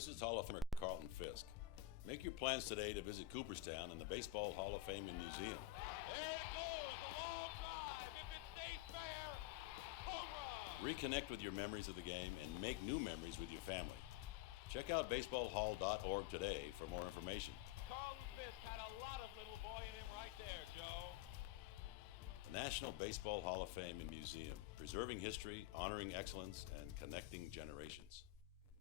This is Hall of Famer Carlton Fisk. Make your plans today to visit Cooperstown and the Baseball Hall of Fame and Museum. There it goes, a long drive. If it stays fair, home run. Reconnect with your memories of the game and make new memories with your family. Check out baseballhall.org today for more information. Carlton Fisk had a lot of little boy in him right there, Joe. The National Baseball Hall of Fame and Museum, preserving history, honoring excellence, and connecting generations.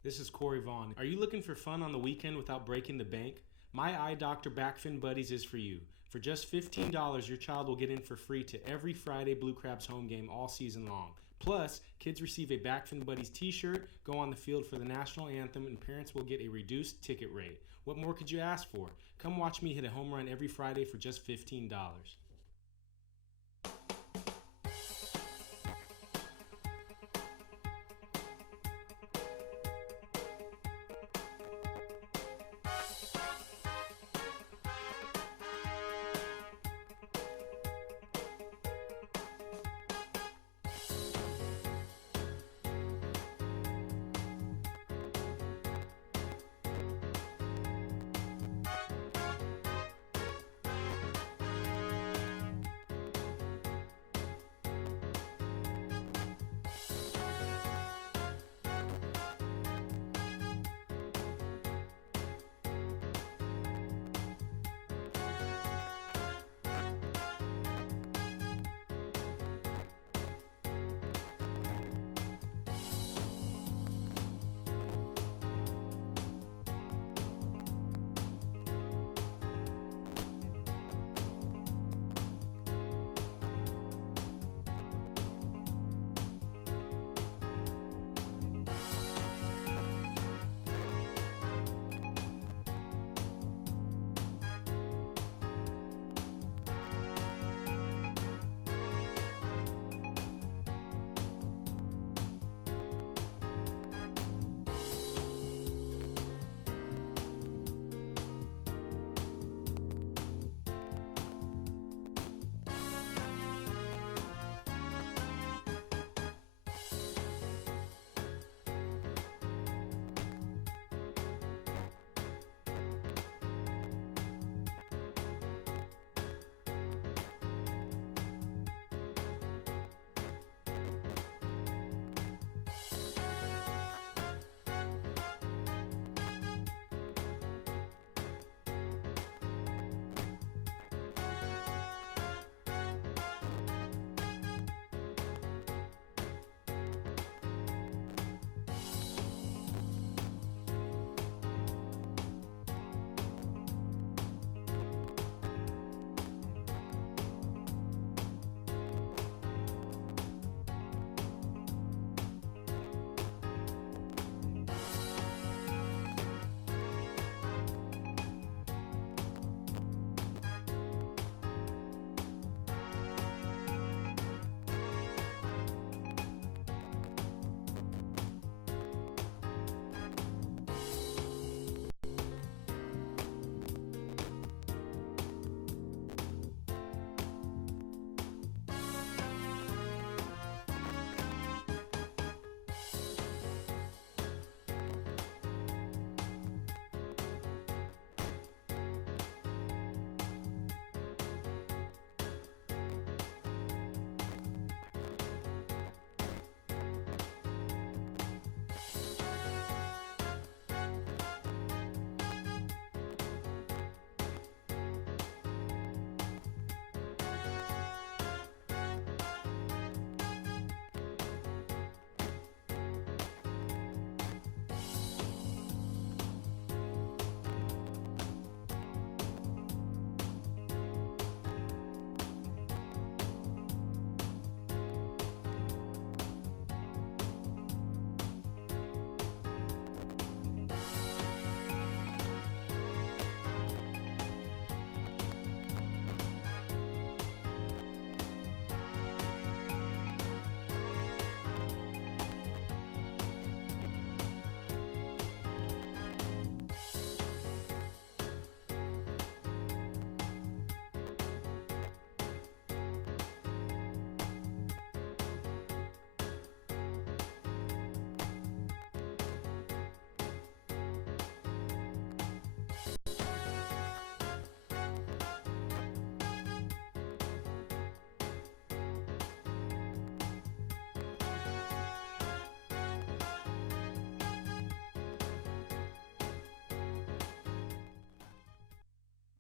This is Corey Vaughn. Are you looking for fun on the weekend without breaking the bank? My Eye Doctor Backfin Buddies is for you. For just $15, your child will get in for free to every Friday Blue Crabs home game all season long. Plus, kids receive a Backfin Buddies t-shirt, go on the field for the national anthem, and parents will get a reduced ticket rate. What more could you ask for? Come watch me hit a home run every Friday for just $15.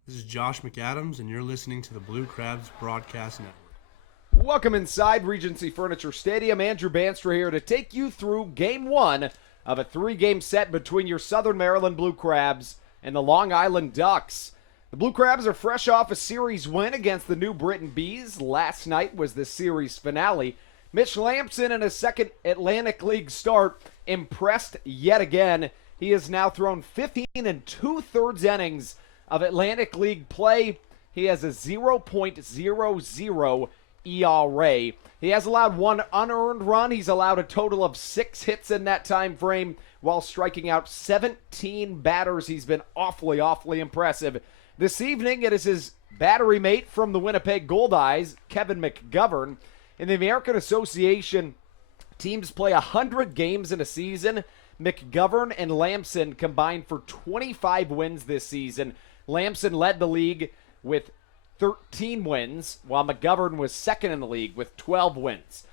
This is Josh McAdams, and you're listening to the Blue Crabs Broadcast Network. Welcome inside Regency Furniture Stadium. Andrew Banstra here to take you through Game 1 of a 3-game set between your Southern Maryland Blue Crabs and the Long Island Ducks. The Blue Crabs are fresh off a series win against the New Britain Bees. Last night was the series finale. Mitch Lampson, in his second Atlantic League start, impressed yet again. He has now thrown 15 2/3 innings of Atlantic League play. He has a 0.00 ERA. He has allowed 1 unearned run. He's allowed a total of 6 hits in that time frame while striking out 17 batters. He's been awfully impressive. This evening, it is his battery mate from the Winnipeg Goldeyes, Kevin McGovern. In the American Association, teams play 100 games in a season. McGovern and Lampson combined for 25 wins this season. Lampson led the league with 13 wins, while McGovern was second in the league with 12 wins.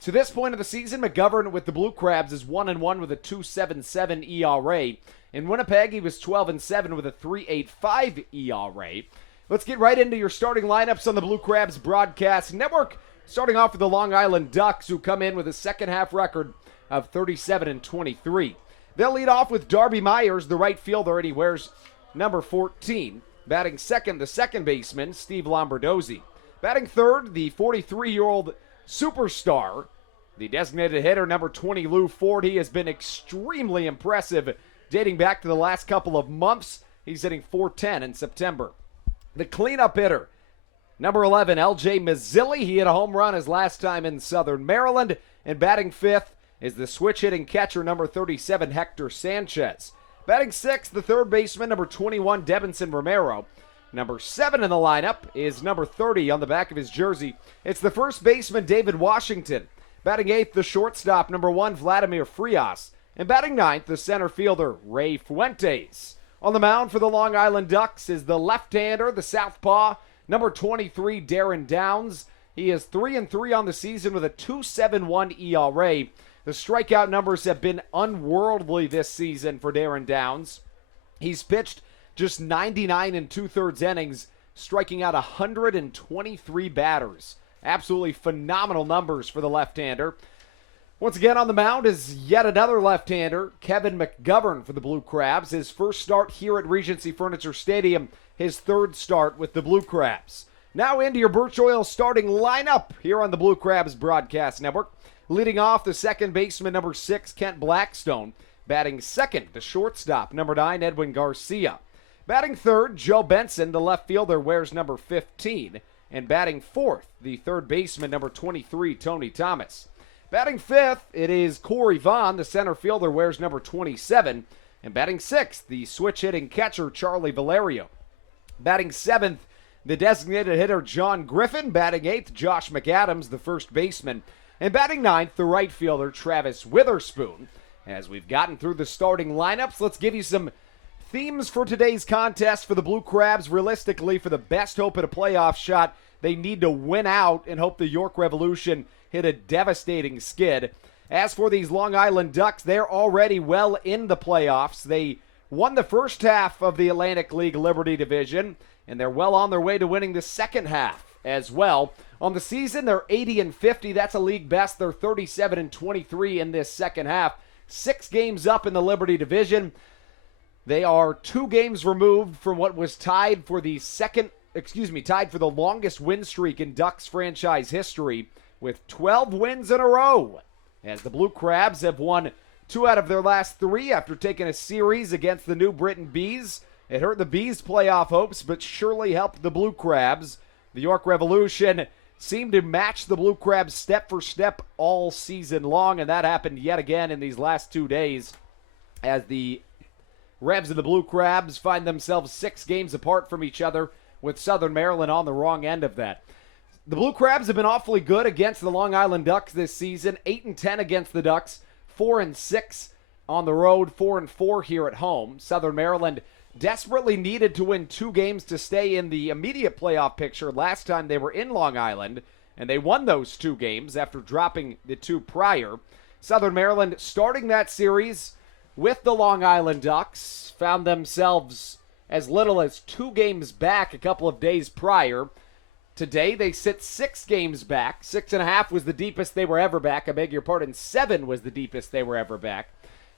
To this point of the season, McGovern with the Blue Crabs is 1-1 with a 2.77 ERA. In Winnipeg, he was 12-7 with a 3.85 ERA. Let's get right into your starting lineups on the Blue Crabs Broadcast Network. Starting off with the Long Island Ducks, who come in with a second-half record of 37-23. They'll lead off with Darby Myers, the right fielder, and he wears number 14. Batting second, the second baseman, Steve Lombardozzi. Batting third, the 43-year-old superstar, the designated hitter, number 20, Lou Ford. He has been extremely impressive dating back to the last couple of months. He's hitting .410 in September. The cleanup hitter, number 11, L.J. Mazzilli. He hit a home run his last time in Southern Maryland. And batting fifth is the switch-hitting catcher, number 37, Hector Sanchez. Batting sixth, the third baseman, number 21, Debinson Romero. Number 7 in the lineup is number 30 on the back of his jersey. It's the first baseman, David Washington. Batting eighth, the shortstop, number 1, Vladimir Frias. And batting ninth, the center fielder, Ray Fuentes. On the mound for the Long Island Ducks is the left-hander, the southpaw, number 23, Darren Downs. He is 3-3 on the season with a 2.71 ERA. The strikeout numbers have been unworldly this season for Darren Downs. He's pitched just 99 2/3 innings, striking out 123 batters. Absolutely phenomenal numbers for the left-hander. Once again on the mound is yet another left-hander, Kevin McGovern for the Blue Crabs. His first start here at Regency Furniture Stadium, his third start with the Blue Crabs. Now into your Birch Oil starting lineup here on the Blue Crabs Broadcast Network. Leading off, the second baseman, number 6, Kent Blackstone. Batting second, the shortstop, number 9, Edwin Garcia. Batting third, Joe Benson, the left fielder, wears number 15. And batting fourth, the third baseman, number 23, Tony Thomas. Batting fifth, it is Corey Vaughn, the center fielder, wears number 27. And batting sixth, the switch-hitting catcher, Charlie Valerio. Batting seventh, the designated hitter, John Griffin. Batting eighth, Josh McAdams, the first baseman. And batting ninth, the right fielder, Travis Witherspoon. As we've gotten through the starting lineups, let's give you some themes for today's contest for the Blue Crabs. Realistically, for the best hope at a playoff shot, they need to win out and hope the York Revolution hit a devastating skid. As for these Long Island Ducks, they're already well in the playoffs. They won the first half of the Atlantic League Liberty Division, and they're well on their way to winning the second half as well. On the season, they're 80-50. That's a league best. They're 37-23 in this second half. 6 games up in the Liberty Division. They are 2 games removed from what was tied for the longest win streak in Ducks franchise history with 12 wins in a row, as the Blue Crabs have won 2 out of their last 3 after taking a series against the New Britain Bees. It hurt the Bees' playoff hopes, but surely helped the Blue Crabs. The York Revolution seemed to match the Blue Crabs step for step all season long, and that happened yet again in these last 2 days as the Rebs and the Blue Crabs find themselves 6 games apart from each other, with Southern Maryland on the wrong end of that. The Blue Crabs have been awfully good against the Long Island Ducks this season. 8-10 against the Ducks, 4-6 on the road, 4-4 here at home. Southern Maryland desperately needed to win 2 games to stay in the immediate playoff picture last time they were in Long Island, and they won those 2 games after dropping the 2 prior. Southern Maryland starting that series with the Long Island Ducks found themselves as little as 2 games back a couple of days prior. Today, they sit 6 games back. 6.5 was the deepest they were ever back. I beg your pardon, 7 was the deepest they were ever back.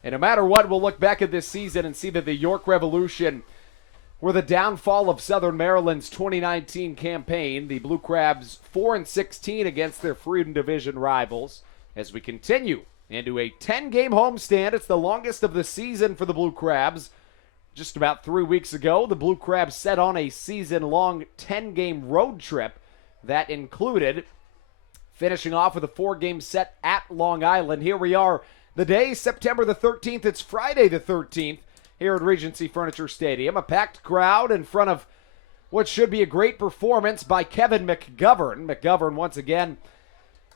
And no matter what, we'll look back at this season and see that the York Revolution were the downfall of Southern Maryland's 2019 campaign. The Blue Crabs 4-16 against their Freedom Division rivals. As we continue into a 10-game homestand, it's the longest of the season for the Blue Crabs. Just about 3 weeks ago, the Blue Crabs set on a season-long 10-game road trip that included finishing off with a 4-game set at Long Island. Here we are, the day, September the 13th. It's Friday the 13th here at Regency Furniture Stadium. A packed crowd in front of what should be a great performance by Kevin McGovern. McGovern, once again,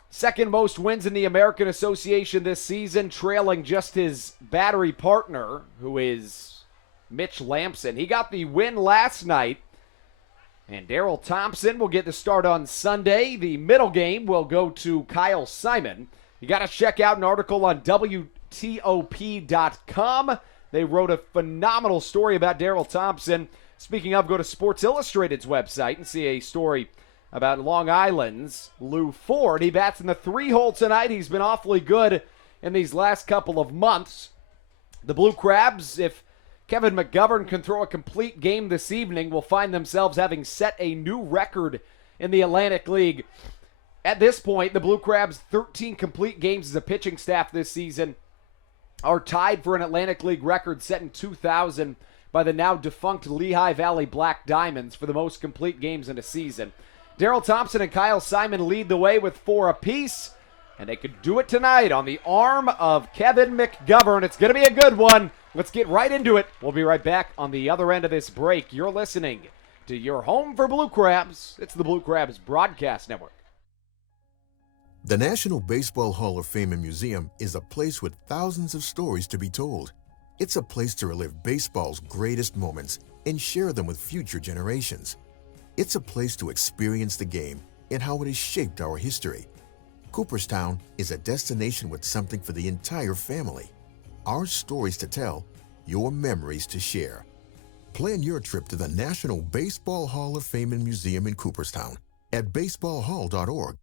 second most wins in the American Association this season, trailing just his battery partner, who is Mitch Lamson. He got the win last night. And Daryl Thompson will get the start on Sunday. The middle game will go to Kyle Simon. You got to check out an article on WTOP.com. They wrote a phenomenal story about Daryl Thompson. Speaking of, go to Sports Illustrated's website and see a story about Long Island's Lou Ford. He bats in the 3-hole tonight. He's been awfully good in these last couple of months. The Blue Crabs, if Kevin McGovern can throw a complete game this evening, will find themselves having set a new record in the Atlantic League. At this point, the Blue Crabs' 13 complete games as a pitching staff this season are tied for an Atlantic League record set in 2000 by the now defunct Lehigh Valley Black Diamonds for the most complete games in a season. Daryl Thompson and Kyle Simon lead the way with 4 apiece, and they could do it tonight on the arm of Kevin McGovern. It's going to be a good one. Let's get right into it. We'll be right back on the other end of this break. You're listening to your home for Blue Crabs. It's the Blue Crabs Broadcast Network. The National Baseball Hall of Fame and Museum is a place with thousands of stories to be told. It's a place to relive baseball's greatest moments and share them with future generations. It's a place to experience the game and how it has shaped our history. Cooperstown is a destination with something for the entire family. Our stories to tell, your memories to share. Plan your trip to the National Baseball Hall of Fame and Museum in Cooperstown at baseballhall.org.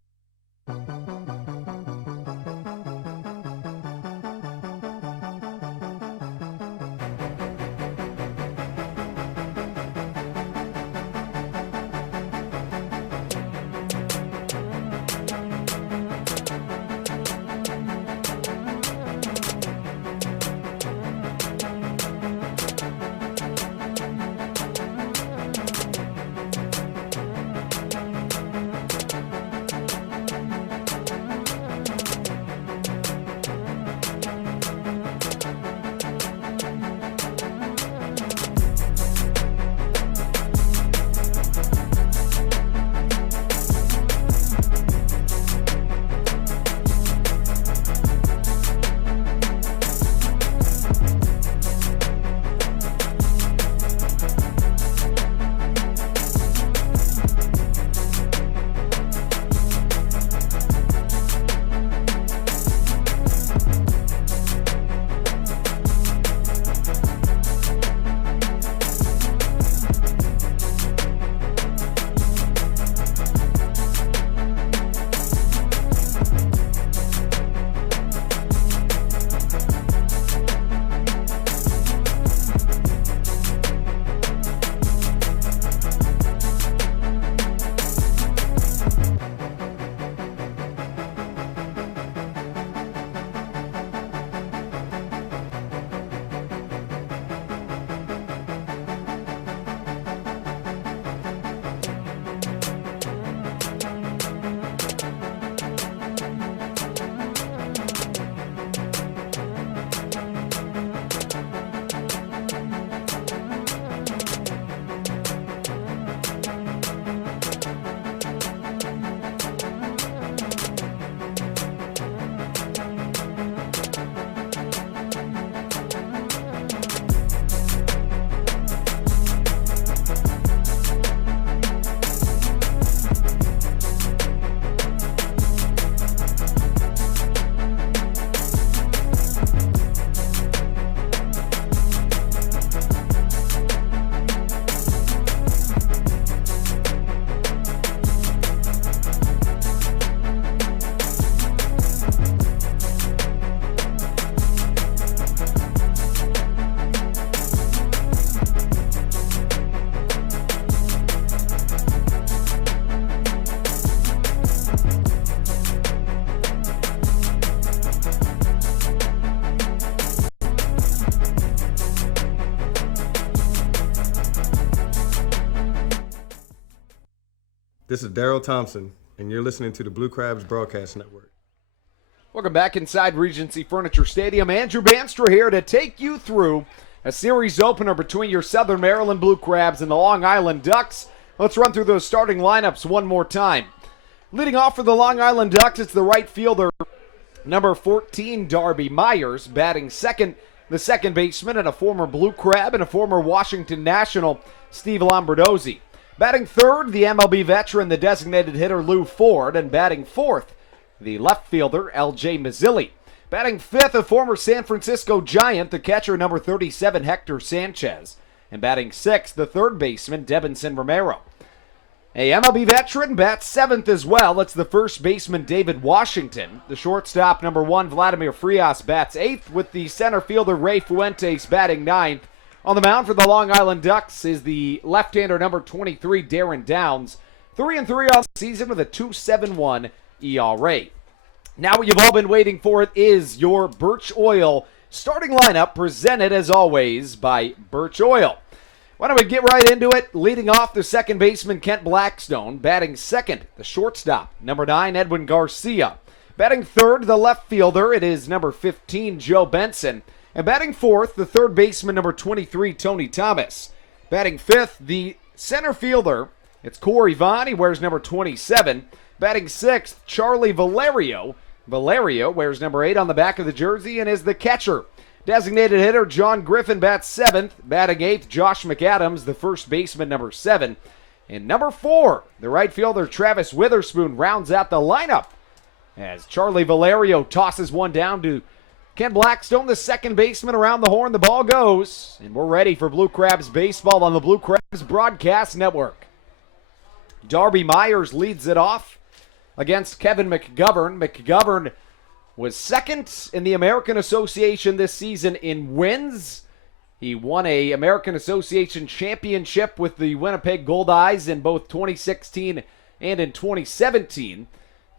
This is Daryl Thompson, and you're listening to the Blue Crabs Broadcast Network. Welcome back inside Regency Furniture Stadium. Andrew Banstra here to take you through a series opener between your Southern Maryland Blue Crabs and the Long Island Ducks. Let's run through those starting lineups one more time. Leading off for the Long Island Ducks, it's the right fielder, number 14, Darby Myers. Batting second, the second baseman and a former Blue Crab and a former Washington National, Steve Lombardozzi. Batting third, the MLB veteran, the designated hitter, Lou Ford. And batting fourth, the left fielder, L.J. Mazzilli. Batting fifth, a former San Francisco Giant, the catcher, number 37, Hector Sanchez. And batting sixth, the third baseman, Debinson Romero. A MLB veteran bats seventh as well. It's the first baseman, David Washington. The shortstop, number 1, Vladimir Frias, bats eighth, with the center fielder, Ray Fuentes, batting ninth. On the mound for the Long Island Ducks is the left-hander, number 23, Darren Downs. 3-3 on the season with a 2.71 ERA. Now what you've all been waiting for is your Birch Oil starting lineup, presented as always by Birch Oil. Why don't we get right into it? Leading off, the second baseman, Kent Blackstone. Batting second, the shortstop, number 9, Edwin Garcia. Batting third, the left fielder, it is number 15, Joe Benson. And batting fourth, the third baseman, number 23, Tony Thomas. Batting fifth, the center fielder, it's Corey Vaughn. He wears number 27. Batting sixth, Charlie Valerio. Valerio wears number 8 on the back of the jersey and is the catcher. Designated hitter John Griffin bats seventh. Batting eighth, Josh McAdams, the first baseman, number 7. And number 4, the right fielder Travis Witherspoon rounds out the lineup as Charlie Valerio tosses one down to Ken Blackstone, the second baseman. Around the horn, the ball goes. And we're ready for Blue Crabs baseball on the Blue Crabs Broadcast Network. Darby Myers leads it off against Kevin McGovern. McGovern was second in the American Association this season in wins. He won a American Association championship with the Winnipeg Goldeyes in both 2016 and in 2017.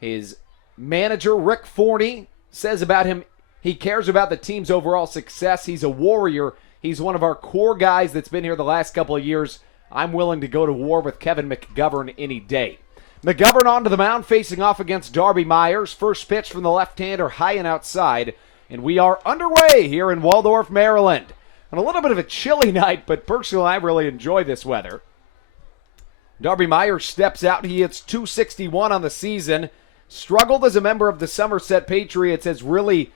His manager, Rick Forney, says about him, he cares about the team's overall success. He's a warrior. He's one of our core guys that's been here the last couple of years. I'm willing to go to war with Kevin McGovern any day. McGovern onto the mound, facing off against Darby Myers. First pitch from the left-hander, high and outside. And we are underway here in Waldorf, Maryland. On a little bit of a chilly night, but personally I really enjoy this weather. Darby Myers steps out. He hits .261 on the season. Struggled as a member of the Somerset Patriots, has really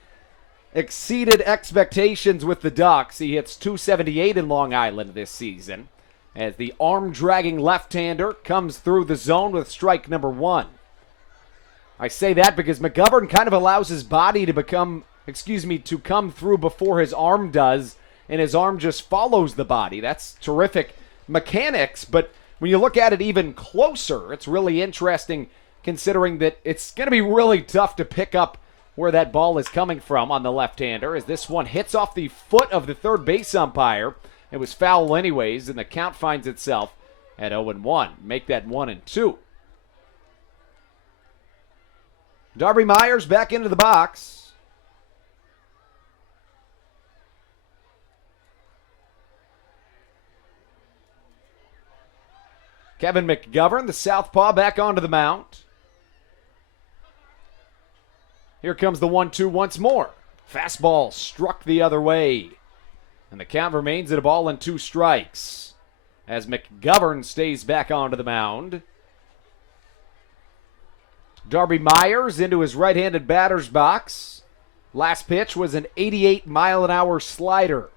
exceeded expectations with the Ducks. He hits .278 in Long Island this season, as the arm-dragging left-hander comes through the zone with strike number 1. I say that because McGovern kind of allows his body to come through before his arm does, and his arm just follows the body. That's terrific mechanics, but when you look at it even closer, it's really interesting considering that it's going to be really tough to pick up where that ball is coming from on the left-hander, as this one hits off the foot of the third base umpire. It was foul anyways, and the count finds itself at 0-1. Make that 1-2. Darby Myers back into the box. Kevin McGovern, the southpaw, back onto the mound. Here comes the 1-2 once more. Fastball struck the other way. And the count remains at a ball and 2 strikes as McGovern stays back onto the mound. Darby Myers into his right-handed batter's box. Last pitch was an 88-mile-an-hour slider.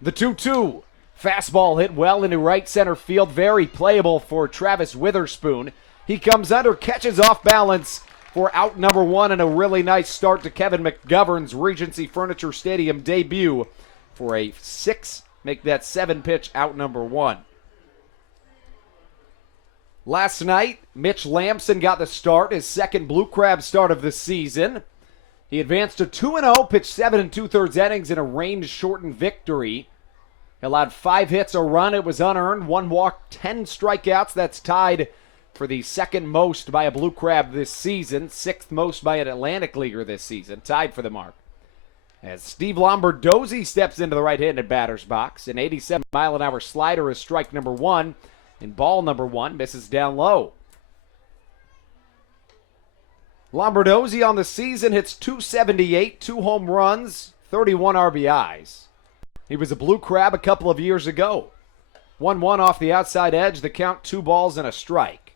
The 2-2. Fastball hit well into right center field. Very playable for Travis Witherspoon. He comes under, catches off balance for out number 1, and a really nice start to Kevin McGovern's Regency Furniture Stadium debut for a 7-pitch out number 1. Last night, Mitch Lamson got the start, his second Blue Crab start of the season. He advanced to 2-0, pitched 7 2/3 innings in a range-shortened victory. He allowed 5 hits, a run. It was unearned. 1 walk, 10 strikeouts. That's tied for the second most by a Blue Crab this season. 6th most by an Atlantic Leaguer this season. Tied for the mark. As Steve Lombardozzi steps into the right-handed batter's box. An 87-mile-an-hour slider is strike number 1. And ball number 1 misses down low. Lombardozzi on the season hits .278, 2 home runs, 31 RBIs. He was a Blue Crab a couple of years ago. 1-1 off the outside edge, the count 2 balls and a strike.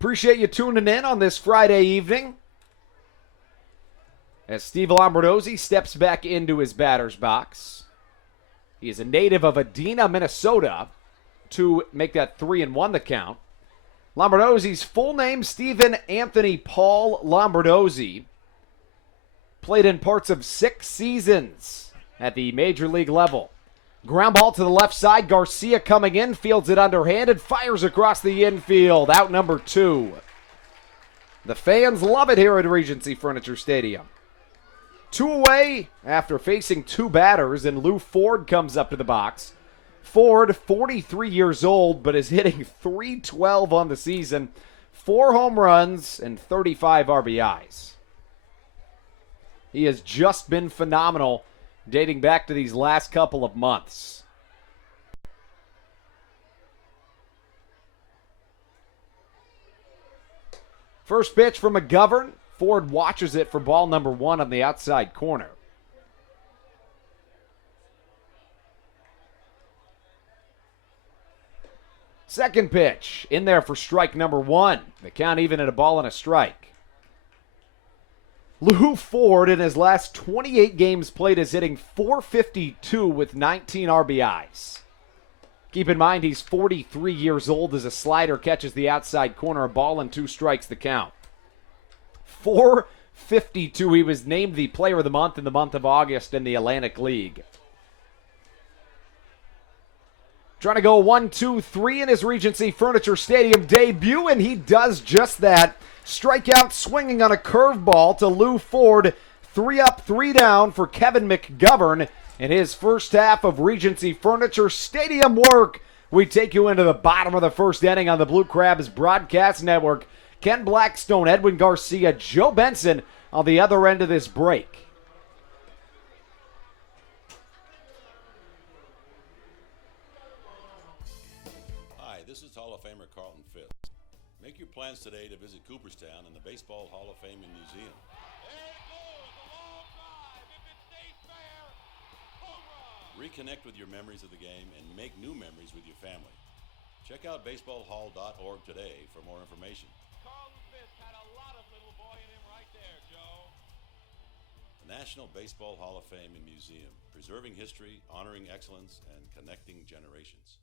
Appreciate you tuning in on this Friday evening as Steve Lombardozzi steps back into his batter's box. He is a native of Adena, Minnesota, to make that 3-1 the count. Lombardozzi's full name, Stephen Anthony Paul Lombardozzi, played in parts of 6 seasons at the major league level. Ground ball to the left side, Garcia coming in, fields it underhanded, fires across the infield, out number 2. The fans love it here at Regency Furniture Stadium. 2 away after facing 2 batters, and Lou Ford comes up to the box. Ford, 43 years old, but is hitting .312 on the season, 4 home runs, and 35 RBIs. He has just been phenomenal dating back to these last couple of months. First pitch from McGovern. Ford watches it for ball number 1 on the outside corner. Second pitch, in there for strike number 1. The count even at a ball and a strike. Lou Ford, in his last 28 games played, is hitting .452 with 19 RBIs. Keep in mind he's 43 years old as a slider catches the outside corner, a ball and 2 strikes the count. .452, he was named the player of the month in the month of August in the Atlantic League. Trying to go 1-2-3 in his Regency Furniture Stadium debut, and he does just that. Strikeout swinging on a curveball to Lou Ford. 3 up, 3 down for Kevin McGovern in his first half of Regency Furniture Stadium work. We take you into the bottom of the first inning on the Blue Crabs Broadcast Network. Ken Blackstone, Edwin Garcia, Joe Benson on the other end of this break. This is Hall of Famer Carlton Fisk. Make your plans today to visit Cooperstown and the Baseball Hall of Fame and Museum. There it goes, a long drive. If it stays fair, home run. Reconnect with your memories of the game and make new memories with your family. Check out baseballhall.org today for more information. Carlton Fisk had a lot of little boy in him right there, Joe. The National Baseball Hall of Fame and Museum, preserving history, honoring excellence, and connecting generations.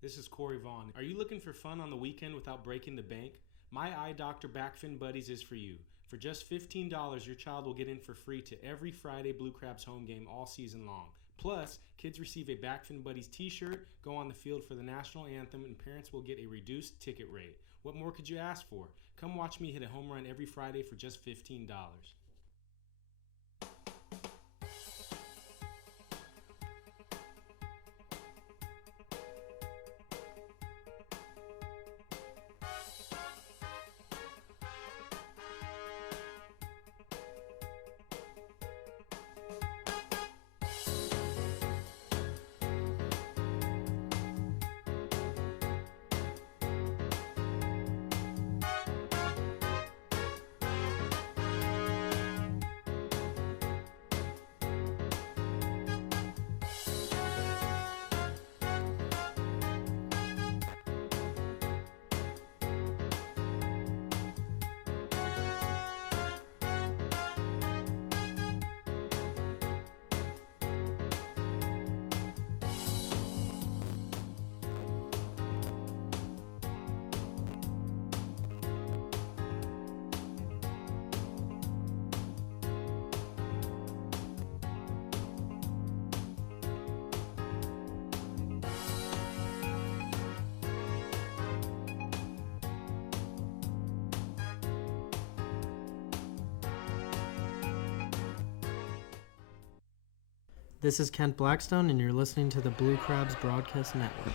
This is Corey Vaughn. Are you looking for fun on the weekend without breaking the bank? My Eye Doctor Backfin Buddies is for you. For just $15, your child will get in for free to every Friday Blue Crabs home game all season long. Plus, kids receive a Backfin Buddies t-shirt, go on the field for the national anthem, and parents will get a reduced ticket rate. What more could you ask for? Come watch me hit a home run every Friday for just $15. This is Kent Blackstone, and you're listening to the Blue Crabs Broadcast Network.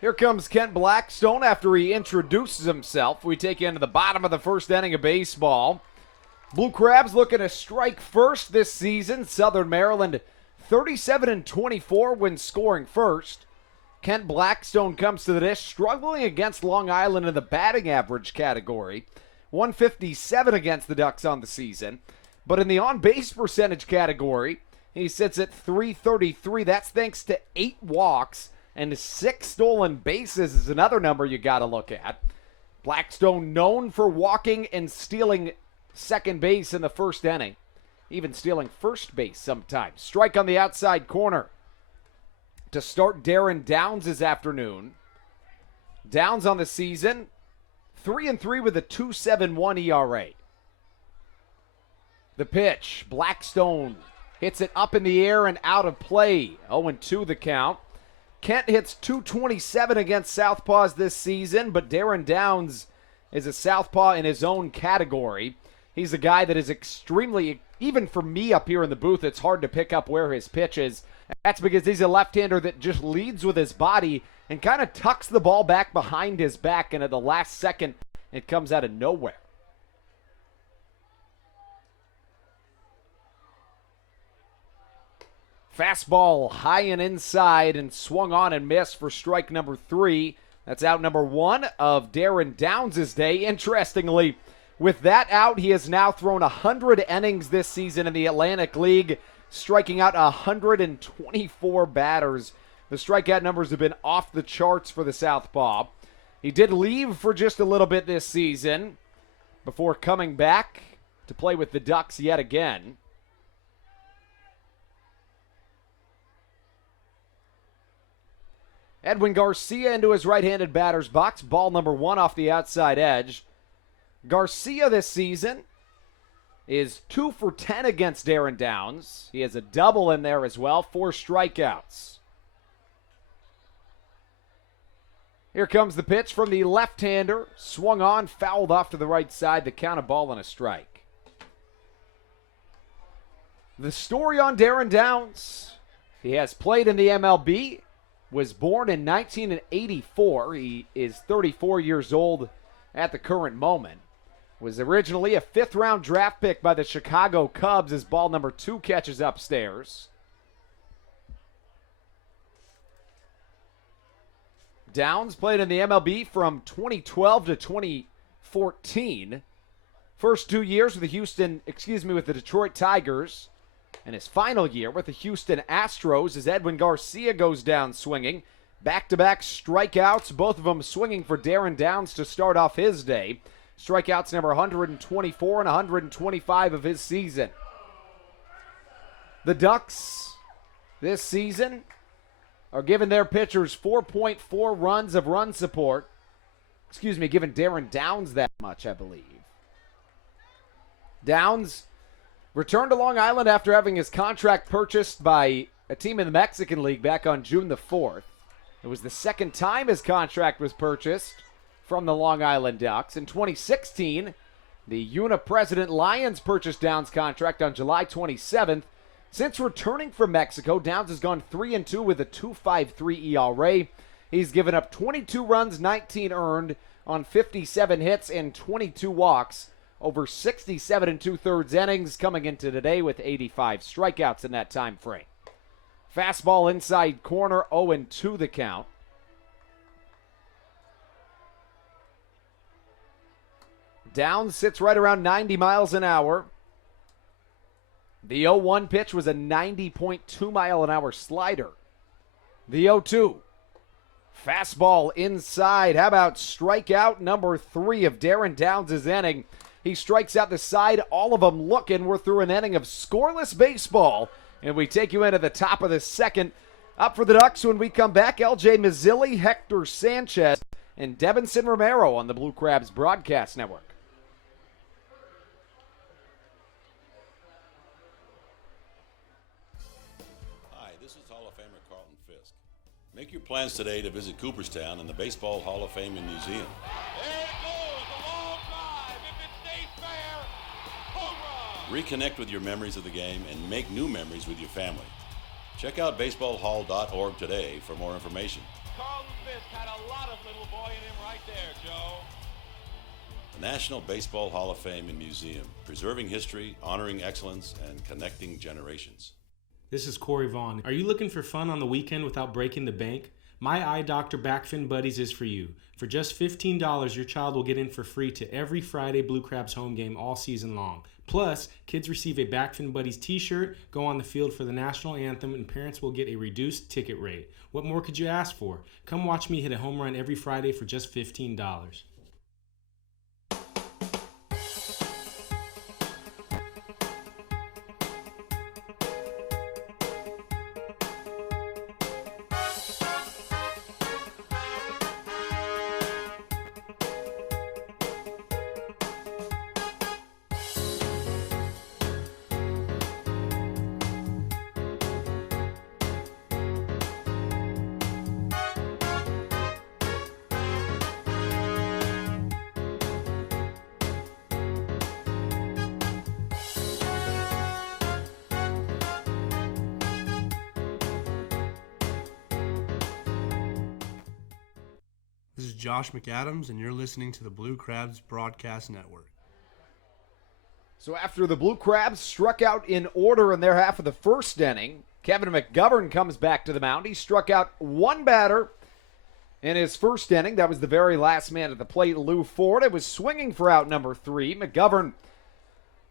Here comes Kent Blackstone after he introduces himself. We take you into the bottom of the first inning of baseball. Blue Crabs looking to strike first this season. Southern Maryland 37-24 when scoring first. Kent Blackstone comes to the dish, struggling against Long Island in the batting average category. 157 against the Ducks on the season. But in the on-base percentage category, he sits at 333. That's thanks to 8 walks and 6 stolen bases is another number you got to look at. Blackstone known for walking and stealing second base in the first inning. Even stealing first base sometimes. Strike on the outside corner to start Darren Downs this afternoon. Downs on the season, 3-3 with a 2.71 ERA. The pitch, Blackstone hits it up in the air and out of play. 0-2 the count. Kent hits 227 against Southpaws this season, but Darren Downs is a Southpaw in his own category. He's a guy that is extremely, even for me up here in the booth, it's hard to pick up where his pitch is. That's because he's a left-hander that just leads with his body and kind of tucks the ball back behind his back, and at the last second, it comes out of nowhere. Fastball high and inside and swung on and missed for strike number 3. That's out number 1 of Darren Downs' day. Interestingly, with that out, he has now thrown 100 innings this season in the Atlantic League, striking out 124 batters. The strikeout numbers have been off the charts for the Southpaw. He did leave for just a little bit this season before coming back to play with the Ducks yet again. Edwin Garcia into his right-handed batter's box. Ball number 1 off the outside edge. Garcia this season is 2 for 10 against Darren Downs. He has a double in there as well, 4 strikeouts. Here comes the pitch from the left-hander. Swung on, fouled off to the right side. The count, a ball and a strike. The story on Darren Downs. He has played in the MLB. Was born in 1984. He is 34 years old at the current moment. Was originally a 5th-round draft pick by the Chicago Cubs as ball number 2 catches upstairs. Downs played in the MLB from 2012 to 2014. First 2 years with the Detroit Tigers. And his final year with the Houston Astros as Edwin Garcia goes down swinging. Back-to-back strikeouts, both of them swinging for Darren Downs to start off his day. Strikeouts number 124 and 125 of his season. The Ducks this season are giving their pitchers 4.4 runs of run support. Giving Darren Downs that much, I believe. Downs returned to Long Island after having his contract purchased by a team in the Mexican League back on June the 4th. It was the second time his contract was purchased from the Long Island Ducks. In 2016, the Una-President Lions purchased Downs' contract on July 27th. Since returning from Mexico, Downs has gone 3-2 with a 2.53 ERA. He's given up 22 runs, 19 earned on 57 hits and 22 walks. Over 67 2/3 innings coming into today with 85 strikeouts in that time frame. Fastball inside corner, 0-2 the count. Downs sits right around 90 miles an hour. The 0-1 pitch was a 90.2 mile an hour slider. The 0-2. Fastball inside. How about strikeout number 3 of Darren Downs' inning? He strikes out the side, all of them looking. We're through an inning of scoreless baseball, and we take you into the top of the second. Up for the Ducks when we come back, LJ Mazzilli, Hector Sanchez, and Devinson Romero on the Blue Crabs Broadcast Network. Hi, this is Hall of Famer Carlton Fisk. Make your plans today to visit Cooperstown and the Baseball Hall of Fame and Museum. There it goes, a long drive. If it stays fair, home run. Reconnect with your memories of the game and make new memories with your family. Check out baseballhall.org today for more information. Carlton Fisk had a lot of little boy in him right there, Joe. The National Baseball Hall of Fame and Museum, preserving history, honoring excellence, and connecting generations. This is Corey Vaughn. Are you looking for fun on the weekend without breaking the bank? My Eye Doctor Backfin Buddies is for you. For just $15, your child will get in for free to every Friday Blue Crabs home game all season long. Plus, kids receive a Backfin Buddies t-shirt, go on the field for the national anthem, and parents will get a reduced ticket rate. What more could you ask for? Come watch me hit a home run every Friday for just $15. This is Josh McAdams, and you're listening to the Blue Crabs Broadcast Network. So after the Blue Crabs struck out in order in their half of the first inning, Kevin McGovern comes back to the mound. He struck out one batter in his first inning. That was the very last man at the plate, Lou Ford. It was swinging for out number 3. McGovern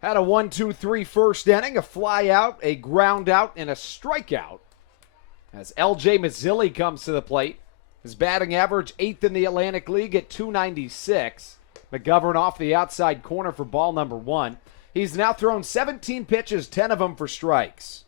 had a 1-2-3 first inning, a fly out, a ground out, and a strikeout. As L.J. Mazzilli comes to the plate. His batting average 8th in the Atlantic League at .296. McGovern off the outside corner for ball number 1. He's now thrown 17 pitches, 10 of them for strikes.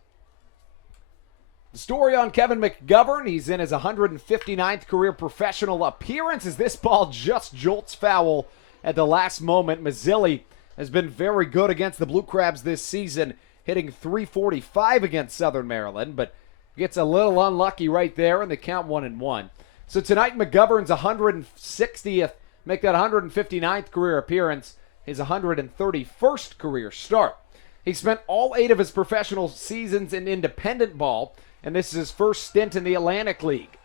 The story on Kevin McGovern, he's in his 159th career professional appearance as this ball just jolts foul at the last moment. Mazzilli has been very good against the Blue Crabs this season, hitting .345 against Southern Maryland, but gets a little unlucky right there, and the count 1-1. So tonight, McGovern's 160th, make that 159th career appearance, his 131st career start. He spent all 8 of his professional seasons in independent ball, and this is his first stint in the Atlantic League.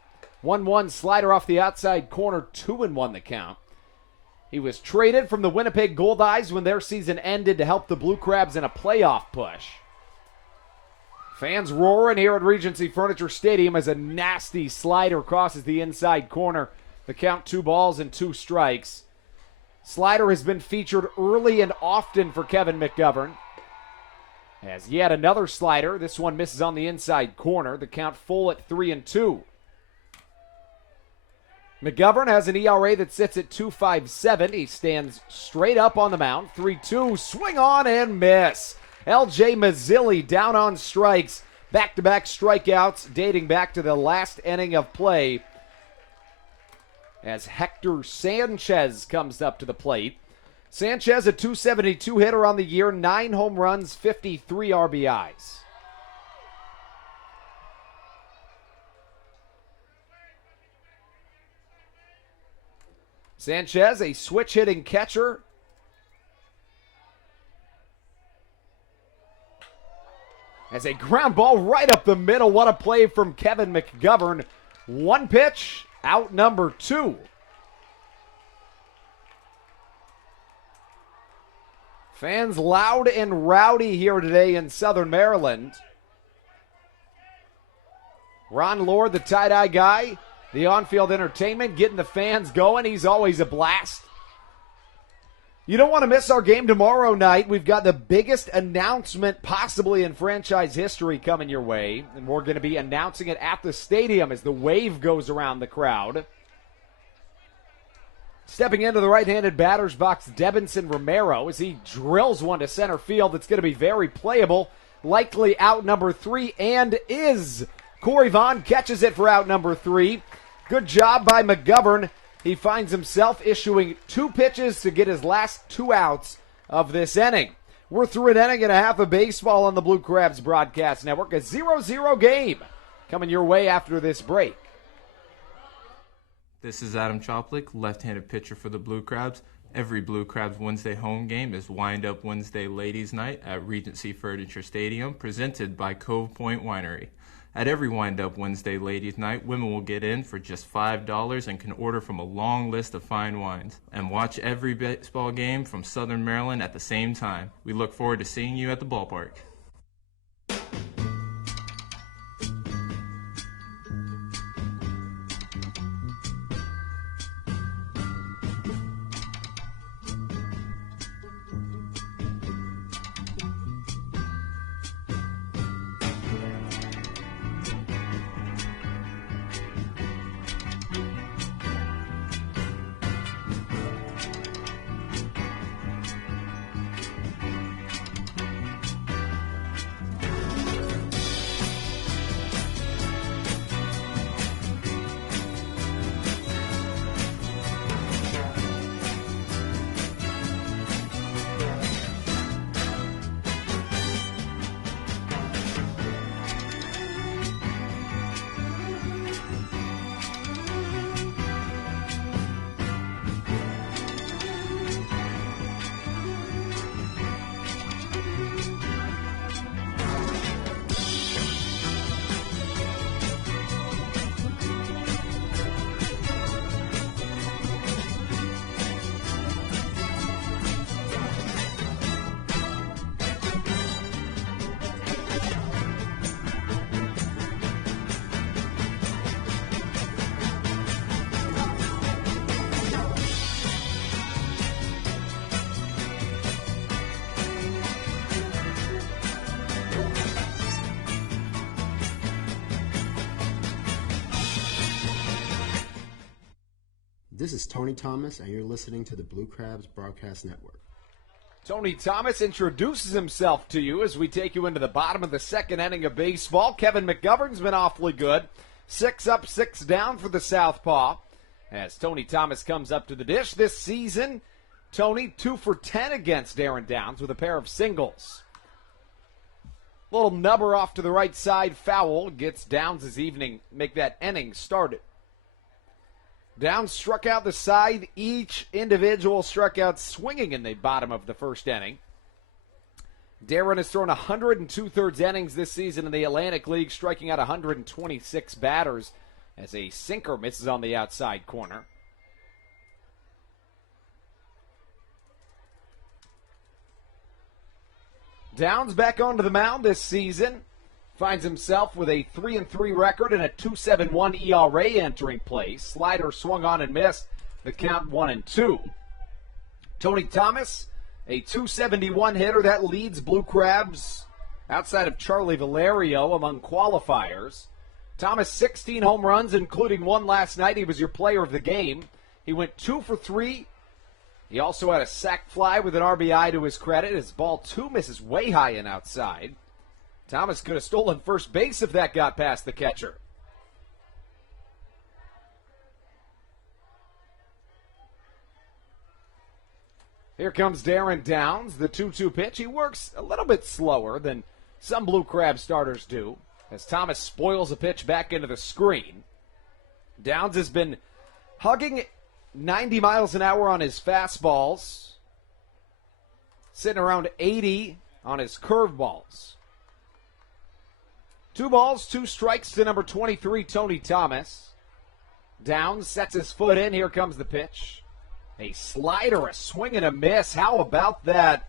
1-1 slider off the outside corner, 2-1 the count. He was traded from the Winnipeg Goldeyes when their season ended to help the Blue Crabs in a playoff push. Fans roaring here at Regency Furniture Stadium as a nasty slider crosses the inside corner. The count 2 balls and 2 strikes. Slider has been featured early and often for Kevin McGovern. As yet another slider. This one misses on the inside corner. The count full at 3-2. McGovern has an ERA that sits at 2.57. He stands straight up on the mound. 3-2. Swing on and miss. L.J. Mazzilli down on strikes. Back-to-back strikeouts dating back to the last inning of play as Hector Sanchez comes up to the plate. Sanchez, a .272 hitter on the year, 9 home runs, 53 RBIs. Sanchez, a switch-hitting catcher. As a ground ball right up the middle. What a play from Kevin McGovern. 1 pitch, out number 2. Fans loud and rowdy here today in Southern Maryland. Ron Lord, the tie-dye guy, the on-field entertainment, getting the fans going. He's always a blast. You don't want to miss our game tomorrow night. We've got the biggest announcement possibly in franchise history coming your way, and we're going to be announcing it at the stadium as the wave goes around the crowd. Stepping into the right-handed batter's box, Debinson Romero, as he drills one to center field. It's going to be very playable. Likely out number 3, and is. Corey Vaughn catches it for out number 3. Good job by McGovern. He finds himself issuing 2 pitches to get his last 2 outs of this inning. We're through an inning and a half of baseball on the Blue Crabs Broadcast Network. A 0-0 game coming your way after this break. This is Adam Choplik, left-handed pitcher for the Blue Crabs. Every Blue Crabs Wednesday home game is Wind Up Wednesday Ladies Night at Regency Furniture Stadium, presented by Cove Point Winery. At every Wind Up Wednesday Ladies Night, women will get in for just $5 and can order from a long list of fine wines. And watch every baseball game from Southern Maryland at the same time. We look forward to seeing you at the ballpark. This is Tony Thomas, and you're listening to the Blue Crabs Broadcast Network. Tony Thomas introduces himself to you as we take you into the bottom of the second inning of baseball. Kevin McGovern's been awfully good. 6 up, 6 down for the Southpaw. As Tony Thomas comes up to the dish this season, Tony 2 for 10 against Darren Downs with a pair of singles. Little nubber off to the right side foul gets Downs' evening, make that inning started. Downs struck out the side, each individual struck out swinging in the bottom of the first inning. Darren has thrown 102 thirds innings this season in the Atlantic League, striking out 126 batters as a sinker misses on the outside corner. Downs back onto the mound this season. Finds himself with a 3-3 record and a 2.71 ERA entering play. Slider swung on and missed. The count 1-2. Tony Thomas, a 271 hitter that leads Blue Crabs outside of Charlie Valerio among qualifiers. Thomas, 16 home runs, including one last night. He was your player of the game. He went 2 for 3. He also had a sac fly with an RBI to his credit. His ball 2 misses way high and outside. Thomas could have stolen first base if that got past the catcher. Here comes Darren Downs, the 2-2 pitch. He works a little bit slower than some Blue Crab starters do, as Thomas spoils a pitch back into the screen. Downs has been hugging 90 miles an hour on his fastballs, sitting around 80 on his curveballs. 2 balls, 2 strikes to number 23, Tony Thomas. Downs sets his foot in. Here comes the pitch. A slider, a swing and a miss. How about that?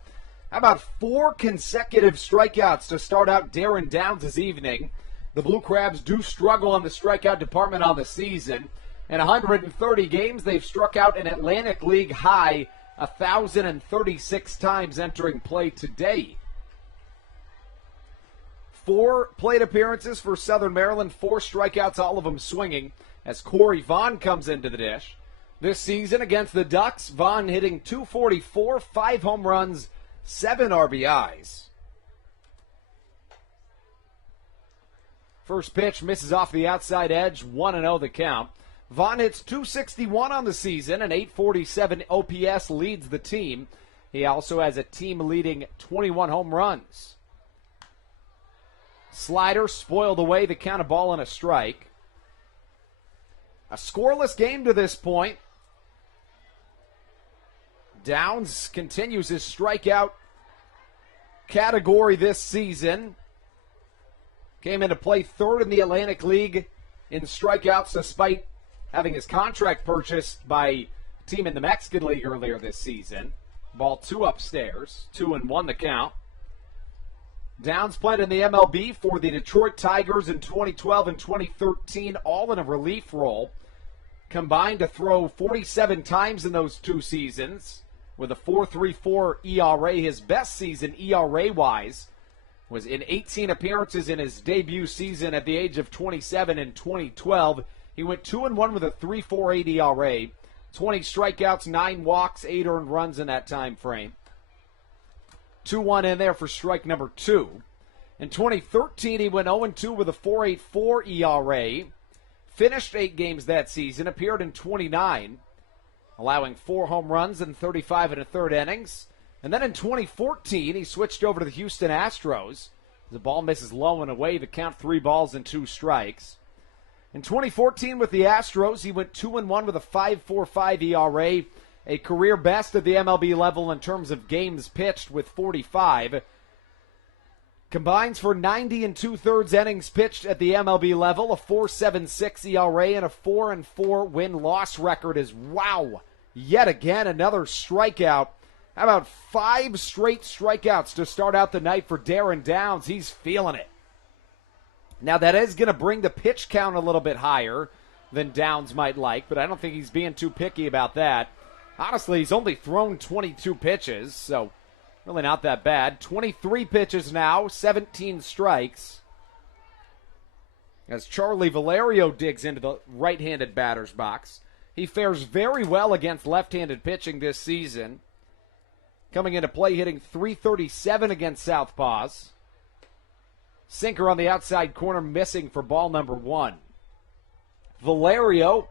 How about 4 consecutive strikeouts to start out Darren Downs' evening? The Blue Crabs do struggle in the strikeout department on the season. In 130 games, they've struck out an Atlantic League high 1,036 times entering play today. 4 plate appearances for Southern Maryland, 4 strikeouts, all of them swinging, as Corey Vaughn comes into the dish. This season against the Ducks, Vaughn hitting .244, 5 home runs, 7 RBIs. First pitch misses off the outside edge, 1-0 the count. Vaughn hits .261 on the season, and .847 OPS leads the team. He also has a team-leading 21 home runs. Slider spoiled away the count, a ball and a strike. A scoreless game to this point. Downs continues his strikeout category this season. Came into play 3rd in the Atlantic League in strikeouts despite having his contract purchased by a team in the Mexican League earlier this season. Ball 2 upstairs, 2-1 the count. Downs played in the MLB for the Detroit Tigers in 2012 and 2013, all in a relief role. Combined to throw 47 times in those 2 seasons with a 4.34 ERA. His best season ERA-wise was in 18 appearances in his debut season at the age of 27 in 2012. He went 2-1 with a 3.48 ERA, 20 strikeouts, 9 walks, 8 earned runs in that time frame. 2-1 in there for strike number 2. In 2013, he went 0-2 with a 4.84 ERA. Finished 8 games that season, appeared in 29, allowing 4 home runs and 35 1/3 innings. And then in 2014, he switched over to the Houston Astros. The ball misses low and away, the count 3 balls and 2 strikes. In 2014 with the Astros, he went 2-1 with a 5.45 ERA, a career best at the MLB level in terms of games pitched with 45. Combines for 90 2/3 innings pitched at the MLB level, a 4.76 ERA, and a 4-4 win-loss record is wow. Yet again, another strikeout. How about 5 straight strikeouts to start out the night for Darren Downs? He's feeling it. Now, that is going to bring the pitch count a little bit higher than Downs might like, but I don't think he's being too picky about that. Honestly, he's only thrown 22 pitches, so really not that bad. 23 pitches now, 17 strikes. As Charlie Valerio digs into the right-handed batter's box. He fares very well against left-handed pitching this season. Coming into play, hitting .337 against southpaws. Sinker on the outside corner, missing for ball number 1. Valerio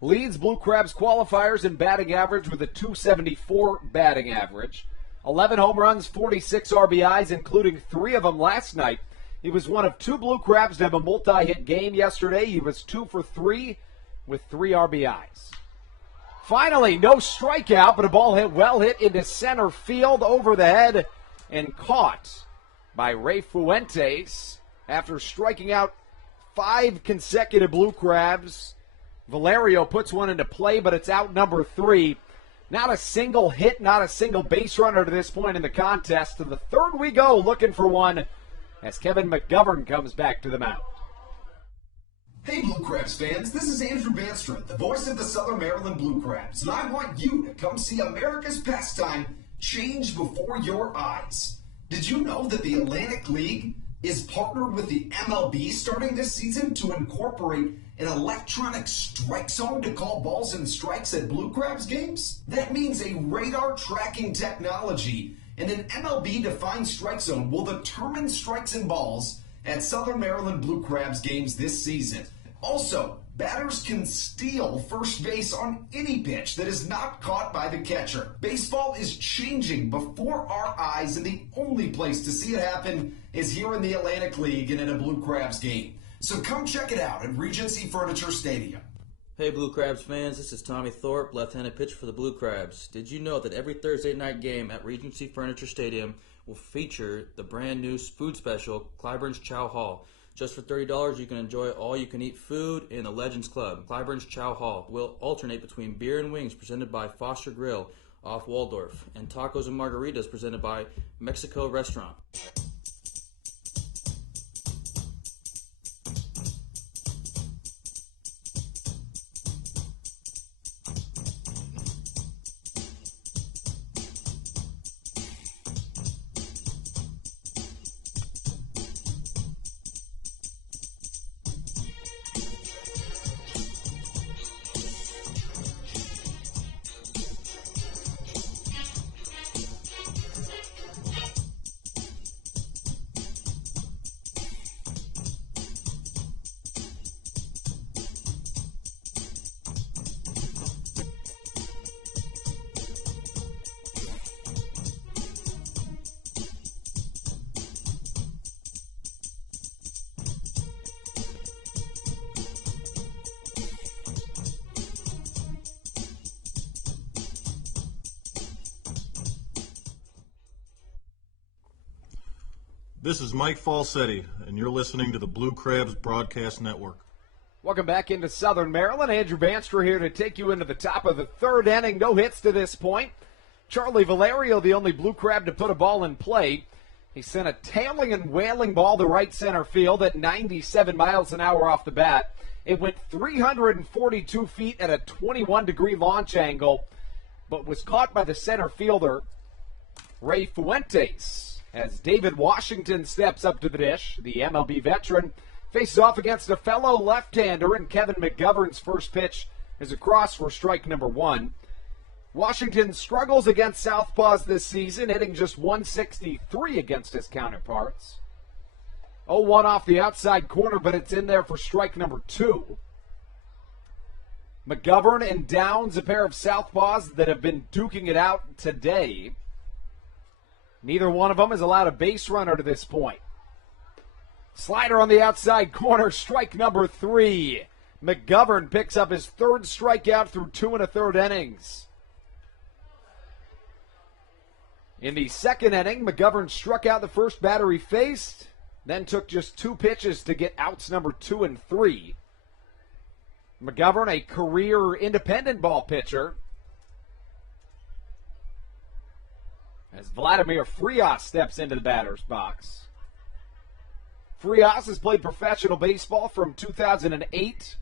leads Blue Crabs qualifiers in batting average with a .274 batting average. 11 home runs, 46 RBIs, including 3 of them last night. He was one of 2 Blue Crabs to have a multi-hit game yesterday. He was 2 for 3 with 3 RBIs. Finally, no strikeout, but a ball well hit into center field over the head and caught by Ray Fuentes after striking out 5 consecutive Blue Crabs. Valerio puts one into play, but it's out number 3. Not a single hit, not a single base runner to this point in the contest. To the third we go, looking for one as Kevin McGovern comes back to the mound. Hey Blue Crabs fans, this is Andrew Bandstra, the voice of the Southern Maryland Blue Crabs, and I want you to come see America's pastime change before your eyes. Did you know that the Atlantic League is partnered with the MLB starting this season to incorporate an electronic strike zone to call balls and strikes at Blue Crabs games? That means a radar tracking technology and an MLB-defined strike zone will determine strikes and balls at Southern Maryland Blue Crabs games this season. Also, batters can steal first base on any pitch that is not caught by the catcher. Baseball is changing before our eyes, and the only place to see it happen is here in the Atlantic League and at a Blue Crabs game. So come check it out at Regency Furniture Stadium. Hey Blue Crabs fans, this is Tommy Thorpe, left-handed pitcher for the Blue Crabs. Did you know that every Thursday night game at Regency Furniture Stadium will feature the brand new food special, Clyburn's Chow Hall? Just for $30, you can enjoy all-you-can-eat food in the Legends Club. Clyburn's Chow Hall will alternate between beer and wings presented by Foster Grill off Waldorf and tacos and margaritas presented by Mexico Restaurant. This is Mike Falsetti, and you're listening to the Blue Crabs Broadcast Network. Welcome back into Southern Maryland. Andrew Bandstra here to take you into the top of the third inning. No hits to this point. Charlie Valerio, the only Blue Crab to put a ball in play. He sent a tailing and wailing ball to right center field at 97 miles an hour off the bat. It went 342 feet at a 21-degree launch angle, but was caught by the center fielder, Ray Fuentes. As David Washington steps up to the dish, the MLB veteran faces off against a fellow left-hander, and Kevin McGovern's first pitch is across for strike number 1. Washington struggles against southpaws this season, hitting just .163 against his counterparts. 0-1 off the outside corner, but it's in there for strike number 2. McGovern and Downs, a pair of southpaws that have been duking it out today. Neither one of them has allowed a base runner to this point. Slider on the outside corner, strike number 3. McGovern picks up his third strikeout through 2 1/3 innings. In the second inning, McGovern struck out the first batter he faced, then took just 2 pitches to get outs number 2 and 3. McGovern, a career independent ball pitcher, as Vladimir Frias steps into the batter's box. Frias has played professional baseball from 2008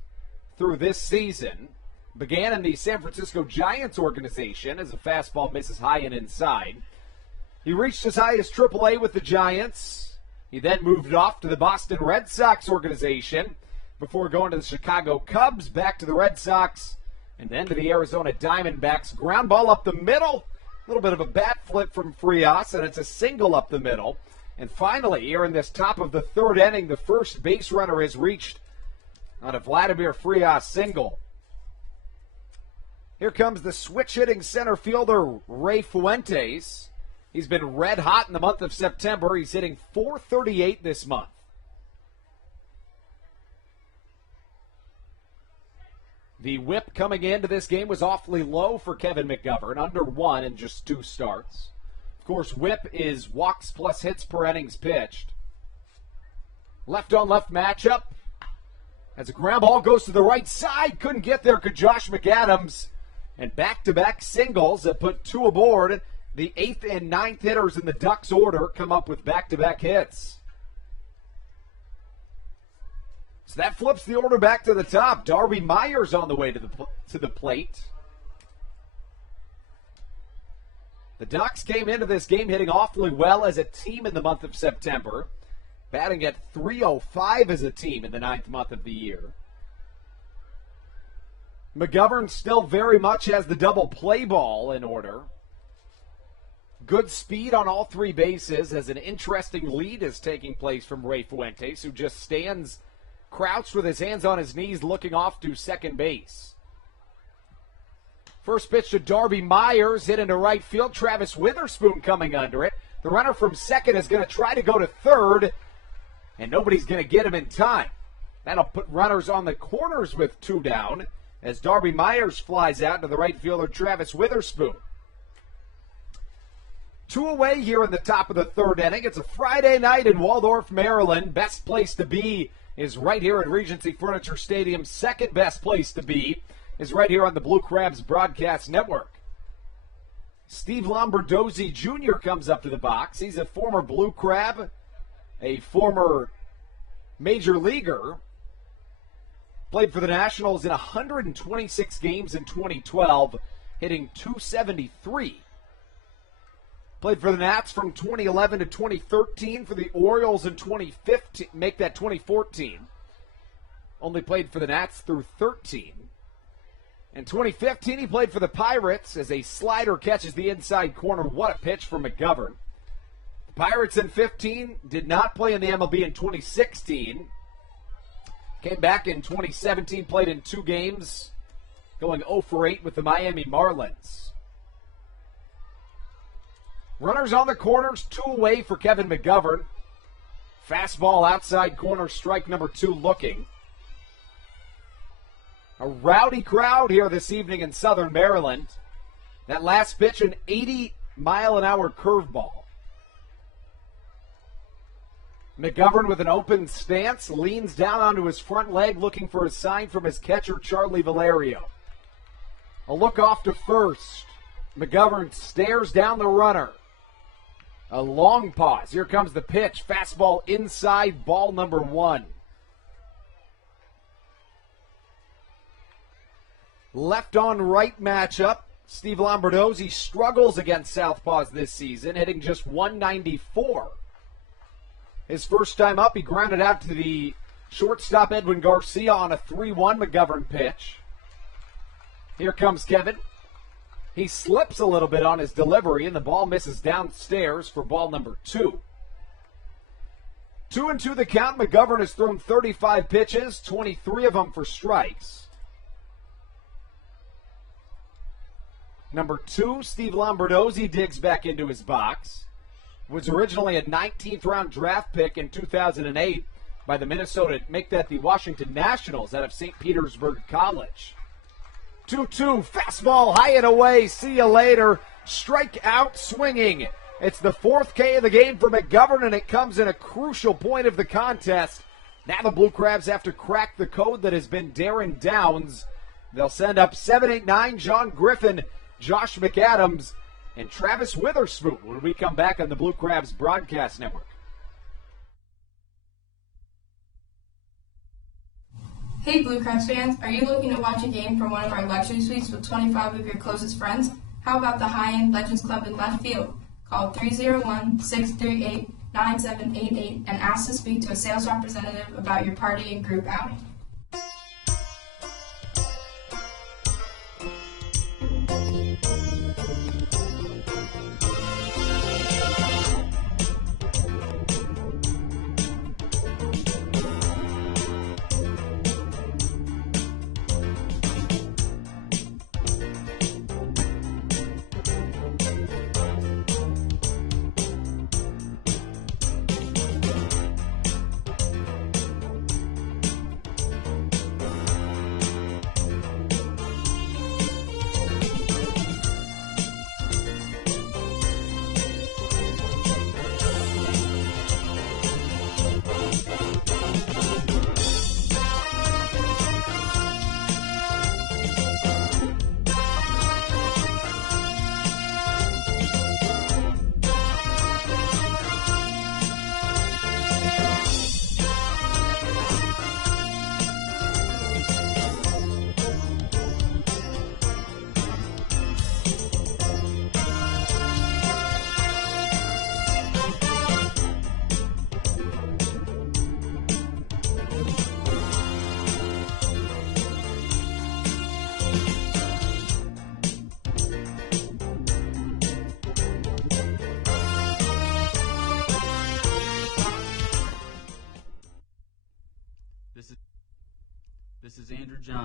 through this season. Began in the San Francisco Giants organization as a fastball misses high and inside. He reached as high as AAA with the Giants. He then moved off to the Boston Red Sox organization before going to the Chicago Cubs, back to the Red Sox, And then to the Arizona Diamondbacks. Ground ball up the middle. A little bit of a bat flip from Frias, and it's a single up the middle. And finally, here in this top of the third inning, the first base runner is reached on a Vladimir Frias single. Here comes the switch-hitting center fielder, Ray Fuentes. He's been red hot in the month of September. He's hitting .438 this month. The whip coming into this game was awfully low for Kevin McGovern, under 1 in just 2 starts. Of course, whip is walks plus hits per innings pitched. Left-on-left matchup. As a ground ball goes to the right side, couldn't get there, could Josh McAdams. And back-to-back singles that put 2 aboard. The 8th and 9th hitters in the Ducks order come up with back-to-back hits. So that flips the order back to the top. Darby Myers on the way to the plate. The Ducks came into this game hitting awfully well as a team in the month of September, batting at .305 as a team in the 9th month of the year. McGovern still very much has the double play ball in order. Good speed on all 3 bases as an interesting lead is taking place from Ray Fuentes, who just stands crouched with his hands on his knees looking off to second base. First pitch to Darby Myers, hit into right field. Travis Witherspoon coming under it. The runner from second is going to try to go to third, and nobody's going to get him in time. That'll put runners on the corners with 2 down as Darby Myers flies out to the right fielder Travis Witherspoon. 2 away here in the top of the third inning. It's a Friday night in Waldorf, Maryland. Best place to be is right here at Regency Furniture Stadium. Second best place to be is right here on the Blue Crabs Broadcast Network. Steve Lombardozzi Jr. comes up to the box. He's a former Blue Crab, a former major leaguer. Played for the Nationals in 126 games in 2012, hitting .273. Played for the Nats from 2011 to 2013, for the Orioles in 2015, make that 2014. Only played for the Nats through 13. In 2015, he played for the Pirates as a slider catches the inside corner. What a pitch for McGovern. The Pirates in 15 did not play in the MLB in 2016. Came back in 2017, played in 2 games, going 0 for 8 with the Miami Marlins. Runners on the corners, 2 away for Kevin McGovern. Fastball outside corner, strike number 2 looking. A rowdy crowd here this evening in Southern Maryland. That last pitch, an 80-mile-an-hour curveball. McGovern with an open stance, leans down onto his front leg looking for a sign from his catcher, Charlie Valerio. A look off to first. McGovern stares down the runner. A long pause. Here comes the pitch. Fastball inside, ball number 1. Left on right matchup. Steve Lombardozzi struggles against southpaws this season, hitting just .194. His first time up, he grounded out to the shortstop Edwin Garcia on a 3-1 McGovern pitch. Here comes Kevin. He slips a little bit on his delivery, and the ball misses downstairs for ball number 2. 2-2 the count. McGovern has thrown 35 pitches, 23 of them for strikes. Number 2, Steve Lombardozzi digs back into his box. Was originally a 19th round draft pick in 2008 by the the Washington Nationals out of St. Petersburg College. 2-2, fastball high and away. See you later. Strike out swinging. It's the 4th K of the game for McGovern, and it comes in a crucial point of the contest. Now the Blue Crabs have to crack the code that has been Darren Downs. They'll send up 7, 8, 9, John Griffin, Josh McAdams, and Travis Witherspoon when we come back on the Blue Crabs Broadcast Network. Hey Blue Crabs fans, are you looking to watch a game from one of our luxury suites with 25 of your closest friends? How about the high-end Legends Club in left field? Call 301-638-9788 and ask to speak to a sales representative about your party and group outing.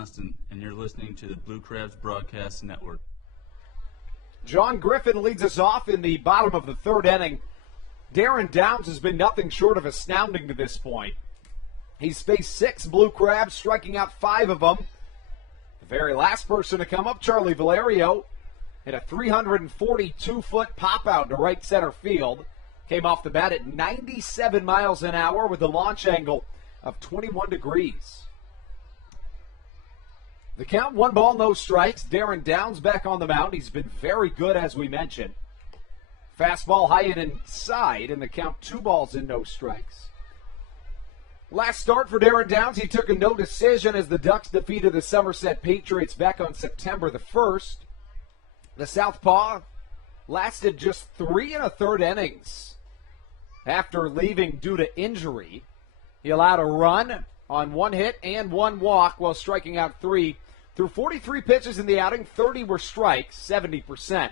Johnston, and you're listening to the Blue Crabs Broadcast Network. John Griffin leads us off in the bottom of the third inning. Darren Downs has been nothing short of astounding to this point. He's faced 6 Blue Crabs, striking out 5 of them. The very last person to come up, Charlie Valerio, hit a 342-foot pop-out to right center field. Came off the bat at 97 miles an hour with a launch angle of 21 degrees. The count, 1 ball, no strikes. Darren Downs back on the mound. He's been very good, as we mentioned. Fastball high and inside, and the count 2 balls and no strikes. Last start for Darren Downs, he took a no decision as the Ducks defeated the Somerset Patriots back on September the 1st. The Southpaw lasted just 3 1/3 innings after leaving due to injury. He allowed a run on 1 hit and 1 walk while striking out 3. Through 43 pitches in the outing, 30 were strikes, 70%.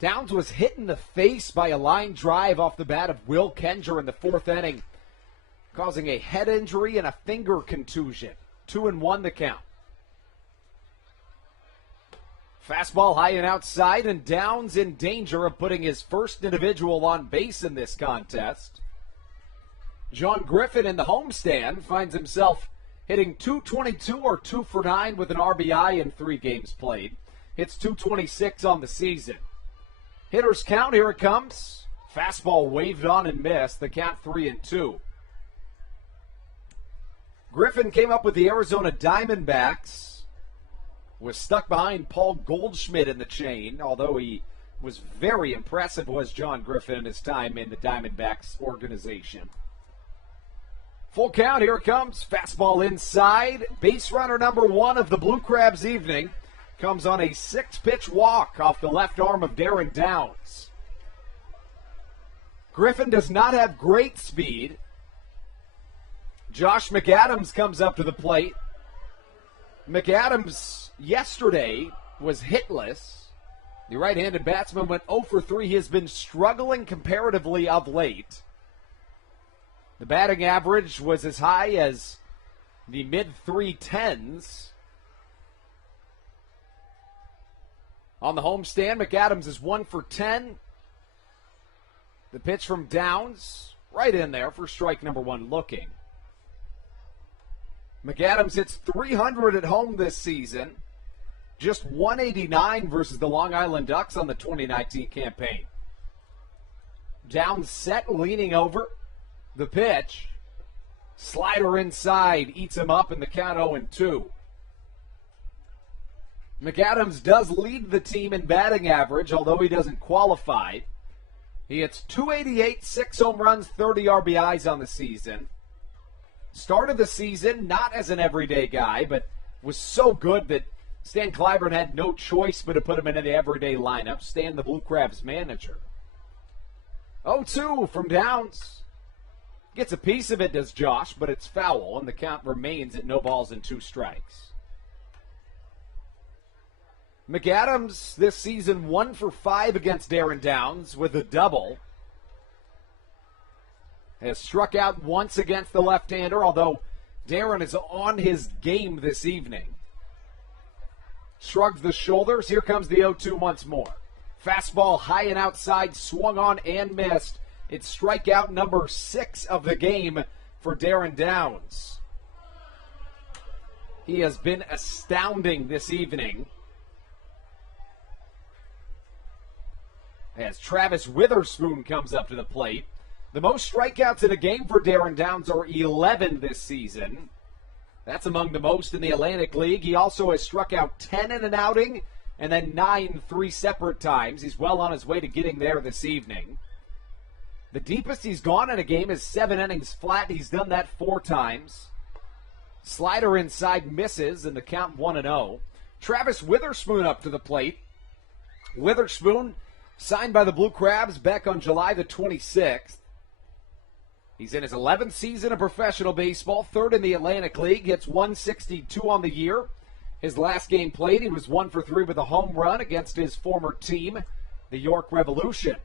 Downs was hit in the face by a line drive off the bat of Will Kenger in the 4th inning, causing a head injury and a finger contusion. 2-1 the count. Fastball high and outside, and Downs in danger of putting his first individual on base in this contest. John Griffin in the homestand finds himself hitting .222 or 2 for 9 with an RBI in 3 games played. Hits .226 on the season. Hitters count, here it comes. Fastball waved on and missed. The count 3-2. Griffin came up with the Arizona Diamondbacks. Was stuck behind Paul Goldschmidt in the chain, although he was very impressive, was John Griffin in his time in the Diamondbacks organization. Full count, here it comes. Fastball inside. Base runner number 1 of the Blue Crabs evening comes on a 6-pitch walk off the left arm of Darren Downs. Griffin does not have great speed. Josh McAdams comes up to the plate. McAdams yesterday was hitless. The right-handed batsman went 0 for 3. He has been struggling comparatively of late. The batting average was as high as the mid-310s. On the homestand, McAdams is 1 for 10. The pitch from Downs, right in there for strike number 1 looking. McAdams hits 300 at home this season. Just 189 versus the Long Island Ducks on the 2019 campaign. Downs set, leaning over. The pitch. Slider inside, eats him up in the count 0-2. McAdams does lead the team in batting average, although he doesn't qualify. He hits .288, 6 home runs, 30 RBIs on the season. Started the season not as an everyday guy, but was so good that Stan Clyburn had no choice but to put him in the everyday lineup. Stan, the Blue Crabs manager. 0-2 from Downs. Gets a piece of it, does Josh, but it's foul, and the count remains at no balls and 2 strikes. McAdams this season 1 for 5 against Darren Downs with a double. Has struck out once against the left-hander, although Darren is on his game this evening. Shrugs the shoulders. Here comes the 0-2 once more. Fastball high and outside, swung on and missed. It's strikeout number 6 of the game for Darren Downs. He has been astounding this evening. As Travis Witherspoon comes up to the plate. The most strikeouts in a game for Darren Downs are 11 this season. That's among the most in the Atlantic League. He also has struck out 10 in an outing and then 9 3 separate times. He's well on his way to getting there this evening. The deepest he's gone in a game is 7 innings flat. He's done that 4 times. Slider inside misses, and the count 1-0. Travis Witherspoon up to the plate. Witherspoon signed by the Blue Crabs back on July the 26th. He's in his 11th season of professional baseball, 3rd in the Atlantic League, hits .162 on the year. His last game played, he was 1 for 3 with a home run against his former team, the York Revolution.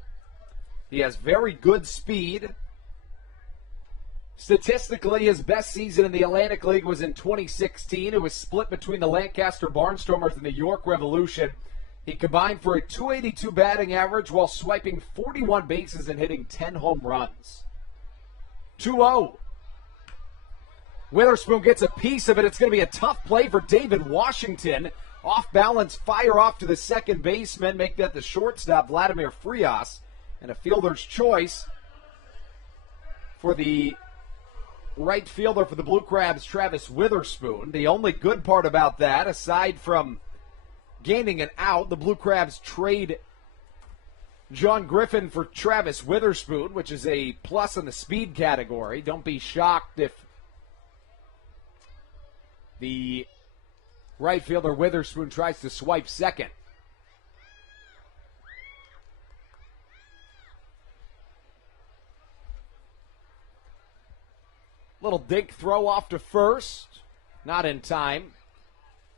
He has very good speed. Statistically, his best season in the Atlantic League was in 2016. It was split between the Lancaster Barnstormers and the York Revolution. He combined for a .282 batting average while swiping 41 bases and hitting 10 home runs. 2-0. Witherspoon gets a piece of it. It's going to be a tough play for David Washington. Off balance, fire off to the second baseman. Make that the shortstop, Vladimir Frias. And a fielder's choice for the right fielder for the Blue Crabs, Travis Witherspoon. The only good part about that, aside from gaining an out, the Blue Crabs trade John Griffin for Travis Witherspoon, which is a plus in the speed category. Don't be shocked if the right fielder Witherspoon tries to swipe second. Little dink throw off to first. Not in time.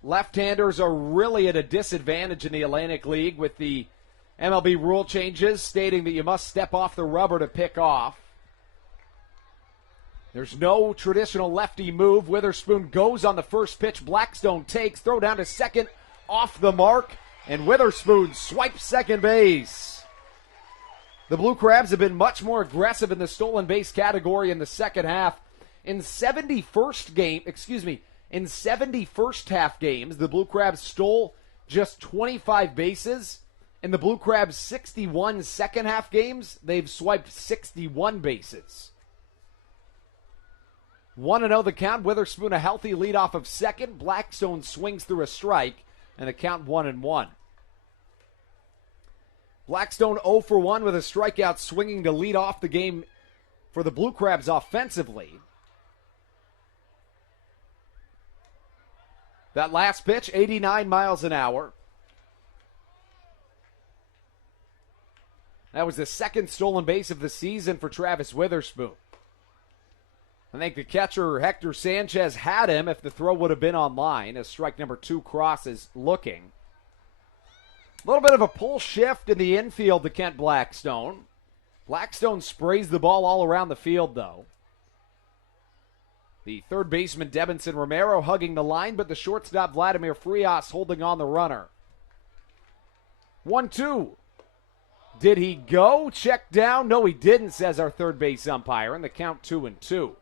Left-handers are really at a disadvantage in the Atlantic League with the MLB rule changes stating that you must step off the rubber to pick off. There's no traditional lefty move. Witherspoon goes on the first pitch. Blackstone takes. Throw down to second. Off the mark. And Witherspoon swipes second base. The Blue Crabs have been much more aggressive in the stolen base category in the second half. In 71st half games, the Blue Crabs stole just 25 bases. In the Blue Crabs' 61 second half games, they've swiped 61 bases. 1-0 the count. Witherspoon a healthy lead off of second. Blackstone swings through a strike, and the count 1-1. Blackstone 0 for 1 with a strikeout, swinging to lead off the game for the Blue Crabs offensively. That last pitch, 89 miles an hour. That was the second stolen base of the season for Travis Witherspoon. I think the catcher, Hector Sanchez, had him if the throw would have been on line, as strike number 2 crosses looking. A little bit of a pull shift in the infield to Kent Blackstone. Blackstone sprays the ball all around the field, though. The third baseman, Debinson Romero, hugging the line, but the shortstop, Vladimir Frias, holding on the runner. 1-2. Did he go? Check down. No, he didn't, says our third base umpire, and the count 2-2.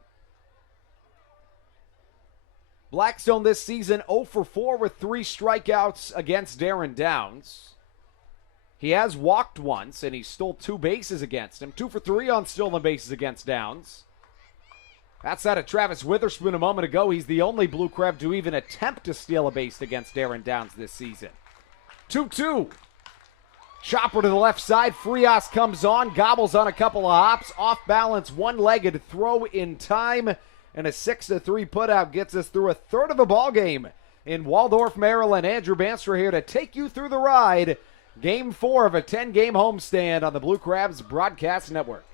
Blackstone this season 0 for 4 with 3 strikeouts against Darren Downs. He has walked once, and he stole 2 bases against him. 2 for 3 on stolen bases against Downs. That's out of Travis Witherspoon a moment ago. He's the only Blue Crab to even attempt to steal a base against Darren Downs this season. 2-2. Chopper to the left side. Frias comes on, gobbles on a couple of hops. Off balance, one-legged throw in time. And a 6-3 putout gets us through a third of a ball game in Waldorf, Maryland. Andrew Banstra here to take you through the ride. Game 4 of a 10-game homestand on the Blue Crabs Broadcast Network.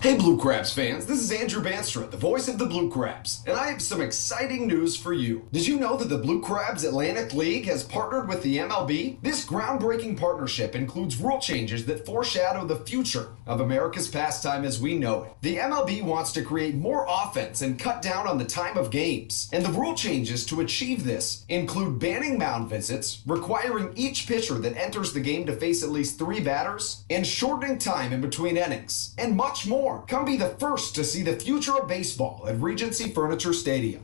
Hey Blue Crabs fans, this is Andrew Banstra, the voice of the Blue Crabs, and I have some exciting news for you. Did you know that the Blue Crabs Atlantic League has partnered with the MLB? This groundbreaking partnership includes rule changes that foreshadow the future of America's pastime as we know it. The MLB wants to create more offense and cut down on the time of games, and the rule changes to achieve this include banning mound visits, requiring each pitcher that enters the game to face at least 3 batters, and shortening time in between innings, and much more. Come be the first to see the future of baseball at Regency Furniture Stadium.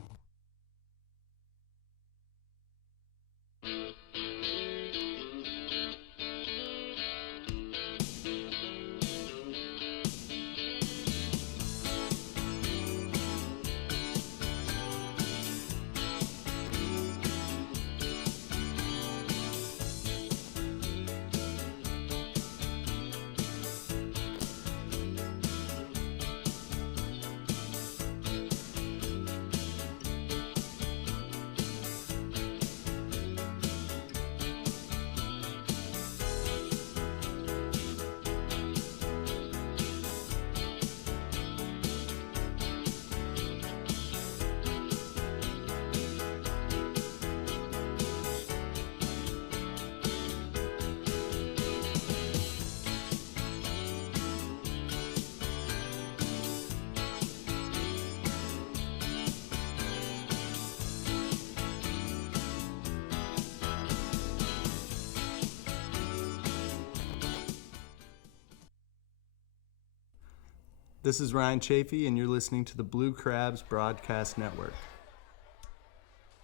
This is Ryan Chafee, and you're listening to the Blue Crabs Broadcast Network.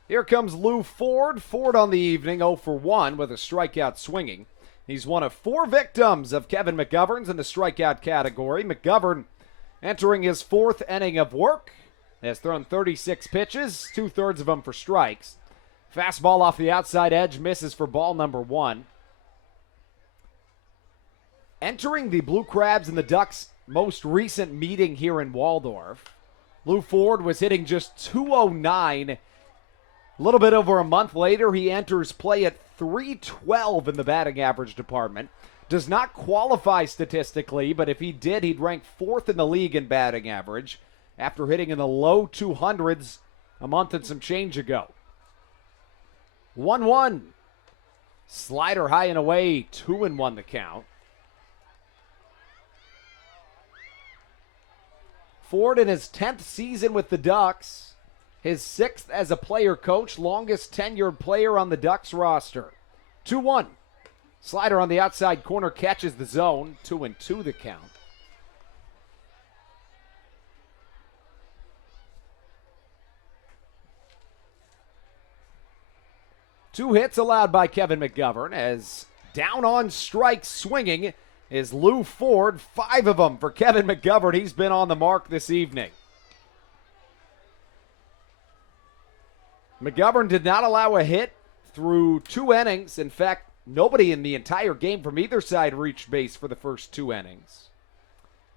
Here comes Lou Ford. Ford on the evening, 0 for 1 with a strikeout swinging. He's one of 4 victims of Kevin McGovern's in the strikeout category. McGovern entering his 4th inning of work. Has thrown 36 pitches, 2/3 of them for strikes. Fastball off the outside edge, misses for ball number 1. Entering the Blue Crabs and the Ducks' most recent meeting here in Waldorf, Lou Ford was hitting just .209. A little bit over a month later, he enters play at .312 in the batting average department. Does not qualify statistically, but if he did, he'd rank 4th in the league in batting average after hitting in the low 200s a month and some change ago. 1-1. Slider high and away, 2-1 the count. Ford in his 10th season with the Ducks, his 6th as a player coach, longest tenured player on the Ducks roster. 2-1. Slider on the outside corner catches the zone, 2-2 the count. Two hits allowed by Kevin McGovern as down on strikes swinging is Lou Ford. 5 of them for Kevin McGovern. He's been on the mark this evening. McGovern did not allow a hit through 2 innings. In fact, nobody in the entire game from either side reached base for the first 2 innings.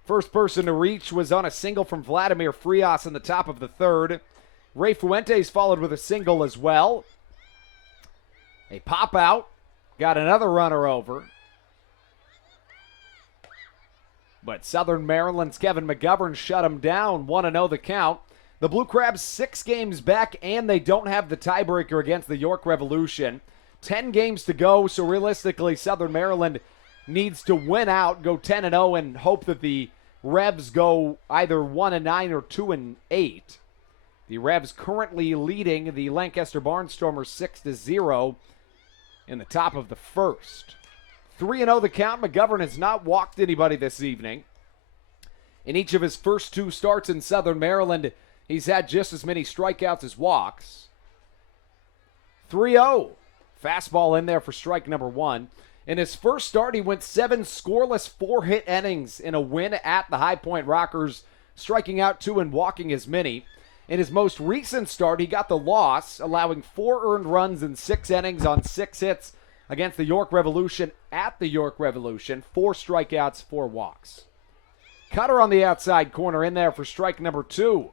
First person to reach was on a single from Vladimir Frias in the top of the 3rd. Ray Fuentes followed with a single as well. A pop out, got another runner over. But Southern Maryland's Kevin McGovern shut him down, 1-0 the count. The Blue Crabs 6 games back, and they don't have the tiebreaker against the York Revolution. 10 games to go, so realistically, Southern Maryland needs to win out, go 10-0, and hope that the Revs go either 1-9 or 2-8. The Revs currently leading the Lancaster Barnstormers 6-0 in the top of the 1st. 3-0 the count. McGovern has not walked anybody this evening. In each of his first 2 starts in Southern Maryland, he's had just as many strikeouts as walks. 3-0. Fastball in there for strike number 1. In his first start, he went 7 scoreless 4-hit innings in a win at the High Point Rockers, striking out 2 and walking as many. In his most recent start, he got the loss, allowing 4 earned runs in 6 innings on 6 hits against the York Revolution at the York Revolution. 4 strikeouts, 4 walks. Cutter on the outside corner in there for strike number 2.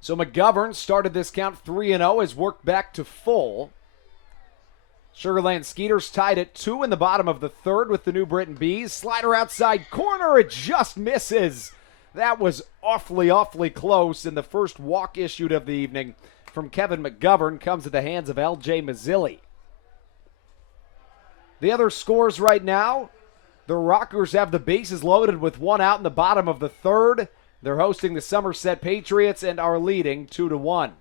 So McGovern started this count 3-0, has worked back to full. Sugar Land Skeeters tied at 2 in the bottom of the 3rd with the New Britain Bees. Slider outside corner, it just misses. That was awfully close, and the first walk issued of the evening from Kevin McGovern comes at the hands of L.J. Mazzilli. The other scores right now, the Rockers have the bases loaded with 1 out in the bottom of the 3rd. They're hosting the Somerset Patriots and are leading 2-1.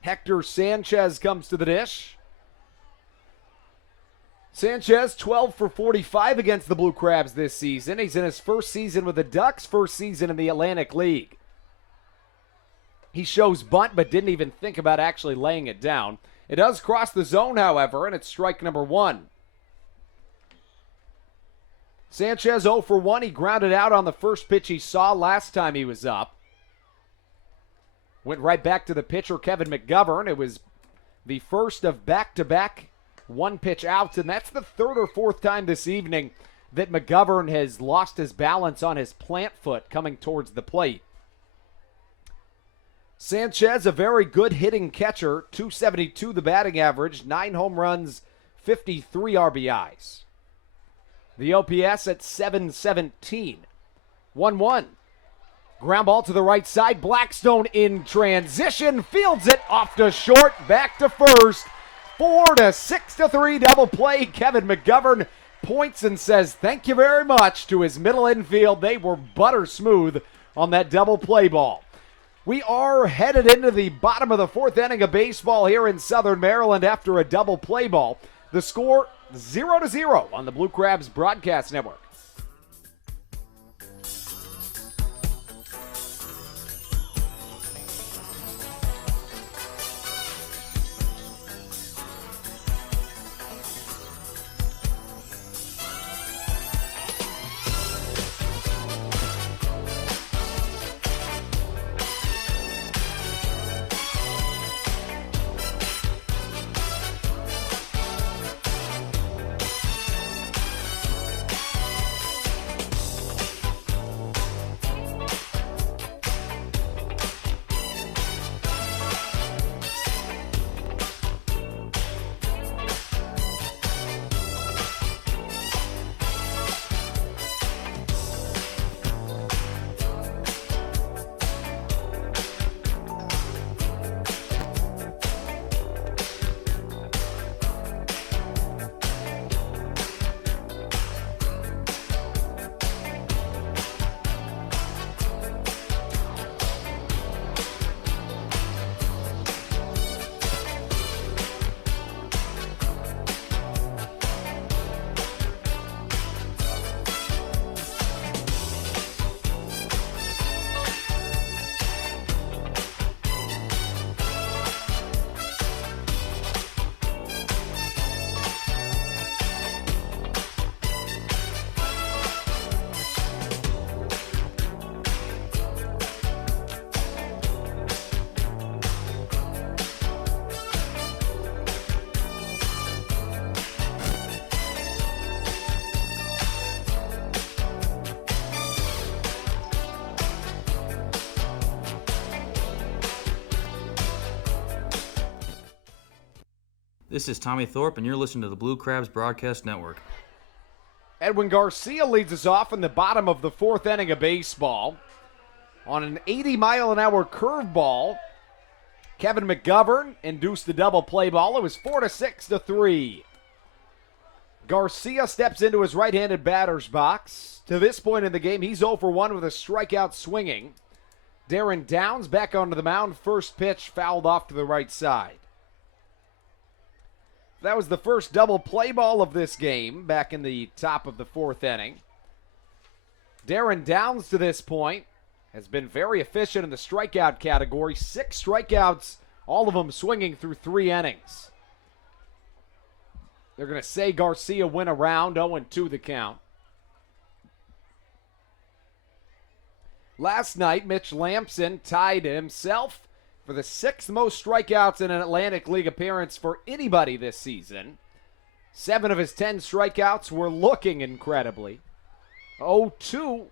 Hector Sanchez comes to the dish. Sanchez, 12 for 45 against the Blue Crabs this season. He's in his first season with the Ducks, first season in the Atlantic League. He shows bunt, but didn't even think about actually laying it down. It does cross the zone, however, and it's strike number 1. Sanchez 0 for 1. He grounded out on the first pitch he saw last time he was up. Went right back to the pitcher, Kevin McGovern. It was the first of back-to-back 1-pitch outs, and that's the 3rd or 4th time this evening that McGovern has lost his balance on his plant foot coming towards the plate. Sanchez, a very good hitting catcher, .272 the batting average, 9 home runs, 53 RBIs. The OPS at .717. 1-1. Ground ball to the right side. Blackstone in transition. Fields it off to short. Back to first. 4-6-3 double play. Kevin McGovern points and says thank you very much to his middle infield. They were butter smooth on that double play ball. We are headed into the bottom of the 4th inning of baseball here in Southern Maryland after a double play ball. The score 0-0 on the Blue Crabs Broadcast Network. This is Tommy Thorpe, and you're listening to the Blue Crabs Broadcast Network. Edwin Garcia leads us off in the bottom of the fourth inning of baseball. On an 80-mile-an-hour curveball, Kevin McGovern induced the double play ball. It was 4-6-3. Garcia steps into his right-handed batter's box. To this point in the game, he's 0 for 1 with a strikeout swinging. Darren Downs back onto the mound. First pitch fouled off to the right side. That was the first double play ball of this game back in the top of the fourth inning. Darren Downs to this point has been very efficient in the strikeout category. 6 strikeouts, all of them swinging through 3 innings. They're going to say Garcia went around, 0-2 the count. Last night, Mitch Lampson tied himself for the 6th most strikeouts in an Atlantic League appearance for anybody this season. 7 of his 10 strikeouts were looking incredibly. 0-2.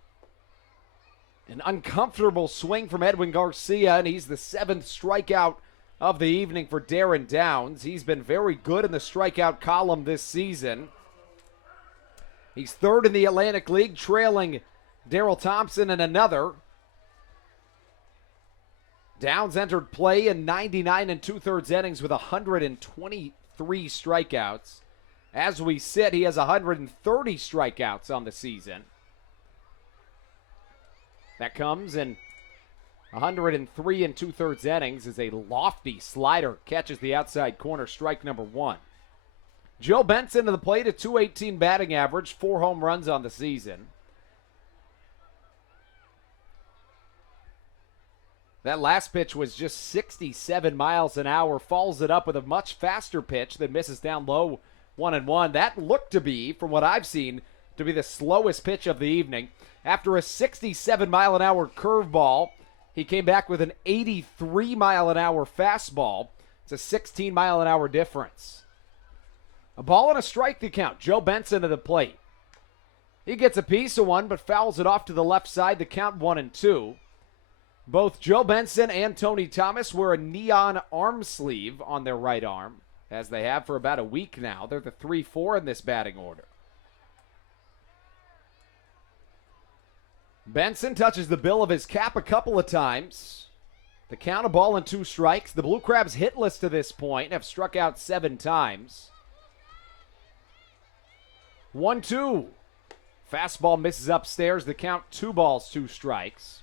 An uncomfortable swing from Edwin Garcia, and he's the 7th strikeout of the evening for Darren Downs. He's been very good in the strikeout column this season. He's 3rd in the Atlantic League, trailing Darrell Thompson and another. Downs entered play in 99 2/3 innings with 123 strikeouts. As we sit, he has 130 strikeouts on the season. That comes in 103 2/3 innings as a lofty slider catches the outside corner, strike number 1. Joe Benson to the plate, a .218 batting average, 4 home runs on the season. That last pitch was just 67 miles an hour, follows it up with a much faster pitch that misses down low 1-1. That looked to be, from what I've seen, to be the slowest pitch of the evening. After a 67-mile-an-hour curveball, he came back with an 83-mile-an-hour fastball. It's a 16-mile-an-hour difference. A ball and a strike to count. Joe Benson to the plate. He gets a piece of one, but fouls it off to the left side. The count 1-2. Both Joe Benson and Tony Thomas wear a neon arm sleeve on their right arm, as they have for about a week now. They're the 3-4 in this batting order. Benson touches the bill of his cap a couple of times. The count, a ball and 2 strikes. The Blue Crabs hitless to this point, have struck out 7 times. 1-2. Fastball misses upstairs. The count, 2 balls, 2 strikes.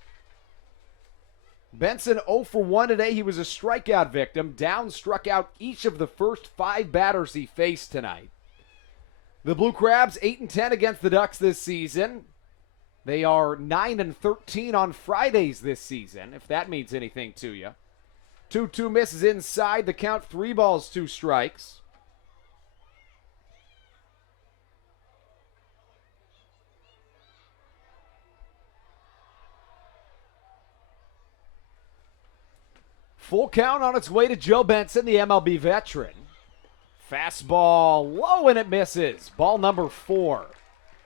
Benson 0 for 1 today. He was a strikeout victim. Downs struck out each of the first 5 batters he faced tonight. The Blue Crabs 8-10 against the Ducks this season. They are 9-13 on Fridays this season, if that means anything to you. 2-2 misses inside the count, 3 balls, 2 strikes. Full count on its way to Joe Benson, the MLB veteran. Fastball low and it misses. Ball number 4.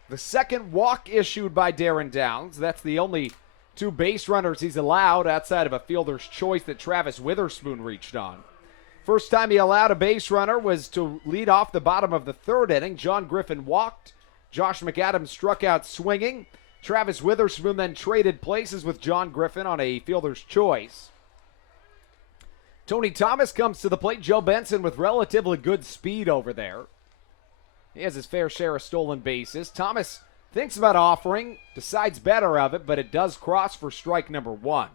The second walk issued by Darren Downs. That's the only 2 base runners he's allowed outside of a fielder's choice that Travis Witherspoon reached on. First time he allowed a base runner was to lead off the bottom of the 3rd inning. John Griffin walked. Josh McAdams struck out swinging. Travis Witherspoon then traded places with John Griffin on a fielder's choice. Tony Thomas comes to the plate. Joe Benson with relatively good speed over there. He has his fair share of stolen bases. Thomas thinks about offering, decides better of it, but it does cross for strike number 1.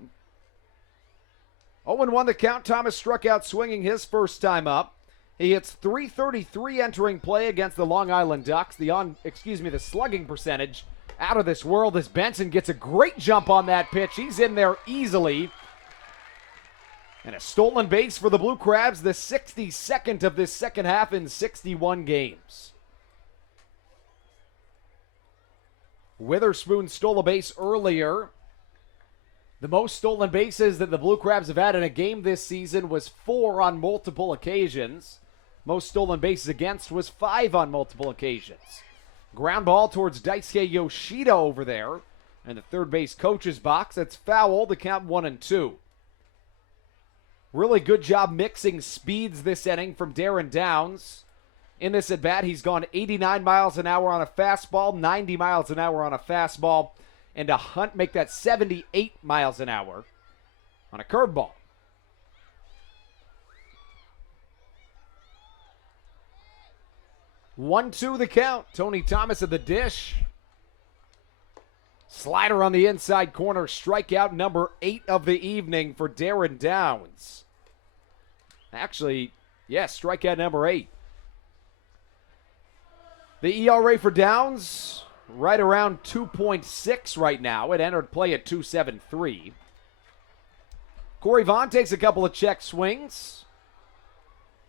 0-1 the count. Thomas struck out swinging his first time up. He hits .333 entering play against the Long Island Ducks. The slugging percentage out of this world as Benson gets a great jump on that pitch. He's in there easily. And a stolen base for the Blue Crabs, the 62nd of this second half in 61 games. Witherspoon stole a base earlier. The most stolen bases that the Blue Crabs have had in a game this season was 4 on multiple occasions. Most stolen bases against was 5 on multiple occasions. Ground ball towards Daisuke Yoshida over there in the third base coach's box. That's foul, the count 1-2. Really good job mixing speeds this inning from Darren Downs. In this at-bat, he's gone 89 miles an hour on a fastball, 90 miles an hour on a fastball, and a hunt make that 78 miles an hour on a curveball. 1-2 the count. Tony Thomas at the dish. Slider on the inside corner. Strikeout number 8 of the evening for Darren Downs. Actually, yes, strikeout number 8. The ERA for Downs, right around 2.6 right now. It entered play at 2.73. Corey Vaughn takes a couple of check swings.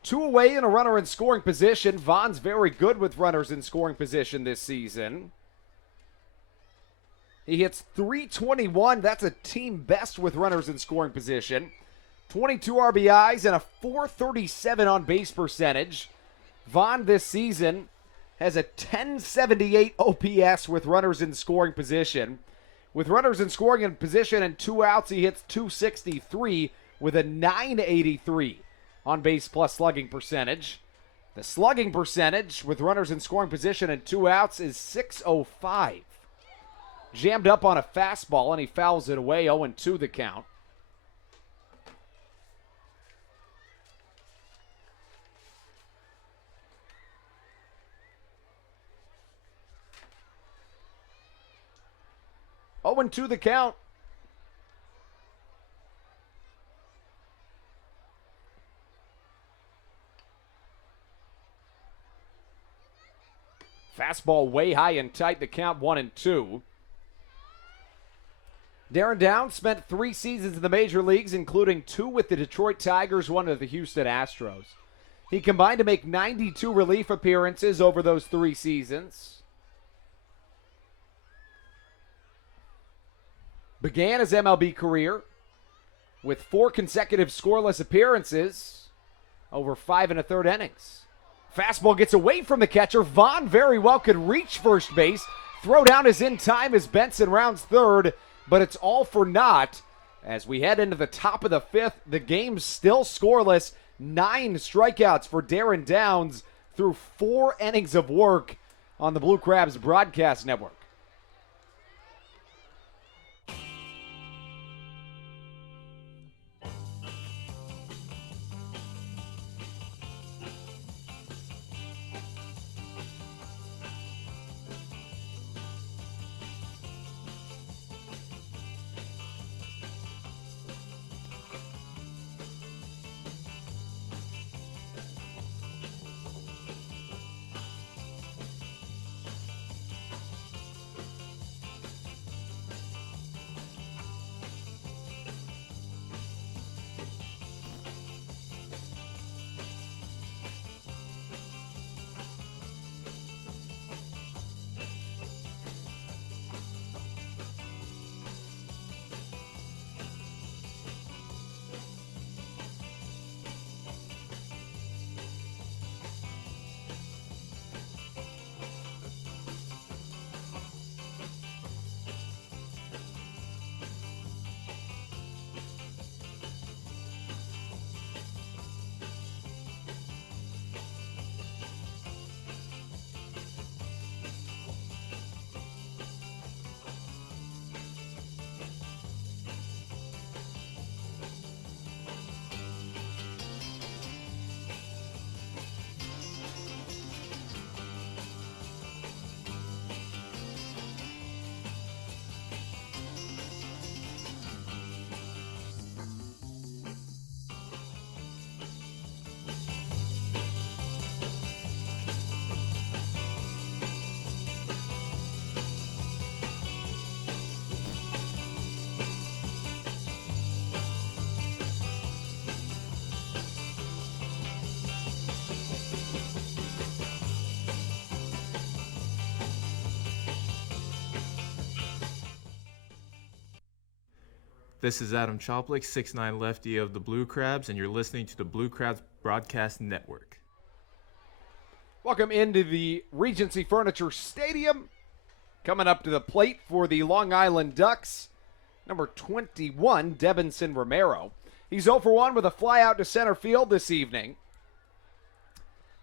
2 away and a runner in scoring position. Vaughn's very good with runners in scoring position this season. He hits .321. That's a team best with runners in scoring position. 22 RBIs and a .437 on base percentage. Vaughn this season has a .1078 OPS with runners in scoring position. With runners in scoring in position and 2 outs, he hits .263 with a .983 on base plus slugging percentage. The slugging percentage with runners in scoring position and 2 outs is .605. Jammed up on a fastball and he fouls it away. 0-2 the count. To the count. Fastball way high and tight. The count 1-2. Darren Downs spent 3 seasons in the major leagues, including 2 with the Detroit Tigers, 1 with the Houston Astros. He combined to make 92 relief appearances over those 3 seasons. Began his MLB career with 4 consecutive scoreless appearances over 5 1/3 innings. Fastball gets away from the catcher. Vaughn very well could reach first base. Throw down is in time as Benson rounds third, but it's all for naught. As we head into the top of the 5th, the game's still scoreless. 9 strikeouts for Darren Downs through 4 innings of work on the Blue Crabs broadcast network. This is Adam Choplik, 6'9" lefty of the Blue Crabs, and you're listening to the Blue Crabs Broadcast Network. Welcome into the Regency Furniture Stadium. Coming up to the plate for the Long Island Ducks, number 21, Debinson Romero. He's 0 for 1 with a fly out to center field this evening.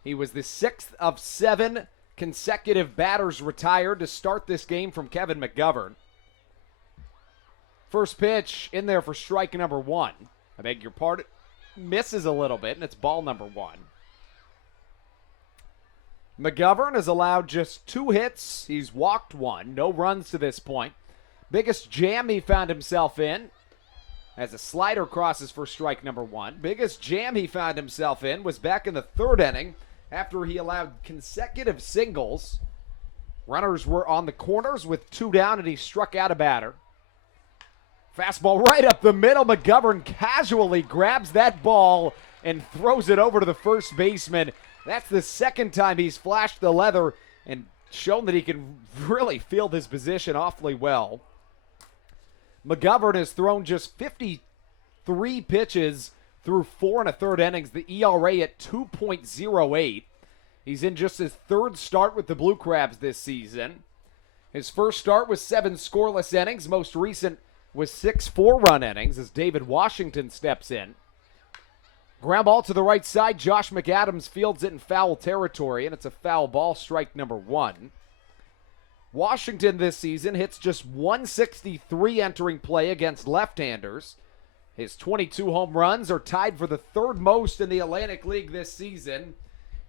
He was the 6th of 7 consecutive batters retired to start this game from Kevin McGovern. First pitch in there for strike number 1. I beg your pardon. Misses a little bit, and it's ball number 1. McGovern has allowed just 2 hits. He's walked 1. No runs to this point. Biggest jam he found himself in as a slider crosses for strike number 1. Biggest jam he found himself in was back in the 3rd inning after he allowed consecutive singles. Runners were on the corners with 2 down, and he struck out a batter. Fastball right up the middle. McGovern casually grabs that ball and throws it over to the first baseman. That's the 2nd time he's flashed the leather and shown that he can really field his position awfully well. McGovern has thrown just 53 pitches through 4 1/3 innings, the ERA at 2.08. He's in just his 3rd start with the Blue Crabs this season. His first start was 7 scoreless innings. Most recent was 6 4-run innings as David Washington steps in. Ground ball to the right side. Josh McAdams fields it in foul territory, and it's a foul ball, strike number 1. Washington this season hits just 163 entering play against left-handers. His 22 home runs are tied for the 3rd most in the Atlantic League this season,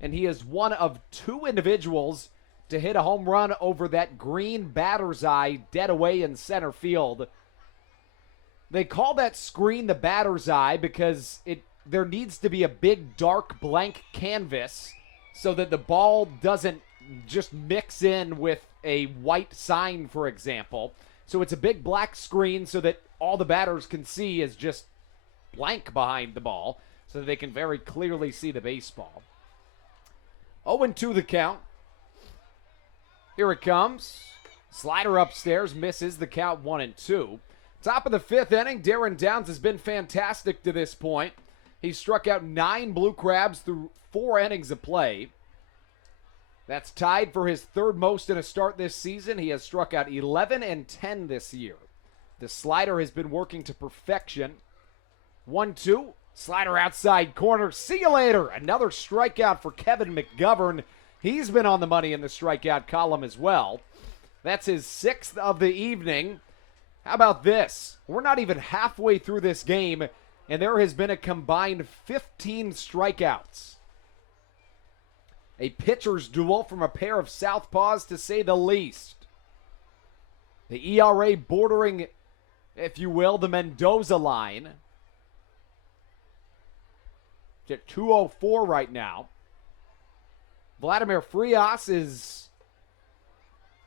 and he is one of 2 individuals to hit a home run over that green batter's eye dead away in center field. They call that screen the batter's eye because there needs to be a big dark blank canvas so that the ball doesn't just mix in with a white sign, for example. So it's a big black screen so that all the batters can see is just blank behind the ball so that they can very clearly see the baseball. 0-2 the count. Here it comes. Slider upstairs, misses the count 1-2. Top of the 5th inning, Darren Downs has been fantastic to this point. He struck out 9 Blue Crabs through 4 innings of play. That's tied for his 3rd most in a start this season. He has struck out 11 and 10 this year. The slider has been working to perfection. 1-2, slider outside corner. See you later. Another strikeout for Kevin McGovern. He's been on the money in the strikeout column as well. That's his 6th of the evening. How about this? We're not even halfway through this game, and there has been a combined 15 strikeouts. A pitcher's duel from a pair of southpaws, to say the least. The ERA bordering, if you will, the Mendoza line. It's at 2.04 right now. Vladimir Frias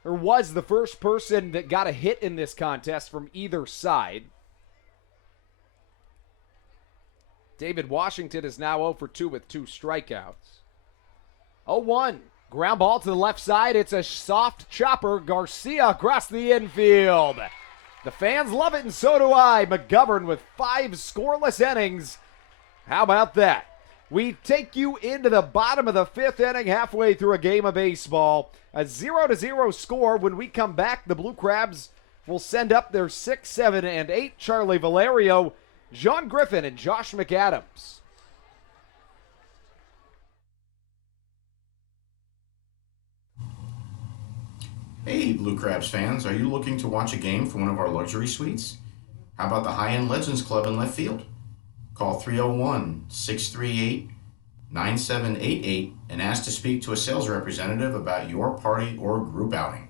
was the first person that got a hit in this contest from either side. David Washington is now 0 for 2 with 2 strikeouts. 0-1. Ground ball to the left side. It's a soft chopper. Garcia across the infield. The fans love it, and so do I. McGovern with 5 scoreless innings. How about that? We take you into the bottom of the 5th inning, halfway through a game of baseball. A 0-0 score. When we come back, the Blue Crabs will send up their 6, 7, and 8. Charlie Valerio, John Griffin, and Josh McAdams. Hey, Blue Crabs fans, are you looking to watch a game from one of our luxury suites? How about the High-End Legends Club in left field? Call 301-638-9788 and ask to speak to a sales representative about your party or group outing.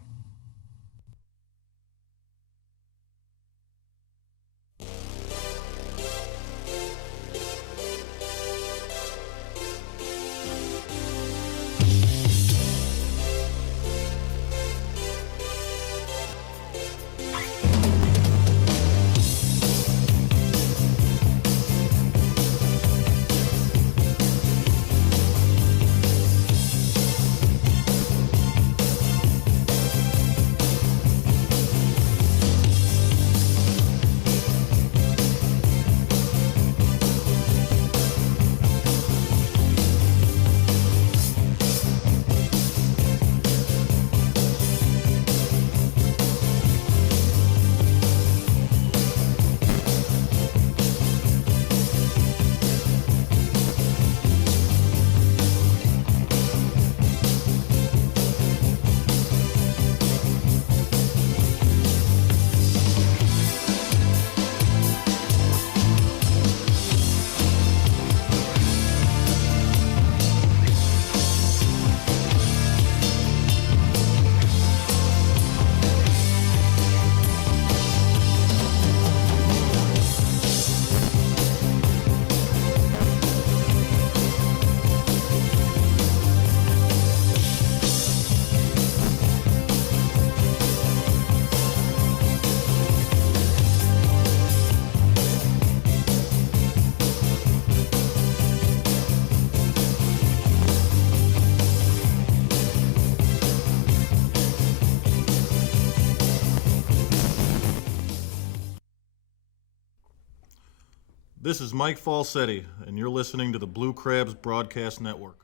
This is Mike Falsetti, and you're listening to the Blue Crabs Broadcast Network.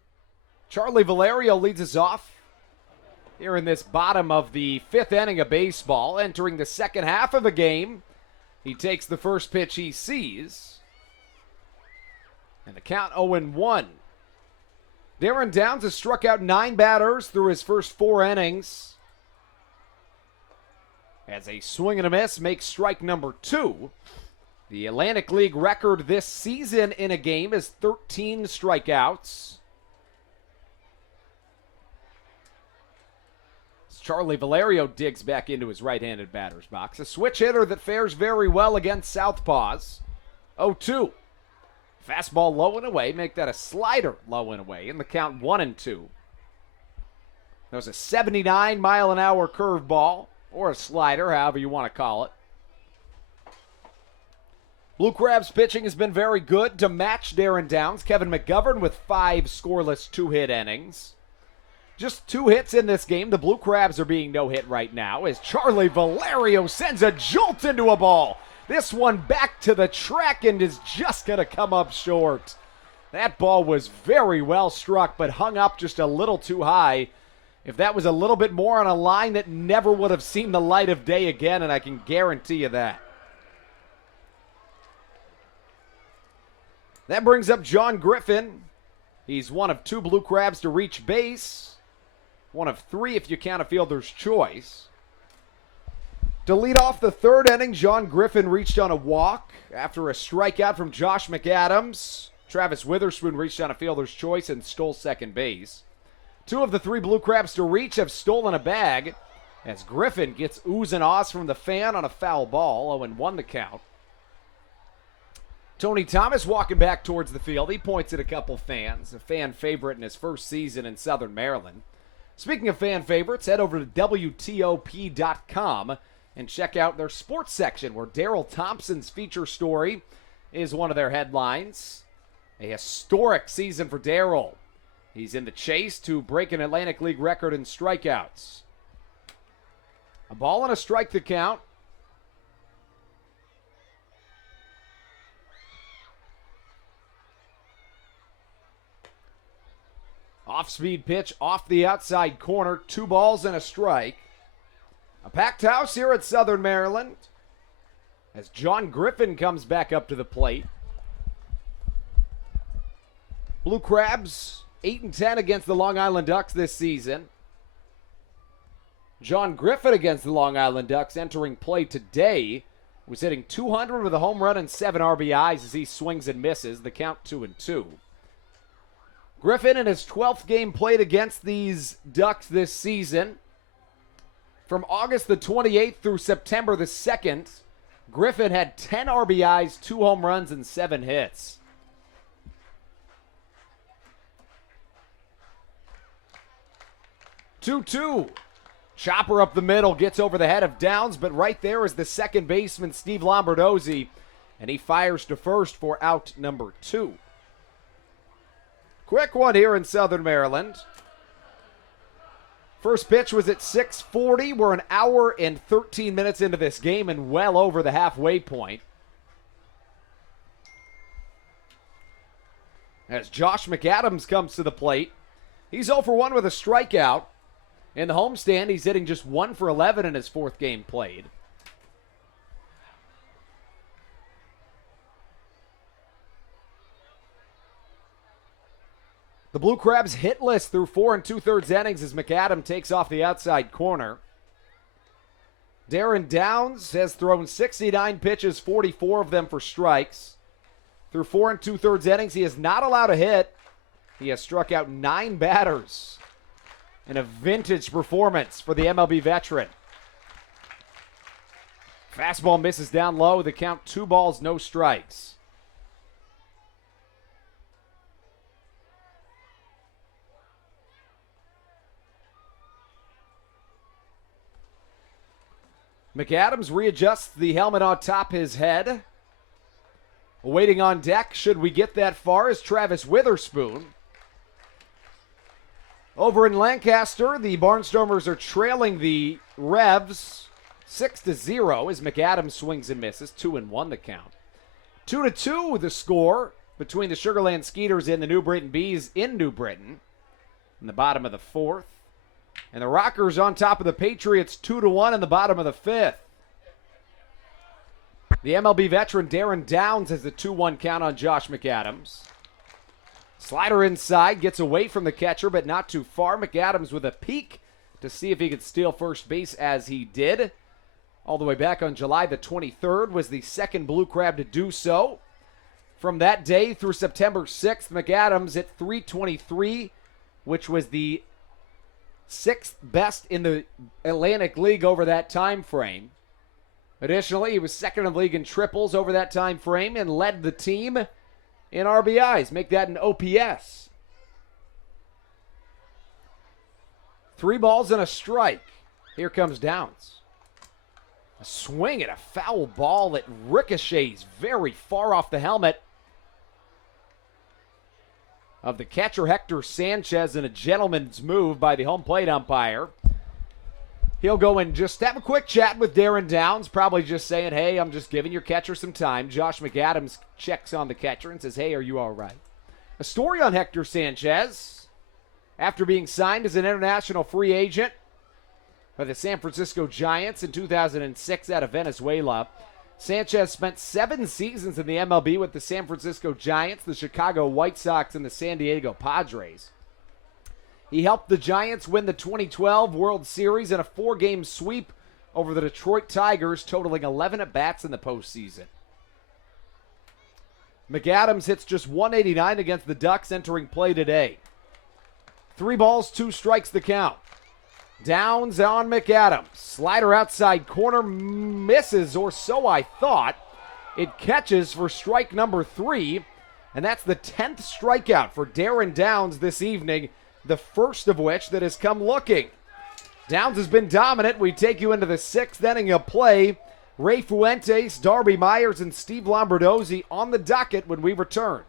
Charlie Valerio leads us off here in this bottom of the 5th inning of baseball. Entering the second half of a game, he takes the first pitch he sees. And the count 0-1. Darren Downs has struck out 9 batters through his first 4 innings. As a swing and a miss makes strike number 2. The Atlantic League record this season in a game is 13 strikeouts. As Charlie Valerio digs back into his right-handed batter's box. A switch hitter that fares very well against southpaws. 0-2. Fastball low and away. Make that a slider low and away. In the count 1-2. There's a 79-mile-an-hour curveball. Or a slider, however you want to call it. Blue Crabs pitching has been very good to match Darren Downs. Kevin McGovern with 5 scoreless 2-hit innings. Just 2 hits in this game. The Blue Crabs are being no-hit right now as Charlie Valerio sends a jolt into a ball. This one back to the track and is just going to come up short. That ball was very well struck but hung up just a little too high. If that was a little bit more on a line, that never would have seen the light of day again, and I can guarantee you that. That brings up John Griffin. He's one of 2 Blue Crabs to reach base. One of 3 if you count a fielder's choice. To lead off the 3rd inning, John Griffin reached on a walk after a strikeout from Josh McAdams. Travis Witherspoon reached on a fielder's choice and stole second base. 2 of the 3 Blue Crabs to reach have stolen a bag as Griffin gets oohs and ahs from the fan on a foul ball. 0-1 the count. Tony Thomas walking back towards the field. He points at a couple fans, a fan favorite in his first season in Southern Maryland. Speaking of fan favorites, head over to WTOP.com and check out their sports section where Daryl Thompson's feature story is one of their headlines. A historic season for Daryl. He's in the chase to break an Atlantic League record in strikeouts. A ball and a strike to count. Off-speed pitch off the outside corner. 2 balls and a strike. A packed house here at Southern Maryland as John Griffin comes back up to the plate. Blue Crabs 8-10 against the Long Island Ducks this season. John Griffin against the Long Island Ducks entering play today was hitting .200 with a home run and 7 RBIs as he swings and misses. The count 2-2. Griffin in his 12th game played against these Ducks this season. From August the 28th through September the 2nd, Griffin had 10 RBIs, 2 home runs, and 7 hits. Two. Chopper up the middle, gets over the head of Downs, but right there is the second baseman, Steve Lombardozzi, and he fires to first for out number 2. Quick one here in Southern Maryland. First pitch was at 6:40. We're an hour and 13 minutes into this game and well over the halfway point. As Josh McAdams comes to the plate, he's 0 for 1 with a strikeout. In the homestand, he's hitting just 1 for 11 in his 4th game played. The Blue Crabs hitless through 4 2/3 innings as McAdams takes off the outside corner. Darren Downs has thrown 69 pitches, 44 of them for strikes. Through 4 2/3 innings, he has not allowed a hit. He has struck out 9 batters in a vintage performance for the MLB veteran. Fastball misses down low. The count 2 balls, no strikes. McAdams readjusts the helmet on top his head. Waiting on deck, should we get that far, is Travis Witherspoon. Over in Lancaster, the Barnstormers are trailing the Revs 6-0 as McAdams swings and misses. 2-1 the count. 2-2 the score between the Sugar Land Skeeters and the New Britain Bees in New Britain in the bottom of the 4th. And the Rockers on top of the Patriots 2-1 in the bottom of the 5th. The MLB veteran Darren Downs has the 2-1 count on Josh McAdams. Slider inside, gets away from the catcher, but not too far. McAdams with a peek to see if he could steal first base, as he did. All the way back on July the 23rd was the second Blue Crab to do so. From that day through September 6th, McAdams at .323, which was the 6th best in the Atlantic League over that time frame. Additionally, he was second in the league in triples over that time frame and led the team in RBIs. Make that an OPS. 3 balls and a strike. Here comes Downs. A swing at a foul ball that ricochets very far off the helmet of the catcher Hector Sanchez, and a gentleman's move by the home plate umpire. He'll go and just have a quick chat with Darren Downs, probably just saying, hey, I'm just giving your catcher some time. Josh McAdams checks on the catcher and says, hey, are you all right? A story on Hector Sanchez. After being signed as an international free agent by the San Francisco Giants in 2006 out of Venezuela, Sanchez spent 7 seasons in the MLB with the San Francisco Giants, the Chicago White Sox, and the San Diego Padres. He helped the Giants win the 2012 World Series in a 4-game sweep over the Detroit Tigers, totaling 11 at-bats in the postseason. McAdams hits just 189 against the Ducks entering play today. 3 balls, 2 strikes the count. Downs on McAdams. Slider outside corner, misses, or so I thought. It catches for strike number 3, and that's the 10th strikeout for Darren Downs this evening, the first of which that has come looking. Downs has been dominant. We take you into the 6th inning of play. Ray Fuentes, Darby Myers, and Steve Lombardozzi on the docket when we return.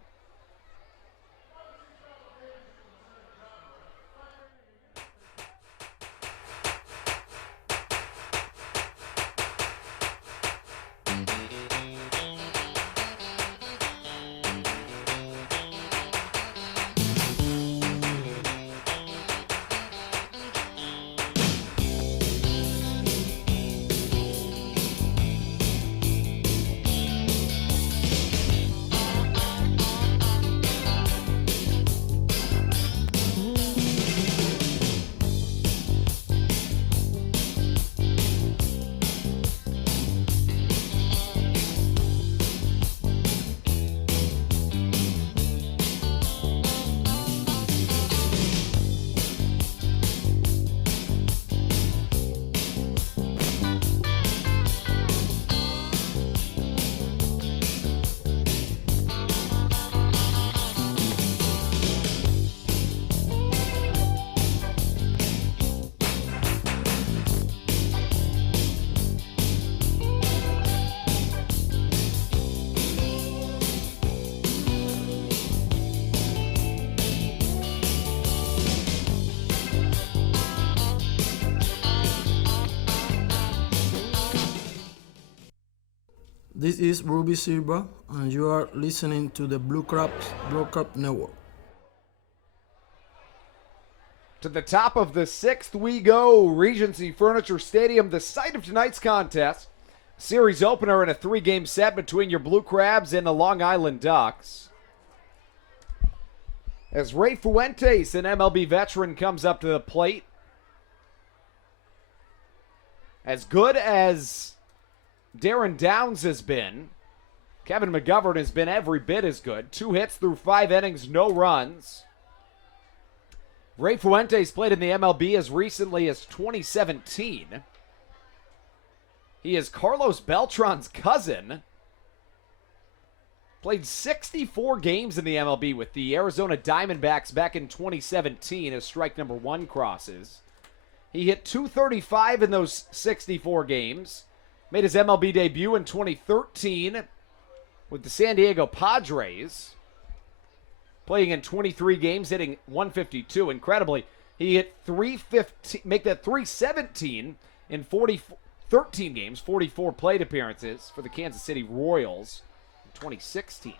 This is Ruby Silva, and you are listening to the Blue Crabs Broadcast Network. To the top of the 6th we go. Regency Furniture Stadium, the site of tonight's contest. Series opener in a 3-game set between your Blue Crabs and the Long Island Ducks. As Ray Fuentes, an MLB veteran, comes up to the plate. As good as Darren Downs has been, Kevin McGovern has been every bit as good. 2 hits through 5 innings, no runs. Ray Fuentes played in the MLB as recently as 2017. He is Carlos Beltran's cousin. Played 64 games in the MLB with the Arizona Diamondbacks back in 2017 as strike number 1 crosses. He hit .235 in those 64 games. Made his MLB debut in 2013 with the San Diego Padres. Playing in 23 games, hitting .152. Incredibly, he hit .315, make that .317 in 13 games, 44 plate appearances for the Kansas City Royals. 2016.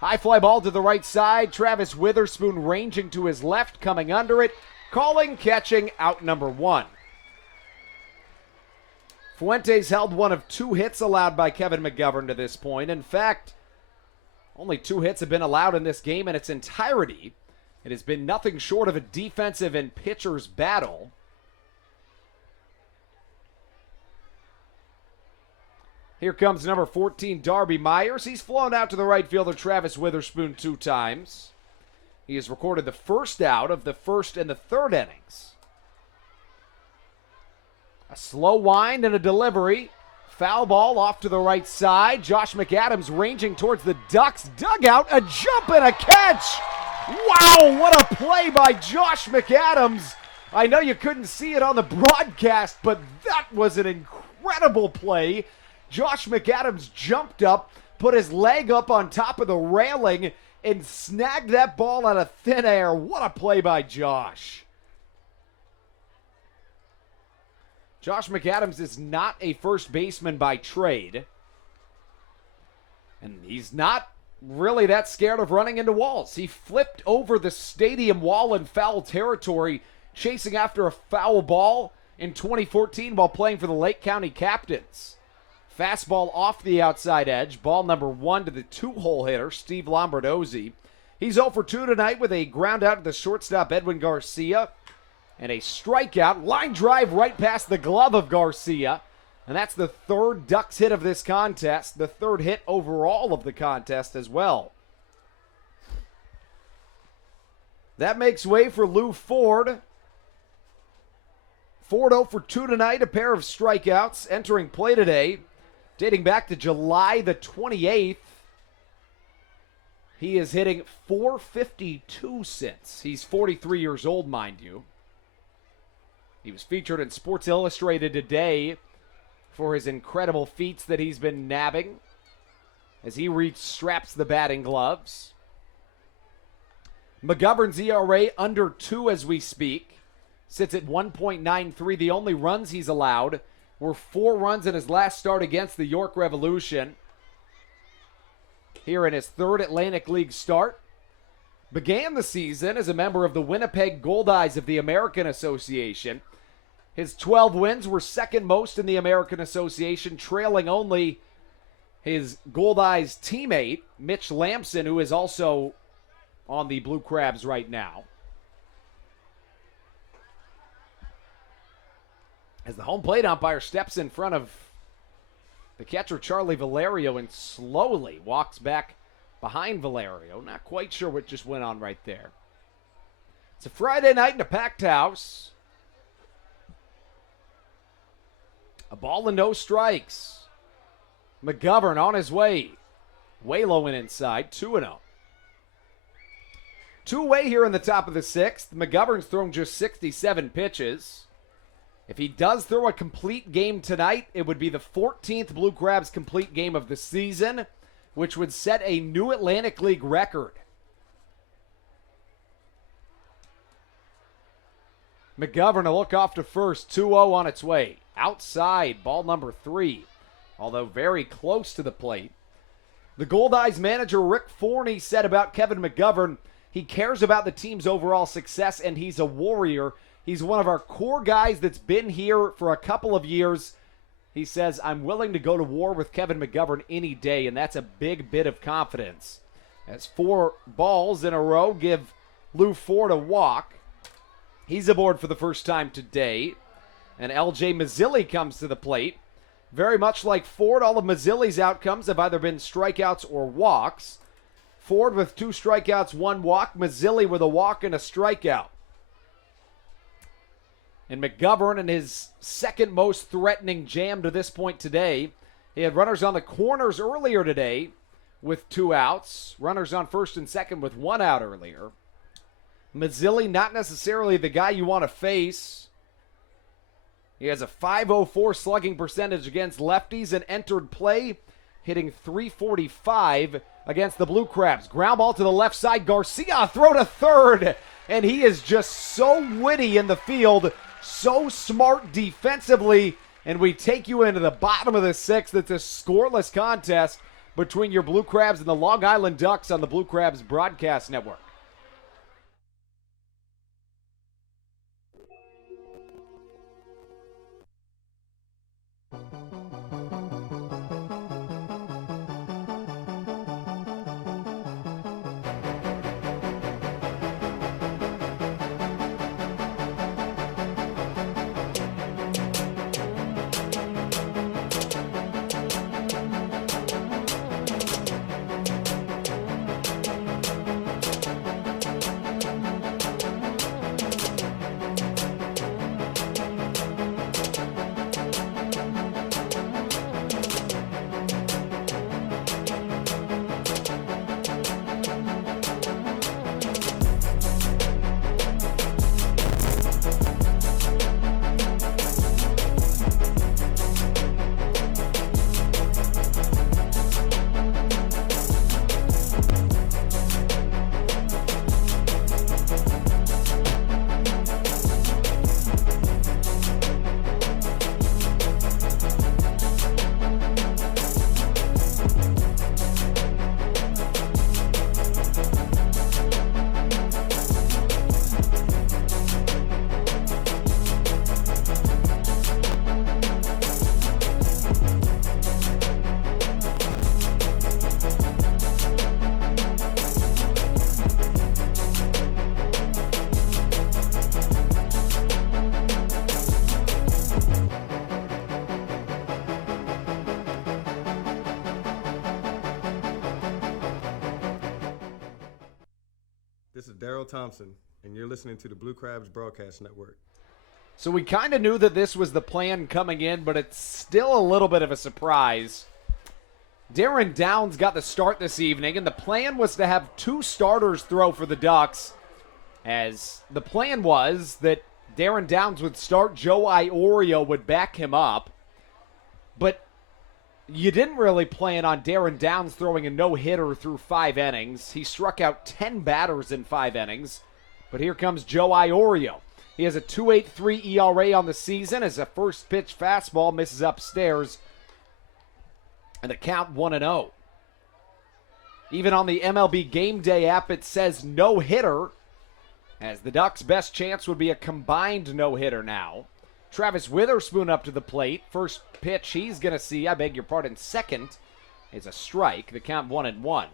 High fly ball to the right side. Travis Witherspoon ranging to his left, coming under it. Calling, catching, out number 1. Fuentes held one of 2 hits allowed by Kevin McGovern to this point. In fact, only 2 hits have been allowed in this game in its entirety. It has been nothing short of a defensive and pitcher's battle. Here comes number 14, Darby Myers. He's flown out to the right fielder, Travis Witherspoon, 2 times. He has recorded the first out of the first and the third innings. A slow wind and a delivery. Foul ball off to the right side. Josh McAdams ranging towards the Ducks dugout. A jump and a catch. Wow, what a play by Josh McAdams. I know you couldn't see it on the broadcast, but that was an incredible play. Josh McAdams jumped up, put his leg up on top of the railing, and snagged that ball out of thin air. What a play by Josh. Josh McAdams is not a first baseman by trade. And he's not really that scared of running into walls. He flipped over the stadium wall in foul territory, chasing after a foul ball in 2014 while playing for the Lake County Captains. Fastball off the outside edge. Ball number 1 to the 2-hole hitter, Steve Lombardozzi. He's 0 for 2 tonight with a ground out to the shortstop, Edwin Garcia. And a strikeout. Line drive right past the glove of Garcia. And that's the 3rd Ducks hit of this contest. The 3rd hit overall of the contest as well. That makes way for Lou Ford. Ford 0 for 2 tonight. A pair of strikeouts entering play today. Dating back to July the 28th, he is hitting .452 since. He's 43 years old, mind you. He was featured in Sports Illustrated today for his incredible feats that he's been nabbing as he straps the batting gloves. McGovern's ERA under 2 as we speak. Sits at 1.93. The only runs he's allowed were 4 runs in his last start against the York Revolution. Here in his 3rd Atlantic League start. Began the season as a member of the Winnipeg Goldeyes of the American Association. His 12 wins were 2nd most in the American Association, trailing only his Goldeyes teammate, Mitch Lamson, who is also on the Blue Crabs right now. As the home plate umpire steps in front of the catcher, Charlie Valerio, and slowly walks back behind Valerio. Not quite sure what just went on right there. It's a Friday night in a packed house. A ball and no strikes. McGovern on his way. Way low and inside, 2-0. 2-away here in the top of the 6th. McGovern's thrown just 67 pitches. If he does throw a complete game tonight, it would be the 14th Blue Crabs complete game of the season, which would set a new Atlantic League record. McGovern a look off to first, 2-0 on its way. Outside, ball number 3, although very close to the plate. The Goldeyes manager Rick Forney said about Kevin McGovern, he cares about the team's overall success and he's a warrior. He's one of our core guys that's been here for a couple of years. He says, I'm willing to go to war with Kevin McGovern any day, and that's a big bit of confidence. As 4 balls in a row give Lou Ford a walk. He's aboard for the first time today. And L.J. Mazzilli comes to the plate. Very much like Ford, all of Mazzilli's outcomes have either been strikeouts or walks. Ford with 2 strikeouts, 1 walk. Mazzilli with a walk and a strikeout. And McGovern in his 2nd most threatening jam to this point today. He had runners on the corners earlier today with 2 outs. Runners on first and second with 1 out earlier. Mazzilli not necessarily the guy you want to face. He has a .504 slugging percentage against lefties and entered play hitting .345 against the Blue Crabs. Ground ball to the left side. Garcia throw to third. And he is just so witty in the field. So smart defensively, and we take you into the bottom of the 6th. It's a scoreless contest between your Blue Crabs and the Long Island Ducks on the Blue Crabs Broadcast Network. This is Daryl Thompson, and you're listening to the Blue Crabs Broadcast Network. So we kind of knew that this was the plan coming in, but it's still a little bit of a surprise. Darren Downs got the start this evening, and the plan was to have two starters throw for the Ducks, as the plan was that Darren Downs would start, Joe Iorio would back him up, but you didn't really plan on Darren Downs throwing a no-hitter through 5 innings. He struck out 10 batters in 5 innings, but here comes Joe Iorio. He has a 2.83 ERA on the season as a first pitch fastball misses upstairs, and the count 1-0. Even on the MLB Game Day app, it says no-hitter, as the Ducks' best chance would be a combined no-hitter now. Travis Witherspoon up to the plate. First pitch he's going to see, second, is a strike. The count 1-1.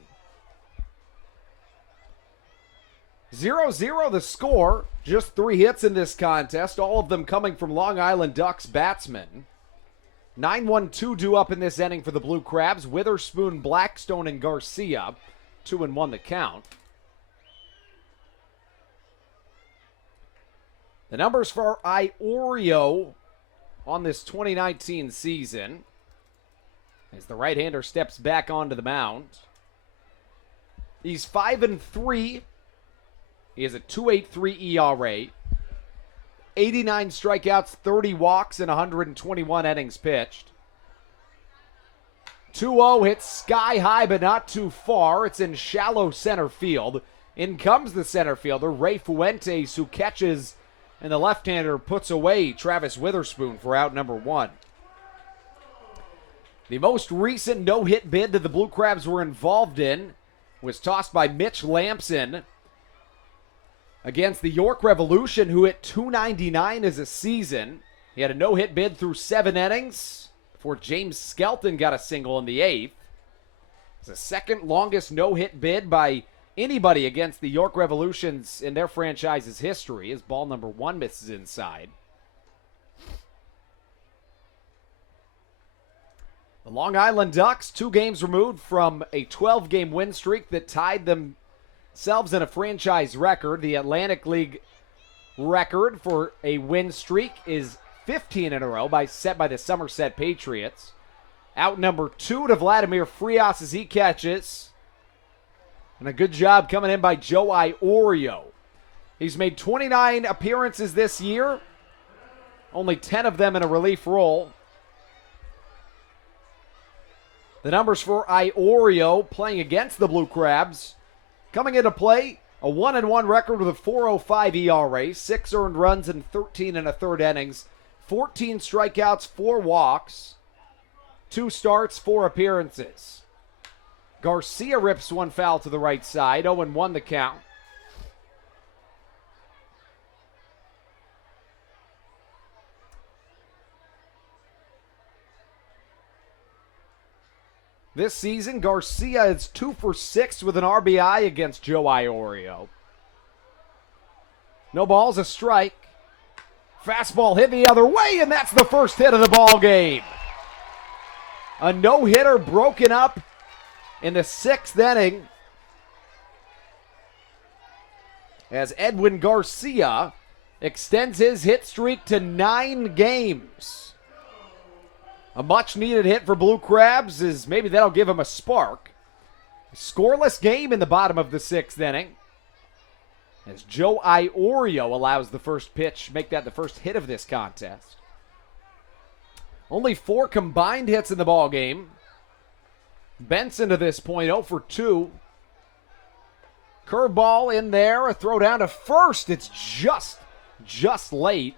0-0 the score. Just 3 hits in this contest, all of them coming from Long Island Ducks batsmen. 9-1-2 due up in this inning for the Blue Crabs. Witherspoon, Blackstone, and Garcia. 2-1 the count. The numbers for Iorio on this 2019 season as the right-hander steps back onto the mound. He's 5-3. He has a 2.83 ERA, 89 strikeouts, 30 walks, and 121 innings pitched. 2-0 hits sky high but not too far. It's in shallow center field. In comes the center fielder, Ray Fuentes, who catches, and the left-hander puts away Travis Witherspoon for out number 1. The most recent no-hit bid that the Blue Crabs were involved in was tossed by Mitch Lampson against the York Revolution, who hit .299 as a season. He had a no-hit bid through 7 innings before James Skelton got a single in the 8th. It's the second longest no-hit bid by anybody against the York Revolutions in their franchise's history, as ball number 1 misses inside. The Long Island Ducks, 2 games removed from a 12-game win streak that tied themselves in a franchise record. The Atlantic League record for a win streak is 15 in a row, set by the Somerset Patriots. Out number 2 to Vladimir Frias as he catches. And a good job coming in by Joe Iorio. He's made 29 appearances this year, only 10 of them in a relief role. The numbers for Iorio playing against the Blue Crabs. Coming into play, a 1-1 record with a 4.05 ERA, 6 earned runs in 13 1/3 innings, 14 strikeouts, 4 walks, 2 starts, 4 appearances. Garcia rips one foul to the right side. 0-1 the count. This season, Garcia is 2 for 6 with an RBI against Joe Iorio. No balls, a strike. Fastball hit the other way, and that's the first hit of the ball game. A no-hitter broken up in the 6th inning as Edwin Garcia extends his hit streak to 9 games. A much-needed hit for Blue Crabs is maybe that'll give him a spark. A scoreless game in the bottom of the 6th inning as Joe Iorio allows the first pitch, make that the first hit of this contest. Only 4 combined hits in the ball game. Benson to this point 0 for 2. Curveball in there, a throw down to first. It's just late.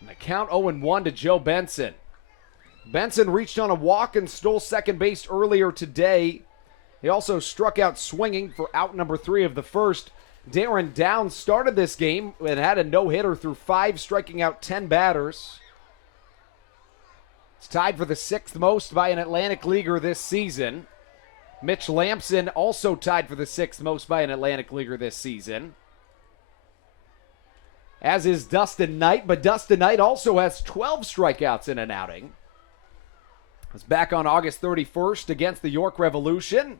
And the count 0-1 to Joe Benson. Benson reached on a walk and stole second base earlier today. He also struck out swinging for out number 3 of the first. Darren Downs started this game and had a no-hitter through 5, striking out 10 batters. It's tied for the 6th most by an Atlantic Leaguer this season. Mitch Lampson also tied for the 6th most by an Atlantic Leaguer this season. As is Dustin Knight, but Dustin Knight also has 12 strikeouts in an outing. It's back on August 31st against the York Revolution.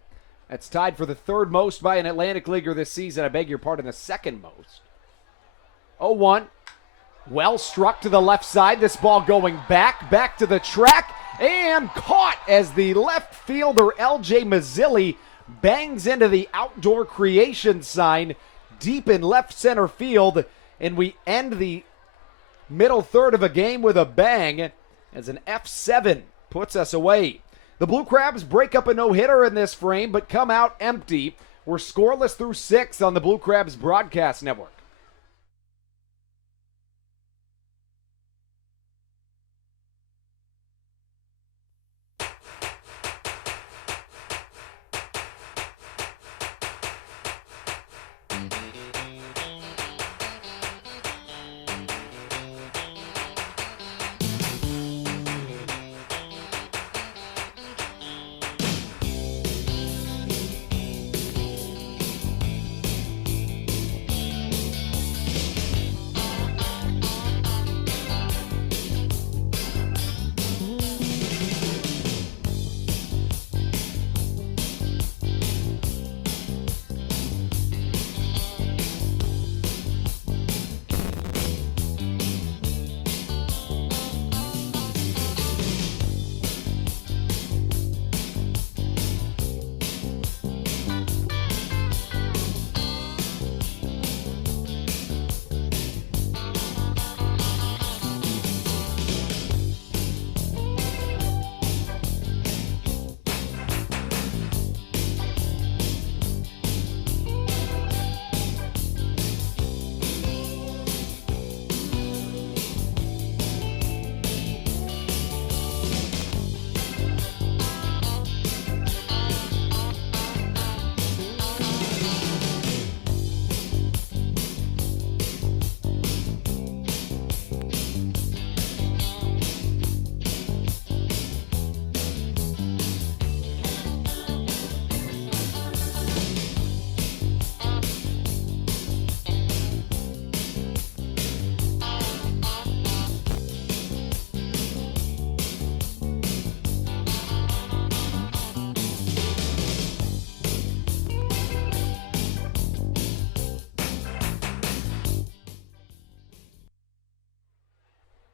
That's tied for the 3rd most by an Atlantic Leaguer this season. I beg your pardon, the 2nd most. 0-1. Well struck to the left side. This ball going back to the track, and caught as the left fielder L.J. Mazzilli bangs into the outdoor creation sign deep in left center field, and we end the middle third of a game with a bang as an F7 puts us away. The Blue Crabs break up a no-hitter in this frame, but come out empty. We're scoreless through 6 on the Blue Crabs Broadcast Network.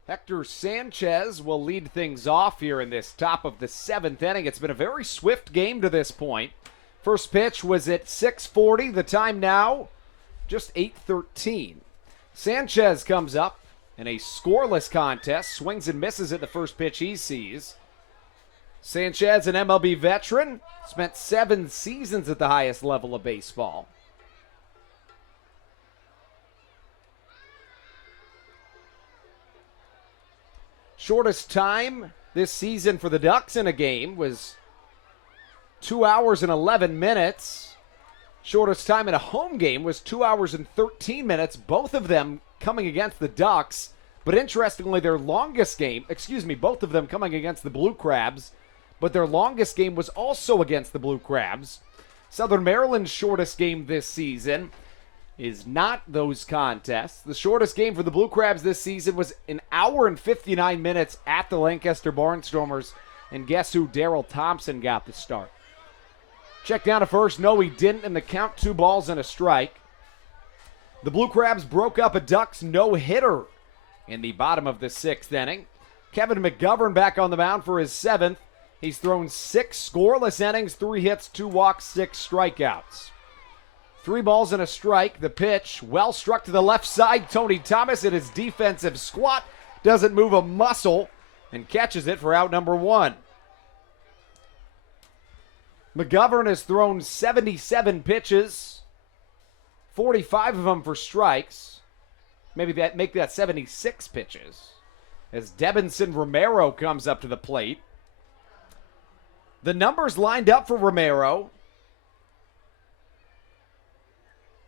Hector Sanchez will lead things off here in this top of the 7th inning. It's been a very swift game to this point. First pitch was at 6:40. The time now, just 8:13. Sanchez comes up in a scoreless contest, swings and misses at the first pitch he sees. Sanchez, an MLB veteran, spent 7 seasons at the highest level of baseball. Shortest time this season for the Ducks in a game was 2 hours and 11 minutes. Shortest time in a home game was 2 hours and 13 minutes, both of them coming against the Ducks. But interestingly, their longest game, both of them coming against the Blue Crabs, but their longest game was also against the Blue Crabs. Southern Maryland's shortest game this season is not those contests. The shortest game for the Blue Crabs this season was an hour and 59 minutes at the Lancaster Barnstormers. And guess who? Daryl Thompson got the start. Check down to first. No, he didn't, and the count 2 balls and a strike. The Blue Crabs broke up a Ducks no-hitter in the bottom of the 6th inning. Kevin McGovern back on the mound for his 7th. He's thrown 6 scoreless innings, 3 hits, 2 walks, 6 strikeouts. 3 balls and a strike. The pitch, well struck to the left side. Tony Thomas in his defensive squat doesn't move a muscle and catches it for out number 1. McGovern has thrown 77 pitches, 45 of them for strikes. Make that 76 pitches. As Debinson Romero comes up to the plate. The numbers lined up for Romero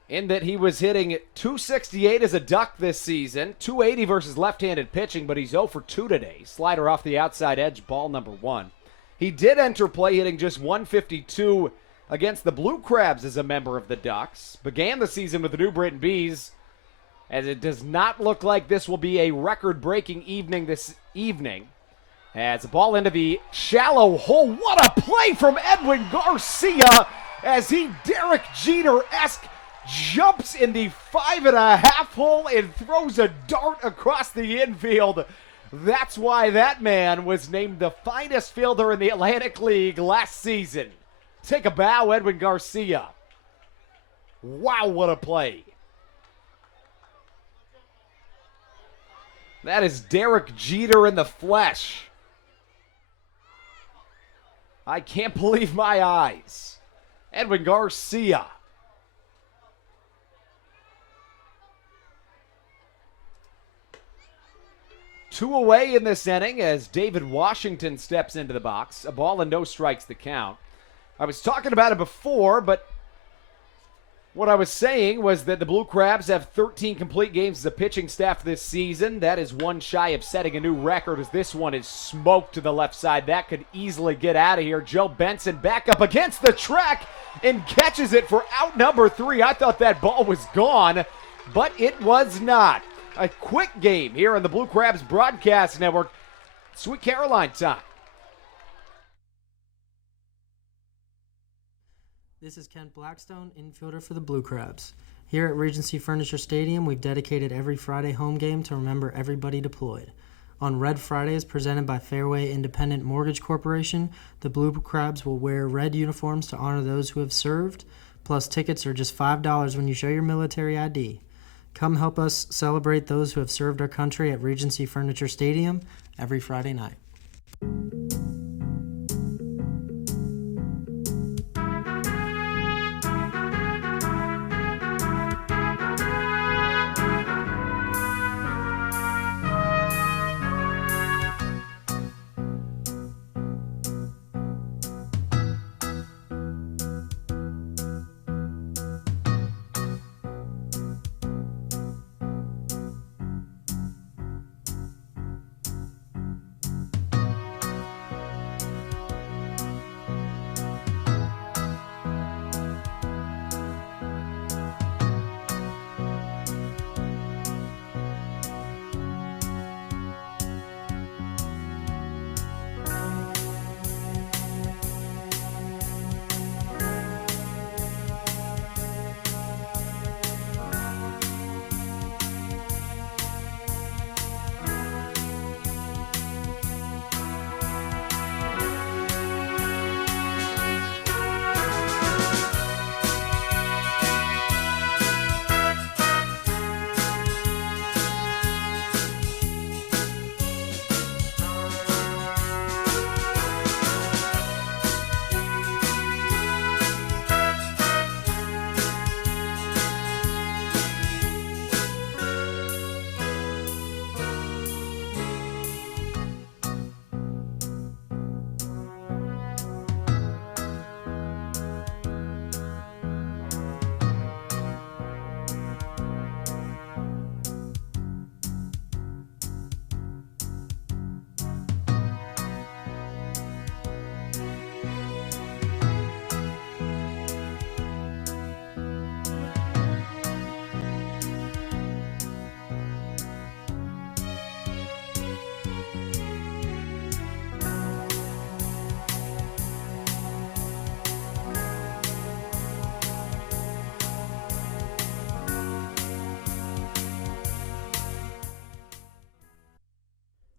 in that he was hitting 268 as a Duck this season, 280 versus left-handed pitching, but he's 0 for 2 today. Slider off the outside edge, ball number 1. He did enter play hitting just 152 against the Blue Crabs as a member of the Ducks. Began the season with the New Britain Bees, as it does not look like this will be a record-breaking evening this evening. As a ball into the shallow hole. What a play from Edwin Garcia as he Derek Jeter-esque jumps in the 5.5 hole and throws a dart across the infield. That's why that man was named the finest fielder in the Atlantic League last season. Take a bow, Edwin Garcia. Wow, what a play. That is Derek Jeter in the flesh. I can't believe my eyes. Edwin Garcia. Two away in this inning as David Washington steps into the box. A ball and no strikes the count. I was talking about it before, but what I was saying was that the Blue Crabs have 13 complete games as a pitching staff this season. That is one shy of setting a new record as this one is smoked to the left side. That could easily get out of here. Joe Benson back up against the track and catches it for out number 3. I thought that ball was gone, but it was not. A quick game here on the Blue Crabs Broadcast Network. Sweet Caroline time. This is Kent Blackstone, infielder for the Blue Crabs. Here at Regency Furniture Stadium, we've dedicated every Friday home game to remember everybody deployed. On Red Fridays, presented by Fairway Independent Mortgage Corporation, the Blue Crabs will wear red uniforms to honor those who have served, plus tickets are just $5 when you show your military ID. Come help us celebrate those who have served our country at Regency Furniture Stadium every Friday night.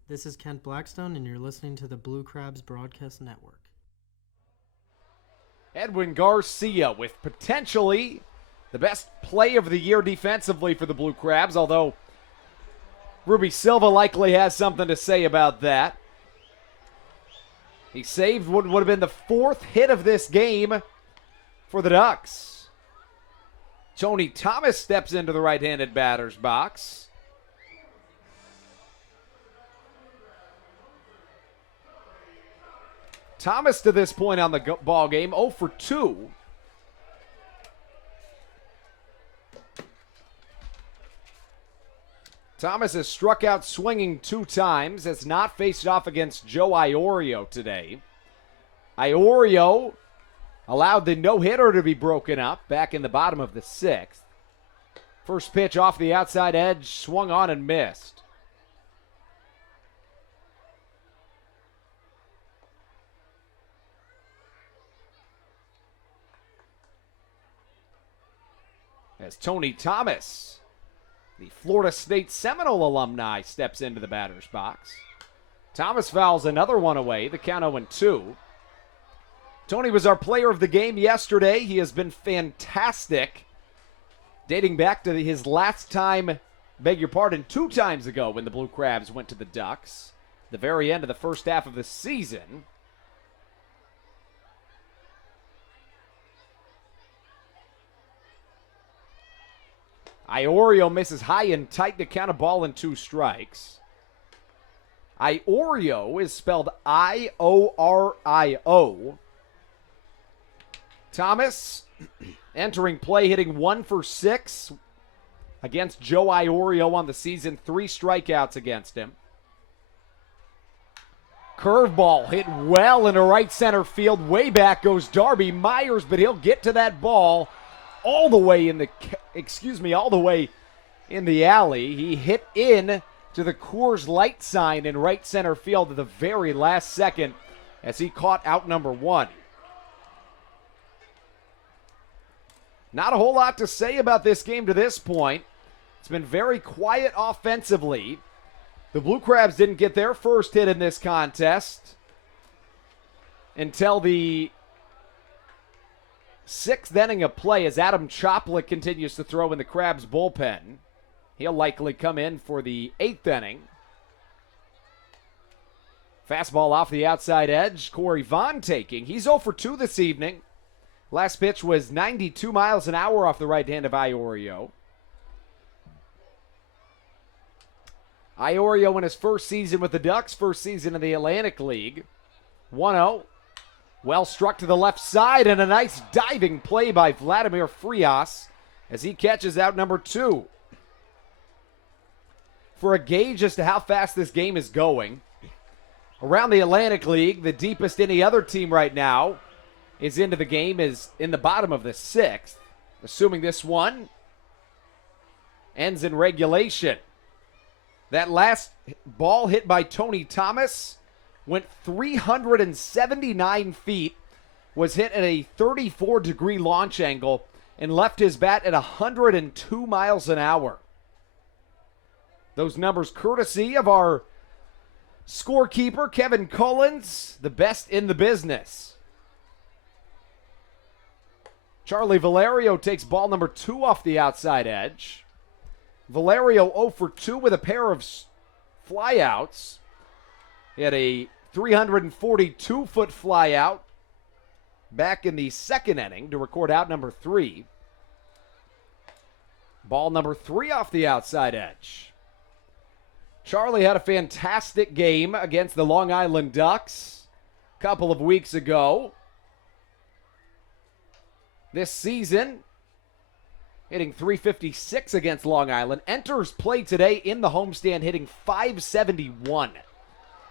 This is Kent Blackstone, and you're listening to the Blue Crabs Broadcast Network. Edwin Garcia with potentially the best play of the year defensively for the Blue Crabs, although Ruby Silva likely has something to say about that. He saved what would have been the fourth hit of this game for the Ducks. Tony Thomas steps into the right-handed batter's box. Thomas to this point on the ball game, 0 for 2. Thomas has struck out swinging 2 times, has not faced off against Joe Iorio today. Iorio allowed the no-hitter to be broken up back in the bottom of the 6th. First pitch off the outside edge, swung on and missed. As Tony Thomas, the Florida State Seminole alumni, steps into the batter's box. Thomas fouls another one away, the count 0-2. Tony was our player of the game yesterday. He has been fantastic, dating back to his last time, 2 times ago when the Blue Crabs went to the Ducks, the very end of the first half of the season. Iorio misses high and tight to count a ball and 2 strikes. Iorio is spelled I-O-R-I-O. Thomas entering play, hitting 1 for 6 against Joe Iorio on the season. 3 strikeouts against him. Curveball hit well into right center field. Way back goes Darby Myers, but he'll get to that ball all the way in the alley. He hit in to the Coors Light sign in right center field at the very last second as he caught out number 1. Not a whole lot to say about this game to this point. It's been very quiet offensively. The Blue Crabs didn't get their first hit in this contest until the 6th inning of play as Adam Choplik continues to throw in the Crabs bullpen. He'll likely come in for the 8th inning. Fastball off the outside edge. Corey Vaughn taking. He's 0 for 2 this evening. Last pitch was 92 miles an hour off the right hand of Iorio. Iorio in his first season with the Ducks, first season in the Atlantic League. 1-0. Well struck to the left side, and a nice diving play by Vladimir Frias as he catches out number 2. For a gauge as to how fast this game is going, around the Atlantic League, the deepest any other team right now is into the game is in the bottom of the 6th, assuming this one ends in regulation. That last ball hit by Tony Thomas went 379 feet, was hit at a 34-degree launch angle, and left his bat at 102 miles an hour. Those numbers courtesy of our scorekeeper, Kevin Collins, the best in the business. Charlie Valerio takes ball number 2 off the outside edge. Valerio 0 for 2 with a pair of flyouts. He had a 342-foot flyout back in the 2nd inning to record out number 3. Ball number 3 off the outside edge. Charlie had a fantastic game against the Long Island Ducks a couple of weeks ago. This season, hitting .356 against Long Island. Enters play today in the homestand, hitting .571.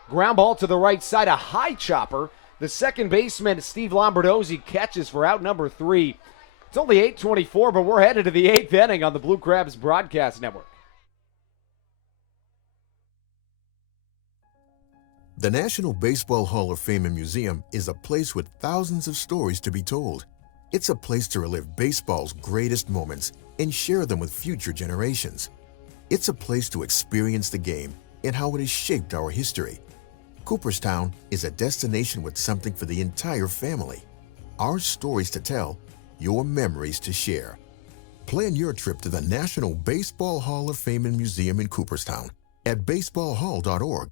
Ground ball to the right side, a high chopper. The second baseman, Steve Lombardozzi, catches for out number 3. It's only 8:24, but we're headed to the 8th inning on the Blue Crabs Broadcast Network. The National Baseball Hall of Fame and Museum is a place with thousands of stories to be told. It's a place to relive baseball's greatest moments and share them with future generations. It's a place to experience the game and how it has shaped our history. Cooperstown is a destination with something for the entire family. Our stories to tell, your memories to share. Plan your trip to the National Baseball Hall of Fame and Museum in Cooperstown at baseballhall.org.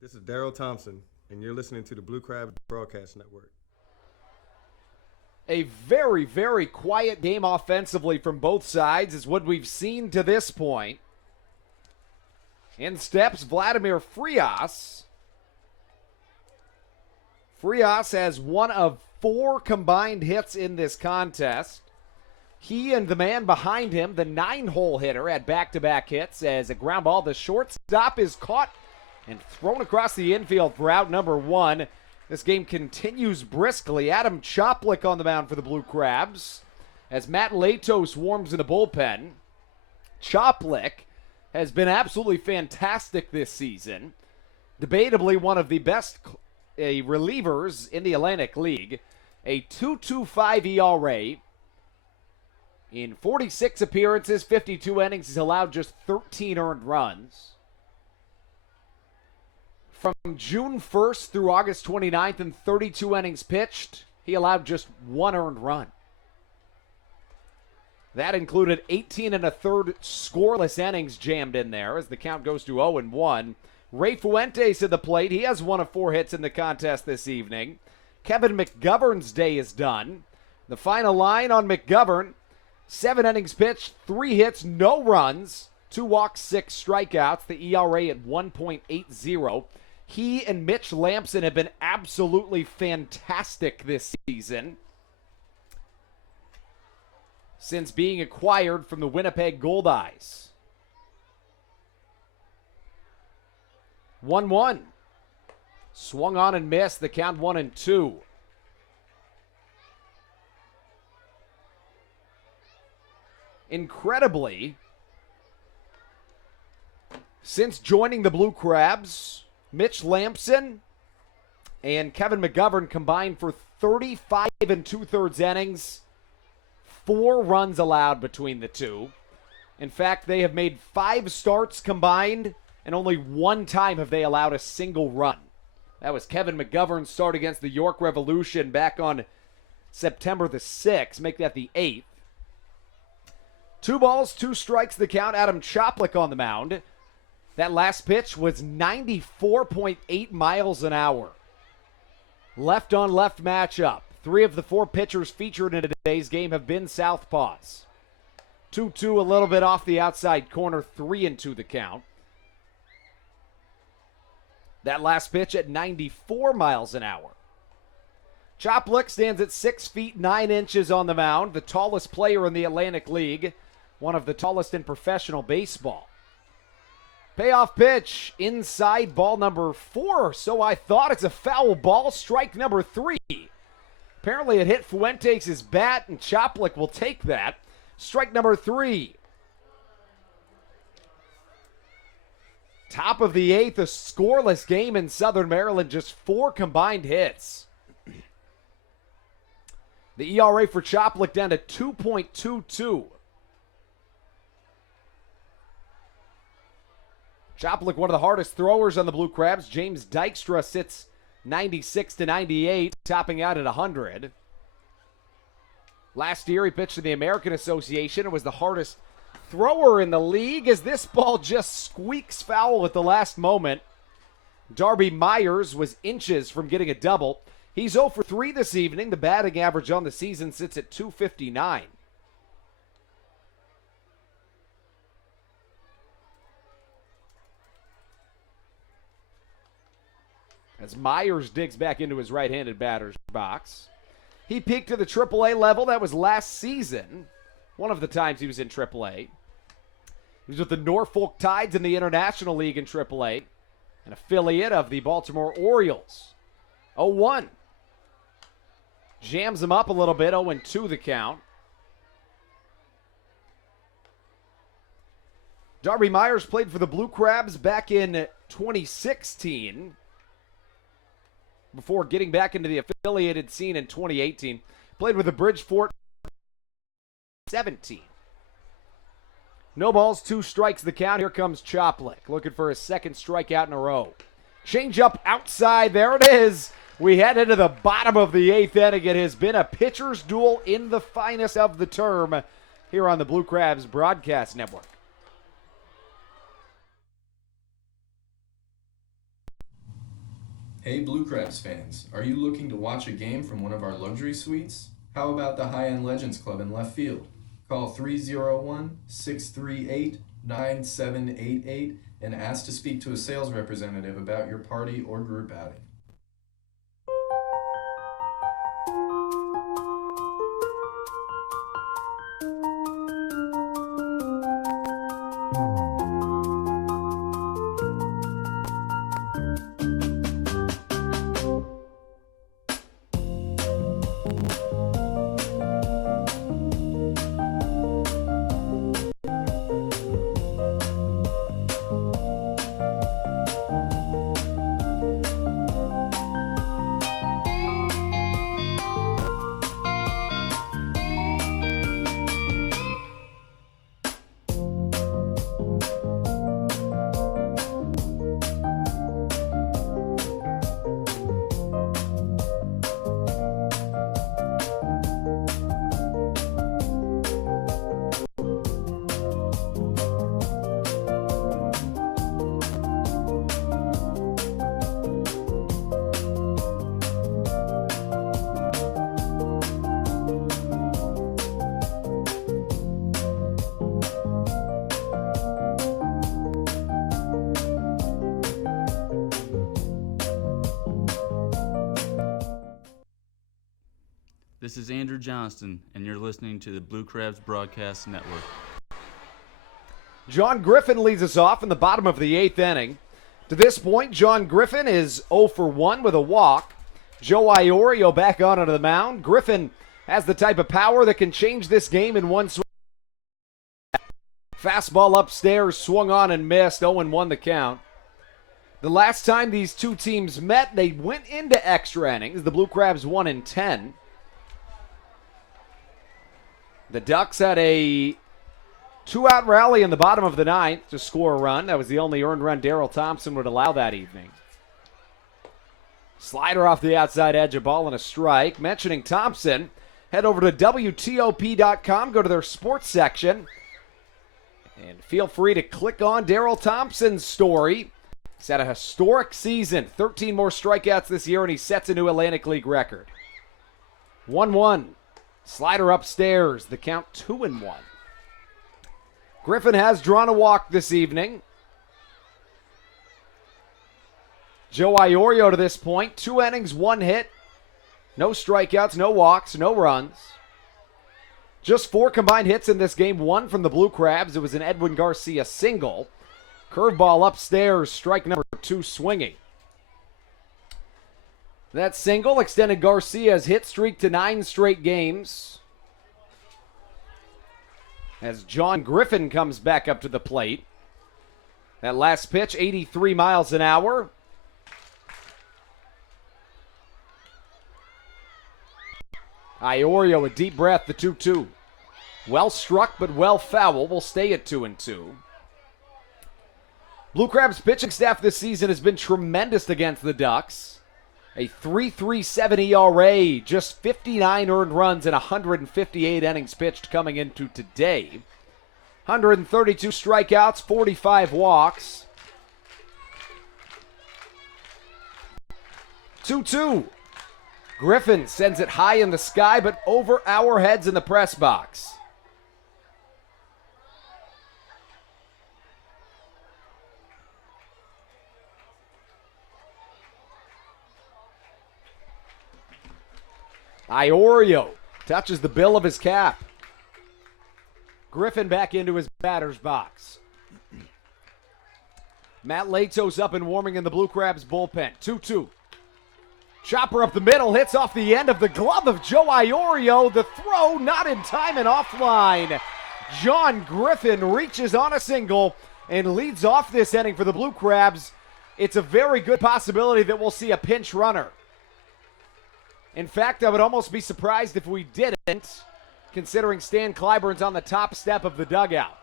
This is Daryl Thompson, and you're listening to the Blue Crabs Broadcast Network. A very, very quiet game offensively from both sides is what we've seen to this point. In steps Vladimir Frias. Frias has one of 4 combined hits in this contest. He and the man behind him, the 9-hole hitter, had back-to-back hits as a ground ball. The shortstop is caught and thrown across the infield for out number 1. This game continues briskly. Adam Choplik on the mound for the Blue Crabs as Matt Latos warms in the bullpen. Choplik has been absolutely fantastic this season. Debatably one of the best relievers in the Atlantic League. A 2.25 ERA. In 46 appearances, 52 innings, he's allowed just 13 earned runs. From June 1st through August 29th in 32 innings pitched, he allowed just 1 earned run. That included 18 1/3 scoreless innings jammed in there as the count goes to 0-1. Ray Fuentes at the plate. He has 1 of 4 hits in the contest this evening. Kevin McGovern's day is done. The final line on McGovern, 7 innings pitched, 3 hits, no runs, 2 walks, 6 strikeouts. The ERA at 1.80. He and Mitch Lampson have been absolutely fantastic this season since being acquired from the Winnipeg Goldeyes. 1-1. Swung on and missed. The count 1-2. Incredibly, since joining the Blue Crabs, Mitch Lampson and Kevin McGovern combined for 35 2/3 innings, 4 runs allowed between the two. In fact, they have made 5 starts combined, and only 1 time have they allowed a single run. That was Kevin McGovern's start against the York Revolution back on September the 6th. Make that the 8th. 2 balls, 2 strikes the count. Adam Choplik on the mound. That last pitch was 94.8 miles an hour. Left-on-left matchup. 3 of the 4 pitchers featured in today's game have been southpaws. 2-2, a little bit off the outside corner, 3-2 the count. That last pitch at 94 miles an hour. Choplik stands at 6 feet 9 inches on the mound, the tallest player in the Atlantic League, one of the tallest in professional baseball. Payoff pitch inside, ball number 4. So I thought. It's a foul ball, strike number 3. Apparently it hit Fuentes' bat, and Choplik will take that. Strike number 3. Top of the 8th, a scoreless game in Southern Maryland, just 4 combined hits. The ERA for Choplik down to 2.22. Choplik, one of the hardest throwers on the Blue Crabs. James Dykstra sits 96 to 98, topping out at 100. Last year, he pitched in the American Association and was the hardest thrower in the league, as this ball just squeaks foul at the last moment. Darby Myers was inches from getting a double. He's 0 for 3 this evening. The batting average on the season sits at .259. As Myers digs back into his right-handed batter's box. He peaked to the AAA level. That was last season. One of the times he was in AAA. He was with the Norfolk Tides in the International League in AAA, an affiliate of the Baltimore Orioles. 0-1. Jams him up a little bit, 0-2 the count. Darby Myers played for the Blue Crabs back in 2016 before getting back into the affiliated scene in 2018. Played with the Bridgeport 17. No balls, 2 strikes the count. Here comes Choplik, looking for his second strikeout in a row. Change up outside. There it is. We head into the bottom of the 8th inning. It has been a pitcher's duel in the finest of the term here on the Blue Crabs Broadcast Network. Hey Blue Crabs fans, are you looking to watch a game from one of our luxury suites? How about the High-End Legends Club in left field? Call 301-638-9788 and ask to speak to a sales representative about your party or group outing. This is Andrew Johnston, and you're listening to the Blue Crabs Broadcast Network. John Griffin leads us off in the bottom of the 8th inning. To this point, John Griffin is 0 for 1 with a walk. Joe Iorio back onto the mound. Griffin has the type of power that can change this game in one swing. Fastball upstairs, swung on and missed. 0-1 the count. The last time these two teams met, they went into extra innings. The Blue Crabs won in 10. The Ducks had a 2-out rally in the bottom of the 9th to score a run. That was the only earned run Daryl Thompson would allow that evening. Slider off the outside edge, a ball and a strike. Mentioning Thompson, head over to WTOP.com, go to their sports section, and feel free to click on Daryl Thompson's story. He's had a historic season, 13 more strikeouts this year, and he sets a new Atlantic League record. 1-1. Slider upstairs, the count 2-1. Griffin has drawn a walk this evening. Joe Iorio to this point, 2 innings, 1 hit. No strikeouts, no walks, no runs. Just 4 combined hits in this game, 1 from the Blue Crabs. It was an Edwin Garcia single. Curveball upstairs, strike number 2 swinging. That single extended Garcia's hit streak to 9 straight games. As John Griffin comes back up to the plate. That last pitch, 83 miles an hour. Iorio, a deep breath, the 2-2. Well struck, but well foul. Will stay at 2-2. Blue Crabs pitching staff this season has been tremendous against the Ducks. A 3.37 ERA, just 59 earned runs and 158 innings pitched coming into today. 132 strikeouts, 45 walks. 2-2. Griffin sends it high in the sky, but over our heads in the press box. Iorio touches the bill of his cap. Griffin back into his batter's box. Matt Lato's up and warming in the Blue Crabs bullpen. 2-2. Chopper up the middle, hits off the end of the glove of Joe Iorio. The throw not in time and offline. John Griffin reaches on a single and leads off this inning for the Blue Crabs. It's a very good possibility that we'll see a pinch runner. In fact, I would almost be surprised if we didn't, considering Stan Clyburn's on the top step of the dugout.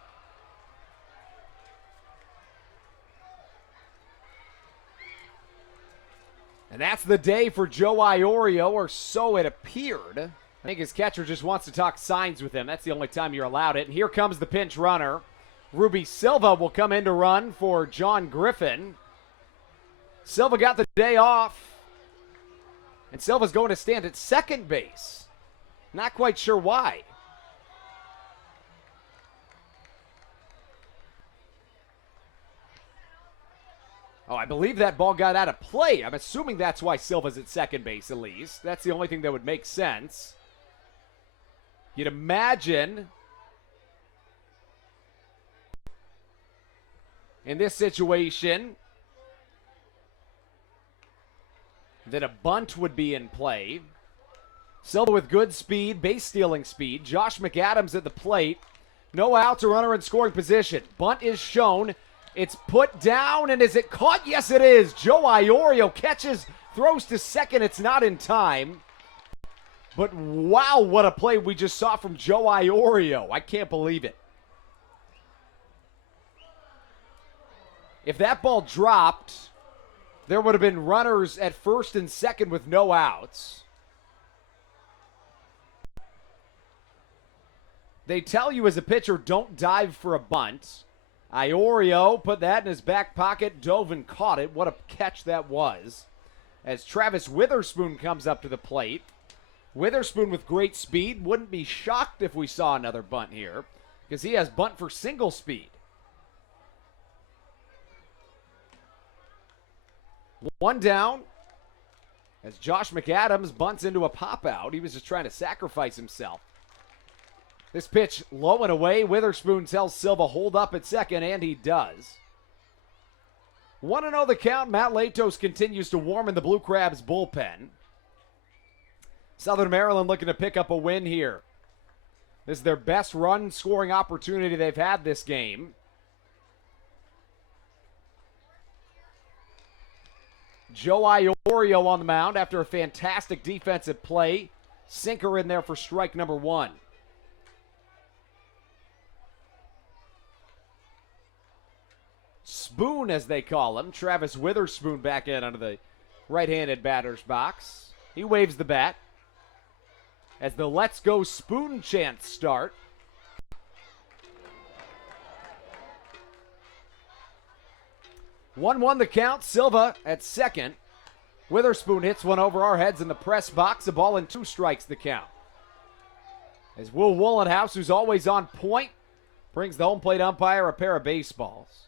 And that's the day for Joe Iorio, or so it appeared. I think his catcher just wants to talk signs with him. That's the only time you're allowed it. And here comes the pinch runner. Ruby Silva will come in to run for John Griffin. Silva got the day off. And Silva's going to stand at second base. Not quite sure why. Oh, I believe that ball got out of play. I'm assuming that's why Silva's at second base, at least. That's the only thing that would make sense. You'd imagine in this situation that a bunt would be in play. Silva with good speed, base stealing speed. Josh McAdams at the plate. No outs, a runner in scoring position. Bunt is shown. It's put down, and is it caught? Yes, it is. Joe Iorio catches, throws to second. It's not in time. But wow, what a play we just saw from Joe Iorio. I can't believe it. If that ball dropped, there would have been runners at first and second with no outs. They tell you as a pitcher, don't dive for a bunt. Iorio put that in his back pocket, dove and caught it. What a catch that was. As Travis Witherspoon comes up to the plate. Witherspoon with great speed. Wouldn't be shocked if we saw another bunt here, because he has bunt for single speed. One down as Josh McAdams bunts into a pop-out. He was just trying to sacrifice himself. This pitch low and away. Witherspoon tells Silva hold up at second, and he does. 1-0 the count. Matt Latos continues to warm in the Blue Crabs bullpen. Southern Maryland looking to pick up a win here. This is their best run scoring opportunity they've had this game. Joe Iorio on the mound after a fantastic defensive play. Sinker in there for strike number 1. Spoon, as they call him. Travis Witherspoon back in under the right-handed batter's box. He waves the bat as the Let's Go Spoon chants start. One the count. Silva at second. Witherspoon hits one over our heads in the press box. A ball and 2 strikes the count. As Will Wollenhouse, who's always on point, brings the home plate umpire a pair of baseballs.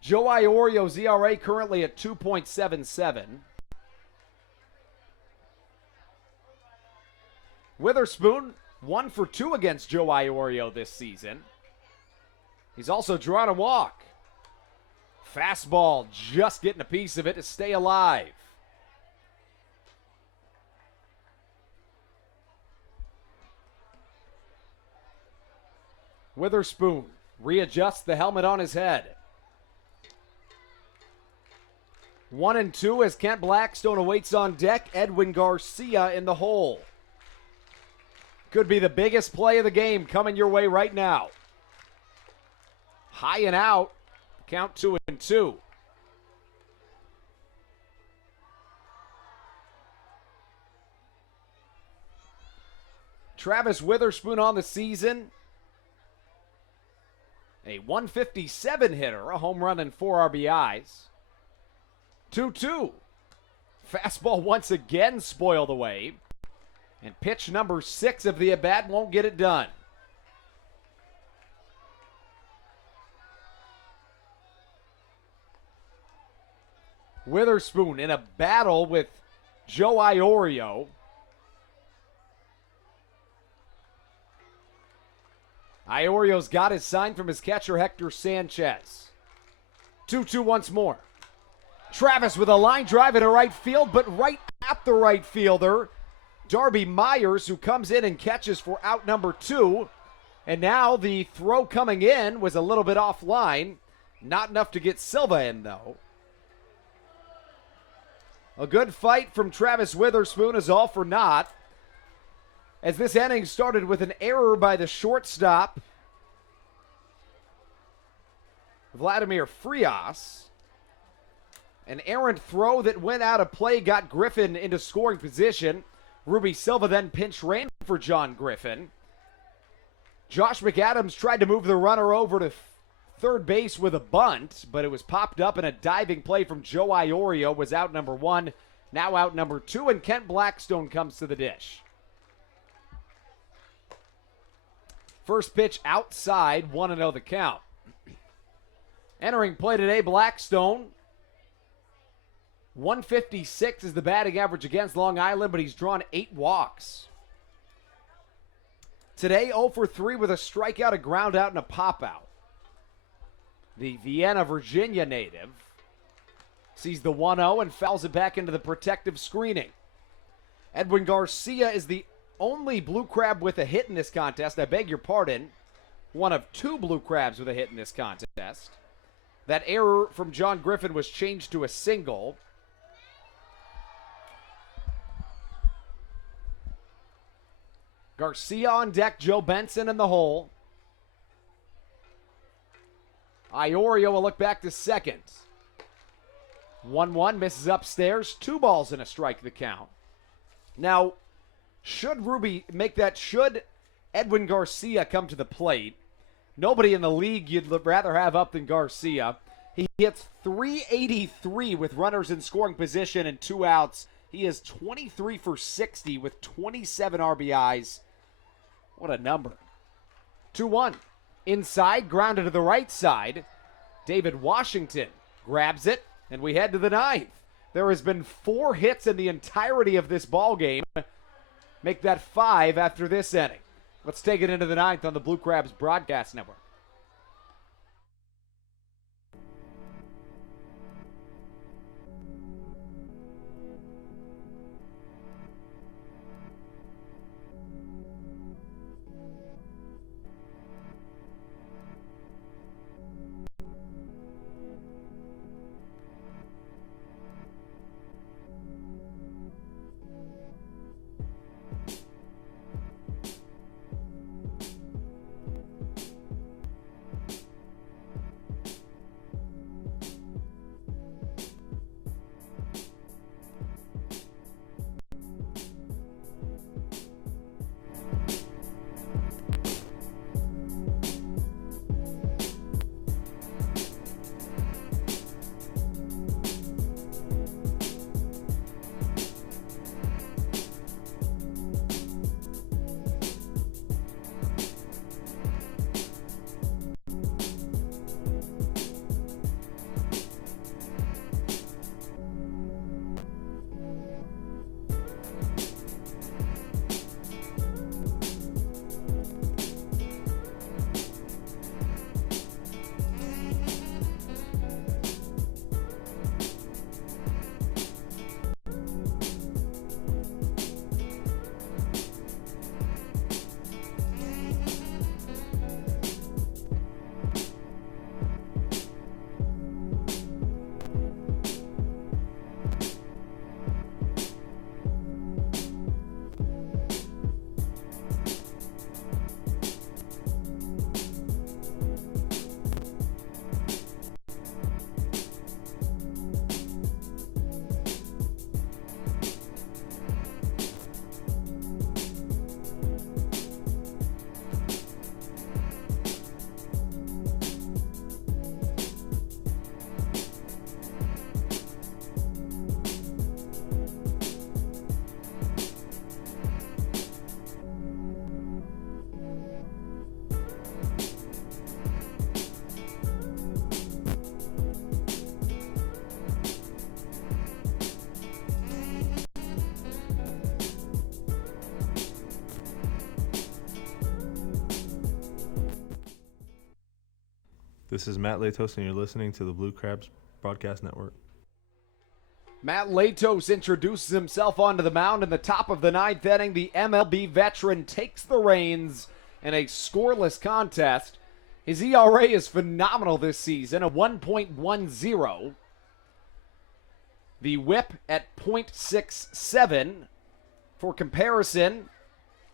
Joe Iorio's ERA currently at 2.77. Witherspoon 1 for 2 against Joe Iorio this season. He's also drawn a walk. Fastball just getting a piece of it to stay alive. Witherspoon readjusts the helmet on his head. 1-2 as Kent Blackstone awaits on deck. Edwin Garcia in the hole. Could be the biggest play of the game coming your way right now. High and out. Count 2-2. Travis Witherspoon on the season. A 157 hitter, a home run and 4 RBIs. 2-2. Fastball once again spoiled away. And pitch number 6 of the at-bat won't get it done. Witherspoon in a battle with Joe Iorio. Iorio's got his sign from his catcher, Hector Sanchez. 2-2 once more. Travis with a line drive into right field, but right at the right fielder, Darby Myers, who comes in and catches for out number 2. And now the throw coming in was a little bit offline. Not enough to get Silva in, though. A good fight from Travis Witherspoon is all for naught, as this inning started with an error by the shortstop, Vladimir Frias. An errant throw that went out of play got Griffin into scoring position. Ruby Silva then pinch ran for John Griffin. Josh McAdams tried to move the runner over to third base with a bunt, but it was popped up, and a diving play from Joe Iorio was out number 1, now out number 2, and Kent Blackstone comes to the dish. First pitch outside, 1-0 the count. Entering play today, Blackstone. 156 is the batting average against Long Island, but he's drawn 8 walks. Today, 0 for 3 with a strikeout, a ground out, and a pop out. The Vienna, Virginia native sees the 1-0 and fouls it back into the protective screening. Edwin Garcia is the only Blue Crab with a hit in this contest. I beg your pardon. One of 2 Blue Crabs with a hit in this contest. That error from John Griffin was changed to a single. Garcia on deck, Joe Benson in the hole. Iorio will look back to second. 1-1, misses upstairs. 2 balls and a strike the count. Now, should Edwin Garcia come to the plate, nobody in the league you'd rather have up than Garcia. He hits .383 with runners in scoring position and 2 outs. He is 23 for 60 with 27 RBIs. What a number. 2-1. Inside, grounded to the right side. David Washington grabs it, and we head to the 9th. There has been 4 hits in the entirety of this ball game. Make that 5 after this inning. Let's take it into the 9th on the Blue Crabs Broadcast Network. This is Matt Latos, and you're listening to the Blue Crabs Broadcast Network. Matt Latos introduces himself onto the mound in the top of the ninth inning. The MLB veteran takes the reins in a scoreless contest. His ERA is phenomenal this season, a 1.10. The whip at .67. For comparison,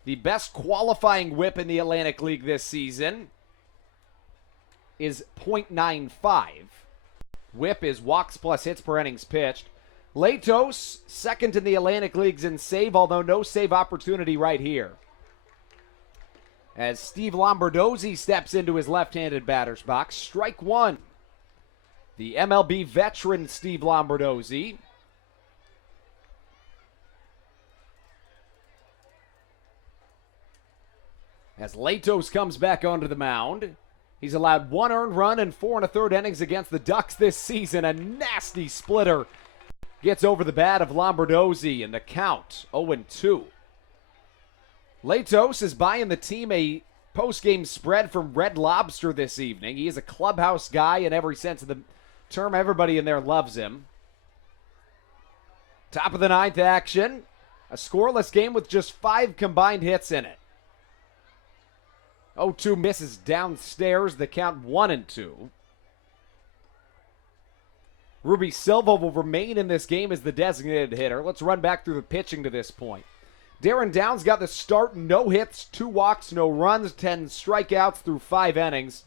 the best qualifying whip in the Atlantic League this season is .95. Whip is walks plus hits per innings pitched. Latos, second in the Atlantic Leagues in save, although no save opportunity right here. As Steve Lombardozzi steps into his left-handed batter's box, strike one. The MLB veteran Steve Lombardozzi. As Latos comes back onto the mound, he's allowed 1 earned run and 4 1/3 innings against the Ducks this season. A nasty splitter gets over the bat of Lombardozzi, and the count 0-2. Latos is buying the team a post-game spread from Red Lobster this evening. He is a clubhouse guy in every sense of the term. Everybody in there loves him. Top of the ninth action. A scoreless game with just 5 combined hits in it. 0-2 misses downstairs. The count 1-2. Ruby Silva will remain in this game as the designated hitter. Let's run back through the pitching to this point. Darren Downs got the start. No hits, 2 walks, no runs, 10 strikeouts through 5 innings.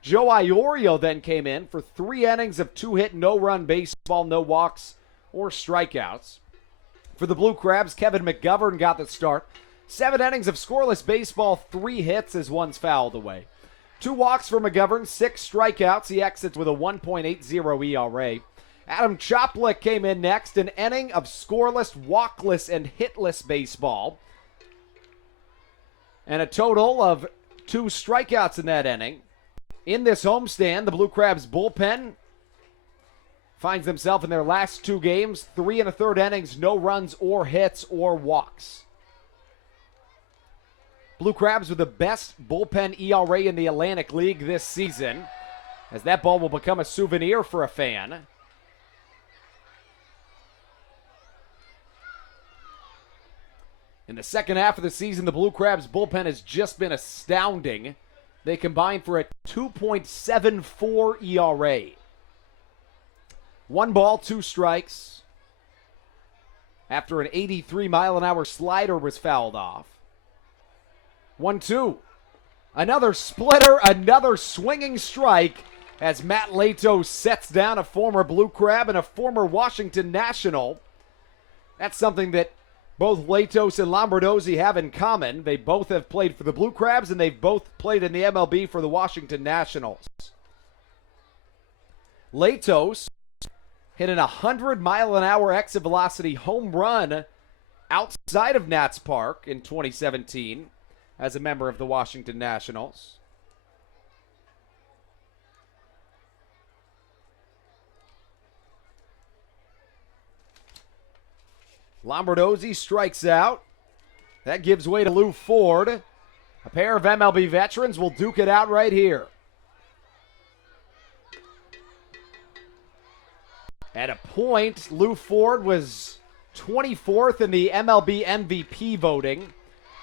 Joe Iorio then came in for 3 innings of 2-hit, no-run baseball, no walks or strikeouts. For the Blue Crabs, Kevin McGovern got the start. 7 innings of scoreless baseball, 3 hits as one's fouled away. 2 walks for McGovern, 6 strikeouts. He exits with a 1.80 ERA. Adam Choplik came in next, an inning of scoreless, walkless, and hitless baseball. And a total of 2 strikeouts in that inning. In this homestand, the Blue Crabs bullpen finds themselves in their last 2 games, 3 1/3 innings, no runs or hits or walks. Blue Crabs with the best bullpen ERA in the Atlantic League this season, as that ball will become a souvenir for a fan. In the second half of the season, the Blue Crabs bullpen has just been astounding. They combine for a 2.74 ERA. 1 ball, 2 strikes. After an 83-mile-an-hour slider was fouled off. 1-2. Another splitter, another swinging strike as Matt Latos sets down a former Blue Crab and a former Washington National. That's something that both Latos and Lombardozzi have in common. They both have played for the Blue Crabs, and they've both played in the MLB for the Washington Nationals. Latos hit an 100-mile-an-hour exit velocity home run outside of Nats Park in 2017 as a member of the Washington Nationals. Lombardozzi strikes out. That gives way to Lou Ford. A pair of MLB veterans will duke it out right here. At a point, Lou Ford was 24th in the MLB MVP voting.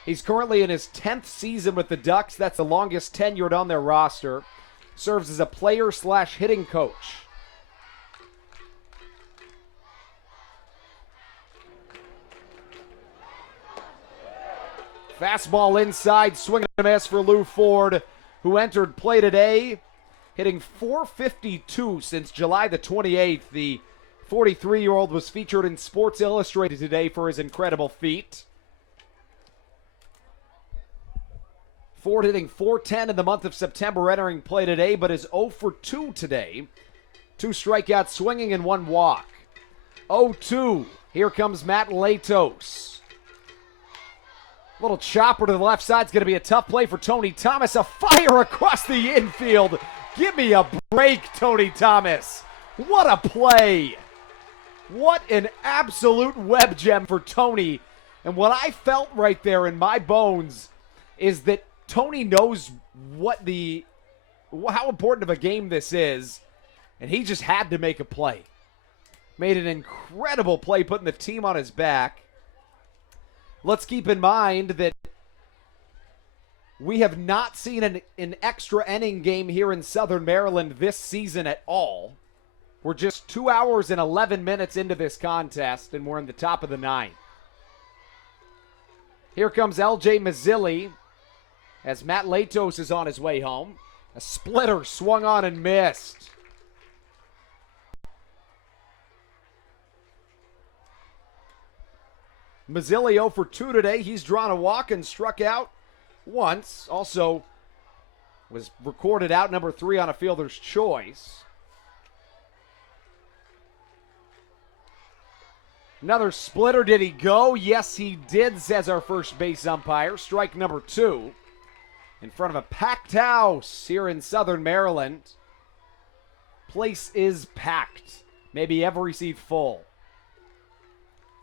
He's currently in his 10th season with the Ducks. That's the longest tenured on their roster. Serves as a player/hitting coach. Fastball inside, swing and a miss for Lou Ford, who entered play today, hitting .452 since July the 28th. The 43-year-old was featured in Sports Illustrated today for his incredible feat. Ford hitting .410 in the month of September, entering play today, but is 0 for 2 today. 2 strikeouts swinging and 1 walk. 0-2. Here comes Matt Latos. Little chopper to the left side is going to be a tough play for Tony Thomas. A fire across the infield. Give me a break, Tony Thomas. What a play. What an absolute web gem for Tony. And what I felt right there in my bones is that Tony knows what the how important of a game this is, and he just had to make a play. Made an incredible play, putting the team on his back. Let's keep in mind that we have not seen an extra inning game here in Southern Maryland this season at all. We're just 2 hours and 11 minutes into this contest, and we're in the top of the ninth. Here comes L.J. Mazzilli as Matt Latos is on his way home. A splitter swung on and missed. Mazzilli 0 for 2 today. He's drawn a walk and struck out once. Also was recorded out number 3 on a fielder's choice. Another splitter. Did he go? Yes, he did, says our first base umpire. Strike number 2 in front of a packed house here in Southern Maryland. Place is packed. Maybe every seat full.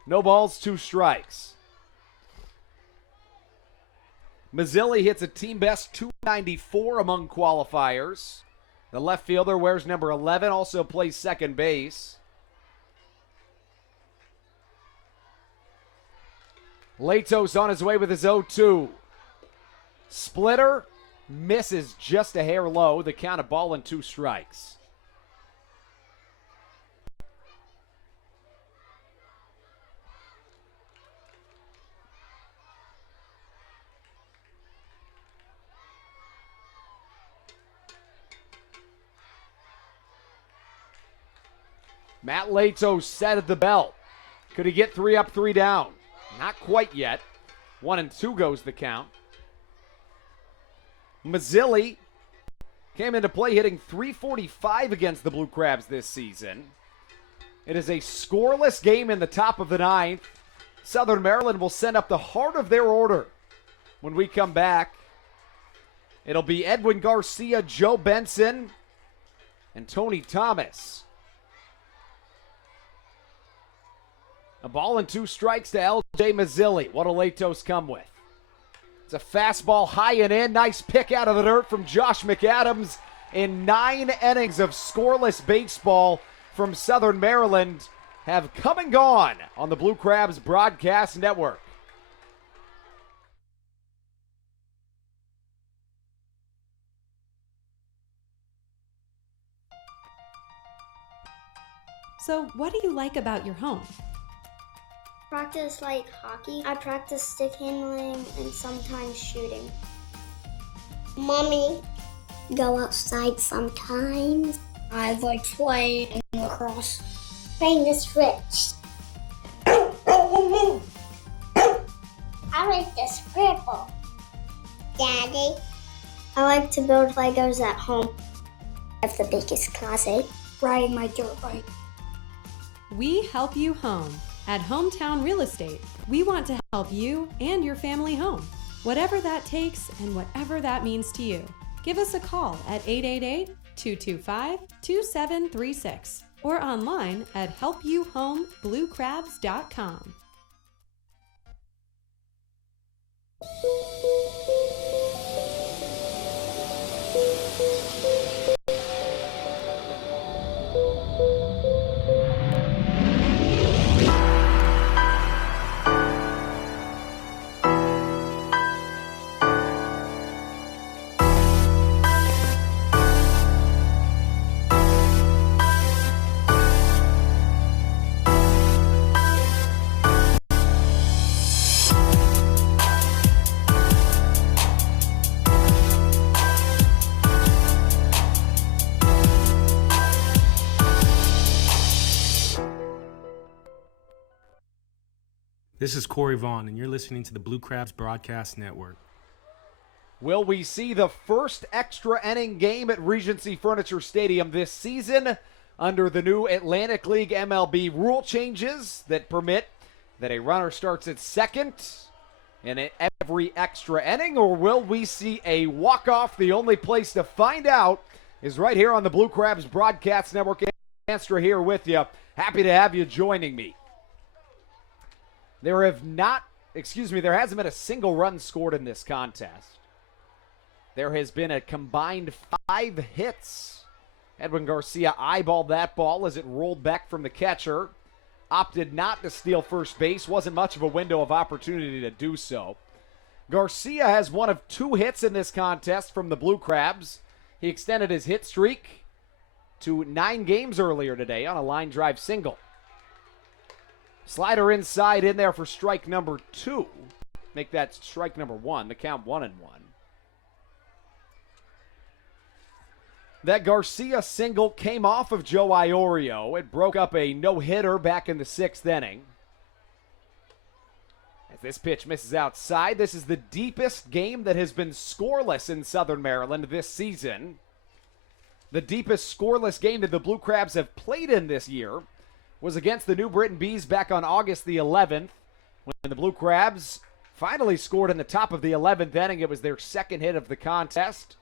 No balls, 2 strikes. Mazzilli hits a team best 294 among qualifiers. The left fielder wears number 11, also plays second base. Latos on his way with his 0-2. Splitter misses just a hair low. The count of ball and 2 strikes. Matt Latos set at the belt. Could he get 3 up, 3 down? Not quite yet. 1-2 goes the count. Mazzilli came into play hitting .345 against the Blue Crabs this season. It is a scoreless game in the top of the ninth. Southern Maryland will send up the heart of their order when we come back. It'll be Edwin Garcia, Joe Benson, and Tony Thomas. A ball and 2 strikes to L.J. Mazzilli. What'll Latos come with? It's a fastball high and in. Nice pick out of the dirt from Josh McAdams in 9 innings of scoreless baseball from Southern Maryland have come and gone on the Blue Crabs Broadcast Network. So, what do you like about your home? Practice like hockey. I practice stick handling and sometimes shooting. Mommy. Go outside sometimes. I like playing lacrosse. Playing the Switch. I like the scribble. Daddy. I like to build Legos at home. I have the biggest closet. Riding my dirt bike. We help you home. At Hometown Real Estate, we want to help you and your family home, whatever that takes and whatever that means to you. Give us a call at 888-225-2736 or online at helpyouhomebluecrabs.com. This is Corey Vaughn, and you're listening to the Blue Crabs Broadcast Network. Will we see the first extra inning game at Regency Furniture Stadium this season under the new Atlantic League MLB rule changes that permit that a runner starts at second in every extra inning, or will we see a walk-off? The only place to find out is right here on the Blue Crabs Broadcast Network. Anstra here with you. Happy to have you joining me. There hasn't been a single run scored in this contest. There has been a combined 5 hits. Edwin Garcia eyeballed that ball as it rolled back from the catcher. Opted not to steal first base. Wasn't much of a window of opportunity to do so. Garcia has one of 2 hits in this contest from the Blue Crabs. He extended his hit streak to 9 games earlier today on a line drive single. Slider inside in there for strike number 2. Make that strike number 1. The count 1-1. That Garcia single came off of Joe Iorio. It broke up a no-hitter back in the 6th inning. As this pitch misses outside, this is the deepest game that has been scoreless in Southern Maryland this season. The deepest scoreless game that the Blue Crabs have played in this year was against the New Britain Bees back on August the 11th, when the Blue Crabs finally scored in the top of the 11th inning. It was their 2nd hit of the contest.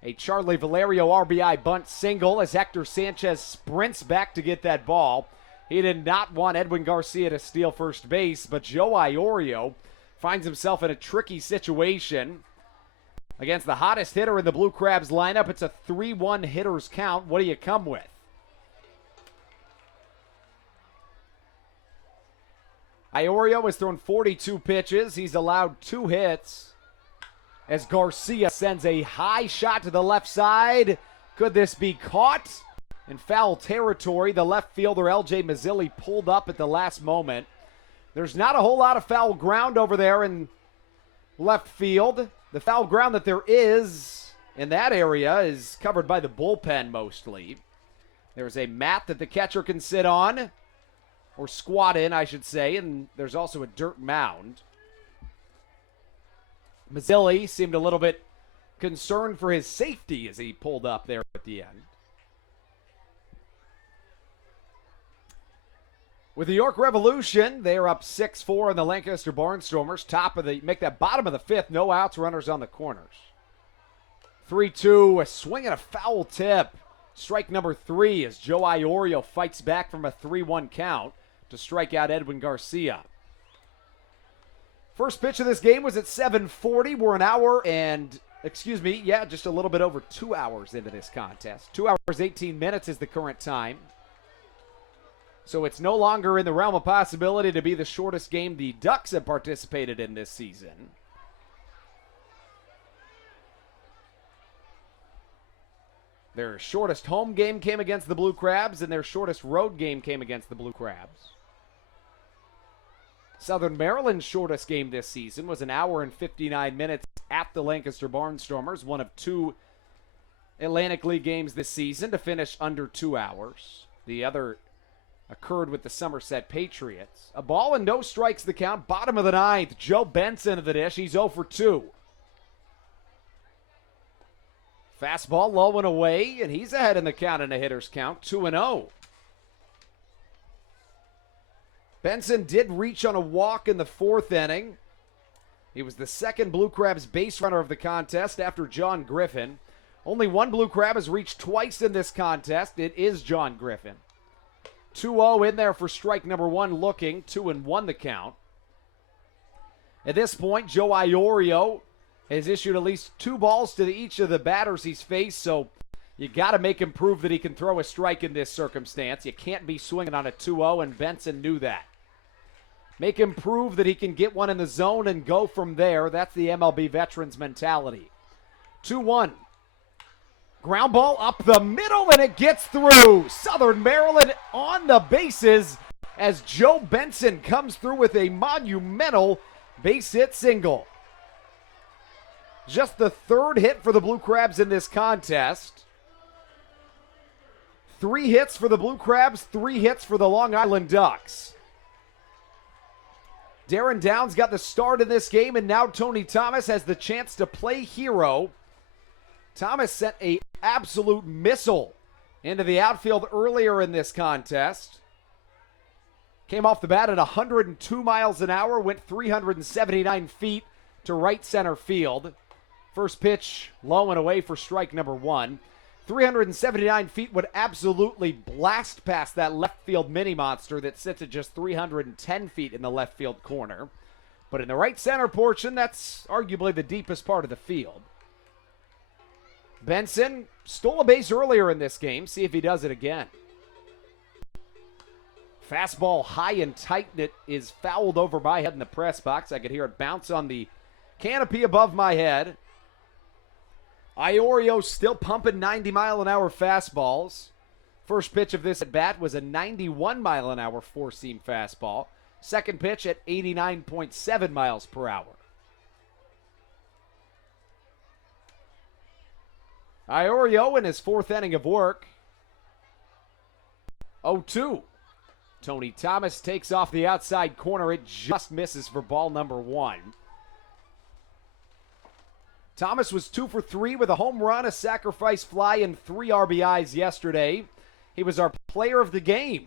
A Charlie Valerio RBI bunt single as Hector Sanchez sprints back to get that ball. He did not want Edwin Garcia to steal first base, but Joe Iorio finds himself in a tricky situation against the hottest hitter in the Blue Crabs lineup. It's a 3-1 hitters count. What do you come with? Iorio has thrown 42 pitches. He's allowed 2 hits. As Garcia sends a high shot to the left side. Could this be caught? In foul territory, the left fielder LJ Mazzilli pulled up at the last moment. There's not a whole lot of foul ground over there in left field. The foul ground that there is in that area is covered by the bullpen mostly. There's a mat that the catcher can sit on, or squat in, I should say, and there's also a dirt mound. Mazzilli seemed a little bit concerned for his safety as he pulled up there at the end. With the York Revolution, they are up 6-4 in the Lancaster Barnstormers. Make that bottom of the 5th, no outs, runners on the corners. 3-2, a swing and a foul tip. Strike number 3 as Joe Iorio fights back from a 3-1 count to strike out Edwin Garcia. First pitch of this game was at 7:40. We're just a little bit over 2 hours into this contest. 2 hours, 18 minutes is the current time. So it's no longer in the realm of possibility to be the shortest game the Ducks have participated in this season. Their shortest home game came against the Blue Crabs, and their shortest road game came against the Blue Crabs. Southern Maryland's shortest game this season was an hour and 59 minutes at the Lancaster Barnstormers, one of 2 Atlantic League games this season to finish under 2 hours. The other occurred with the Somerset Patriots. A ball and no strikes the count, bottom of the 9th. Joe Benson of the dish, he's 0 for 2. Fastball low and away, and he's ahead in the count in a hitter's count, 2-0. Benson did reach on a walk in the 4th inning. He was the 2nd Blue Crabs base runner of the contest after John Griffin. Only one Blue Crab has reached twice in this contest. It is John Griffin. 2-0 in there for strike number 1 looking, 2-1 the count. At this point, Joe Iorio has issued at least 2 balls to each of the batters he's faced, so you got to make him prove that he can throw a strike in this circumstance. You can't be swinging on a 2-0, and Benson knew that. Make him prove that he can get one in the zone and go from there. That's the MLB veterans mentality. 2-1. Ground ball up the middle, and it gets through. Southern Maryland on the bases as Joe Benson comes through with a monumental base hit single. Just the 3rd hit for the Blue Crabs in this contest. 3 hits for the Blue Crabs, 3 hits for the Long Island Ducks. Darren Downs got the start in this game, and now Tony Thomas has the chance to play hero. Thomas sent an absolute missile into the outfield earlier in this contest. Came off the bat at 102 miles an hour, went 379 feet to right center field. First pitch low and away for strike number 1. 379 feet would absolutely blast past that left field mini monster that sits at just 310 feet in the left field corner. But in the right center portion, that's arguably the deepest part of the field. Benson stole a base earlier in this game. See if he does it again. Fastball high and tight, and it is fouled over my head in the press box. I could hear it bounce on the canopy above my head. Iorio still pumping 90-mile-an-hour fastballs. First pitch of this at bat was a 91-mile-an-hour four-seam fastball. Second pitch at 89.7 miles per hour. Iorio in his fourth inning of work. 0-2. Tony Thomas takes off the outside corner. It just misses for ball number 1. Thomas was 2 for 3 with a home run, a sacrifice fly, and 3 RBIs yesterday. He was our player of the game.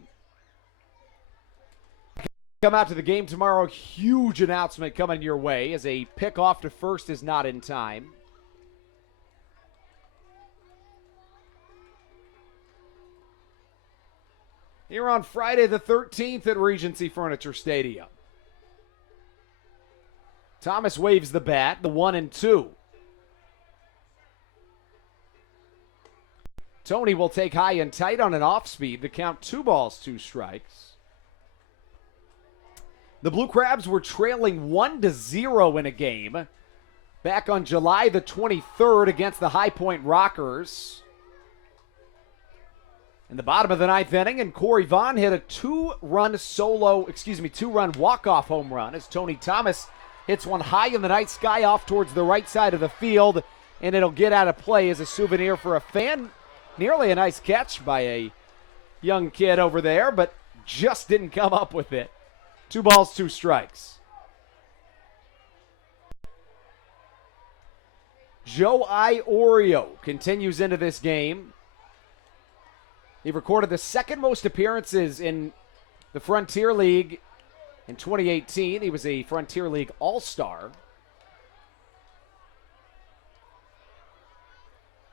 Come out to the game tomorrow. Huge announcement coming your way as a pickoff to first is not in time. Here on Friday the 13th at Regency Furniture Stadium. Thomas waves the bat, the 1-2. Tony will take high and tight on an off-speed. The count 2 balls, 2 strikes. The Blue Crabs were trailing 1-0 in a game back on July the 23rd against the High Point Rockers. In the bottom of the 9th inning, and Corey Vaughn hit a 2-run walk-off home run as Tony Thomas hits one high in the night sky off towards the right side of the field, and it'll get out of play as a souvenir for a fan. Nearly a nice catch by a young kid over there, but just didn't come up with it. 2 balls, 2 strikes. Joe Iorio continues into this game. He recorded the second most appearances in the Frontier League in 2018. He was a Frontier League All-Star.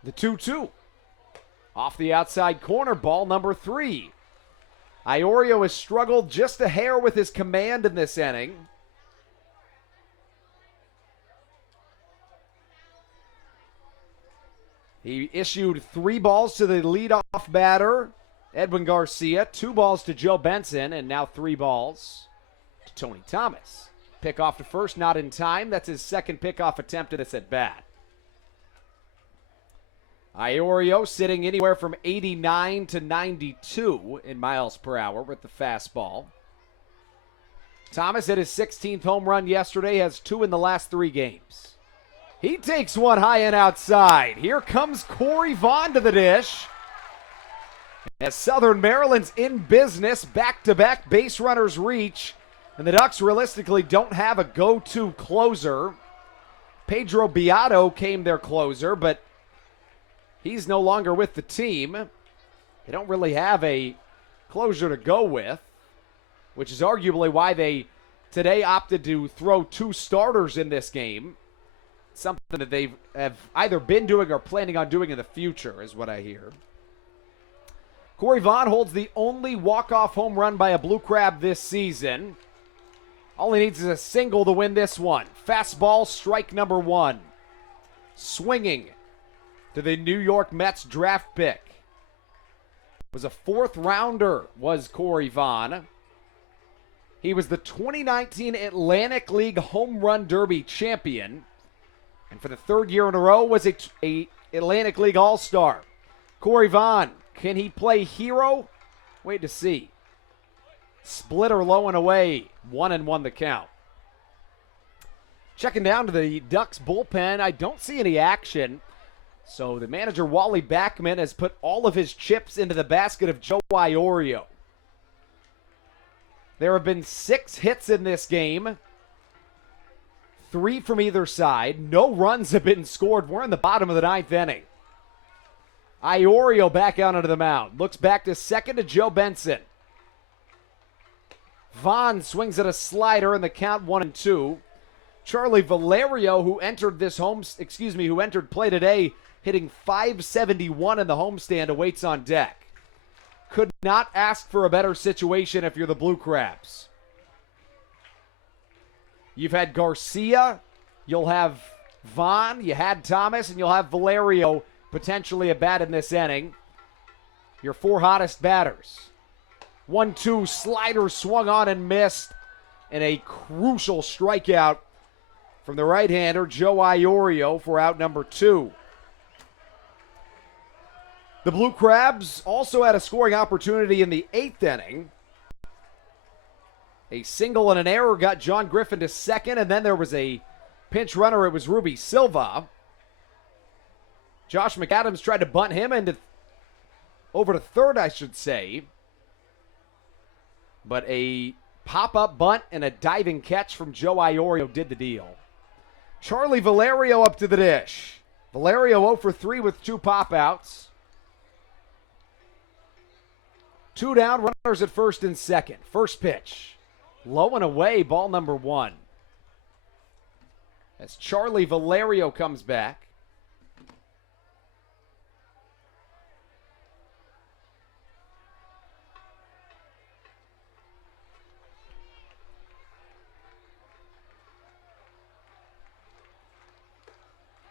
The 2-2. Off the outside corner, ball number 3. Iorio has struggled just a hair with his command in this inning. He issued 3 balls to the leadoff batter, Edwin Garcia, 2 balls to Joe Benson, and now 3 balls to Tony Thomas. Pickoff to first, not in time. That's his second pickoff attempt at this at bat. Iorio sitting anywhere from 89 to 92 in miles per hour with the fastball. Thomas hit his 16th home run yesterday, has 2 in the last 3 games. He takes one high and outside. Here comes Corey Vaughn to the dish. As Southern Maryland's in business, back-to-back base runners reach, and the Ducks realistically don't have a go-to closer. Pedro Beato came their closer, but he's no longer with the team. They don't really have a closer to go with, which is arguably why they today opted to throw 2 starters in this game. Something that they have either been doing or planning on doing in the future, is what I hear. Corey Vaughn holds the only walk-off home run by a Blue Crab this season. All he needs is a single to win this one. Fastball, strike number 1. Swinging to the New York Mets draft pick. Was a 4th rounder, was Corey Vaughn. He was the 2019 Atlantic League Home Run Derby champion. And for the 3rd year in a row was a Atlantic League All-Star. Corey Vaughn, can he play hero? Wait to see. Splitter low and away. 1-1 the count. Checking down to the Ducks bullpen, I don't see any action. So the manager, Wally Backman, has put all of his chips into the basket of Joe Iorio. There have been 6 hits in this game. 3 from either side. No runs have been scored. We're in the bottom of the 9th inning. Iorio back out onto the mound. Looks back to second to Joe Benson. Vaughn swings at a slider in the count 1-2. Charlie Valerio, who entered play today, hitting .571 in the homestand, awaits on deck. Could not ask for a better situation if you're the Blue Crabs. You've had Garcia, you'll have Vaughn, you had Thomas, and you'll have Valerio potentially a bat in this inning. Your 4 hottest batters. 1-2 slider swung on and missed. And a crucial strikeout from the right-hander, Joe Iorio, for out number 2. The Blue Crabs also had a scoring opportunity in the 8th inning. A single and an error got John Griffin to second, and then there was a pinch runner. It was Ruby Silva. Josh McAdams tried to bunt him over to third, I should say. But a pop-up bunt and a diving catch from Joe Iorio did the deal. Charlie Valerio up to the dish. Valerio 0 for 3 with 2 pop-outs. 2 down, runners at first and second. First pitch. Low and away, ball number 1. As Charlie Valerio comes back.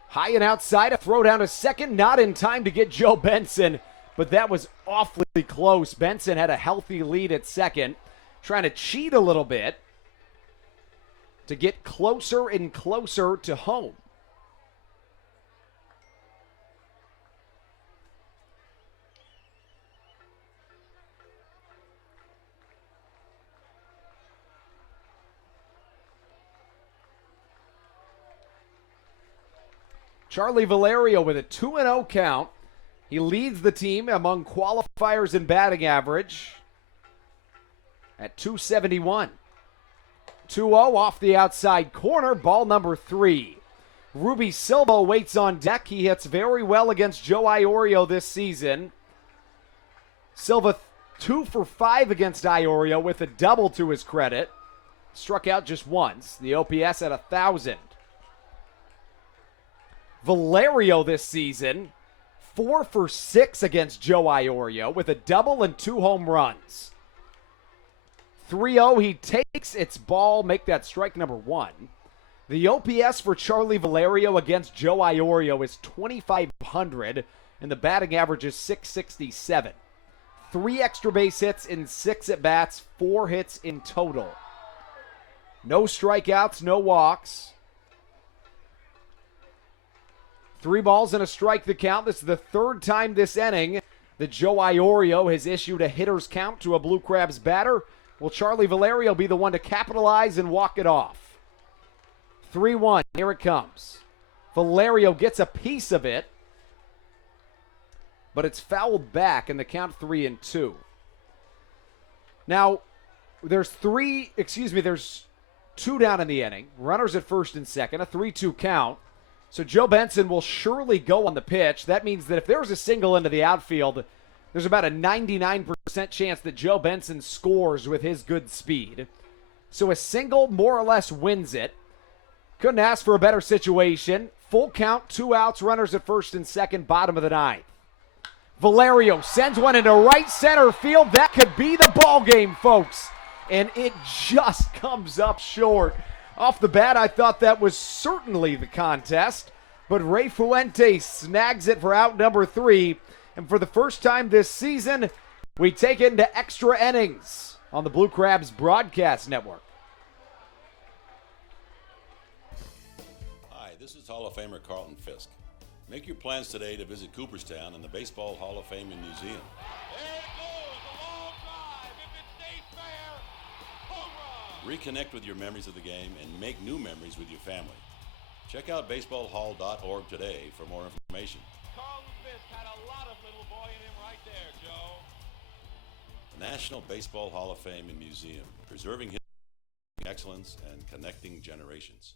High and outside, a throw down to second, not in time to get Joe Benson, but that was awfully close. Benson had a healthy lead at second, trying to cheat a little bit to get closer and closer to home. Charlie Valerio with a 2-0 count. He leads the team among qualifiers in batting average at .271. 2-0 off the outside corner, ball number 3. Ruby Silva waits on deck. He hits very well against Joe Iorio this season. Silva 2 for 5 against Iorio with a double to his credit. Struck out just once. The OPS at 1,000. Valerio this season, 4 for 6 against Joe Iorio with a double and 2 home runs. 3-0, he takes its ball, make that strike number 1. The OPS for Charlie Valerio against Joe Iorio is 2,500, and the batting average is .667. 3 extra base hits in 6 at-bats, 4 hits in total. No strikeouts, no walks. 3 balls and a strike the count. This is the 3rd time this inning that Joe Iorio has issued a hitter's count to a Blue Crabs batter. Will Charlie Valerio be the one to capitalize and walk it off? 3-1, here it comes. Valerio gets a piece of it, but it's fouled back in the count 3-2. Now, there's 2 down in the inning. Runners at first and second, a 3-2 count. So Joe Benson will surely go on the pitch. That means that if there's a single into the outfield, there's about a 99% chance that Joe Benson scores with his good speed. So a single more or less wins it. Couldn't ask for a better situation. Full count, 2 outs, runners at first and second, bottom of the 9th. Valerio sends one into right center field. That could be the ball game, folks. And it just comes up short. Off the bat, I thought that was certainly the contest, but Ray Fuentes snags it for out number 3, and for the first time this season, we take it into extra innings on the Blue Crabs Broadcast Network. Hi, this is Hall of Famer Carlton Fisk. Make your plans today to visit Cooperstown and the Baseball Hall of Fame and Museum. Reconnect with your memories of the game and make new memories with your family. Check out baseballhall.org today for more information. Carlton Fisk had a lot of little boy in him right there, Joe. The National Baseball Hall of Fame and Museum, preserving history, excellence, and connecting generations.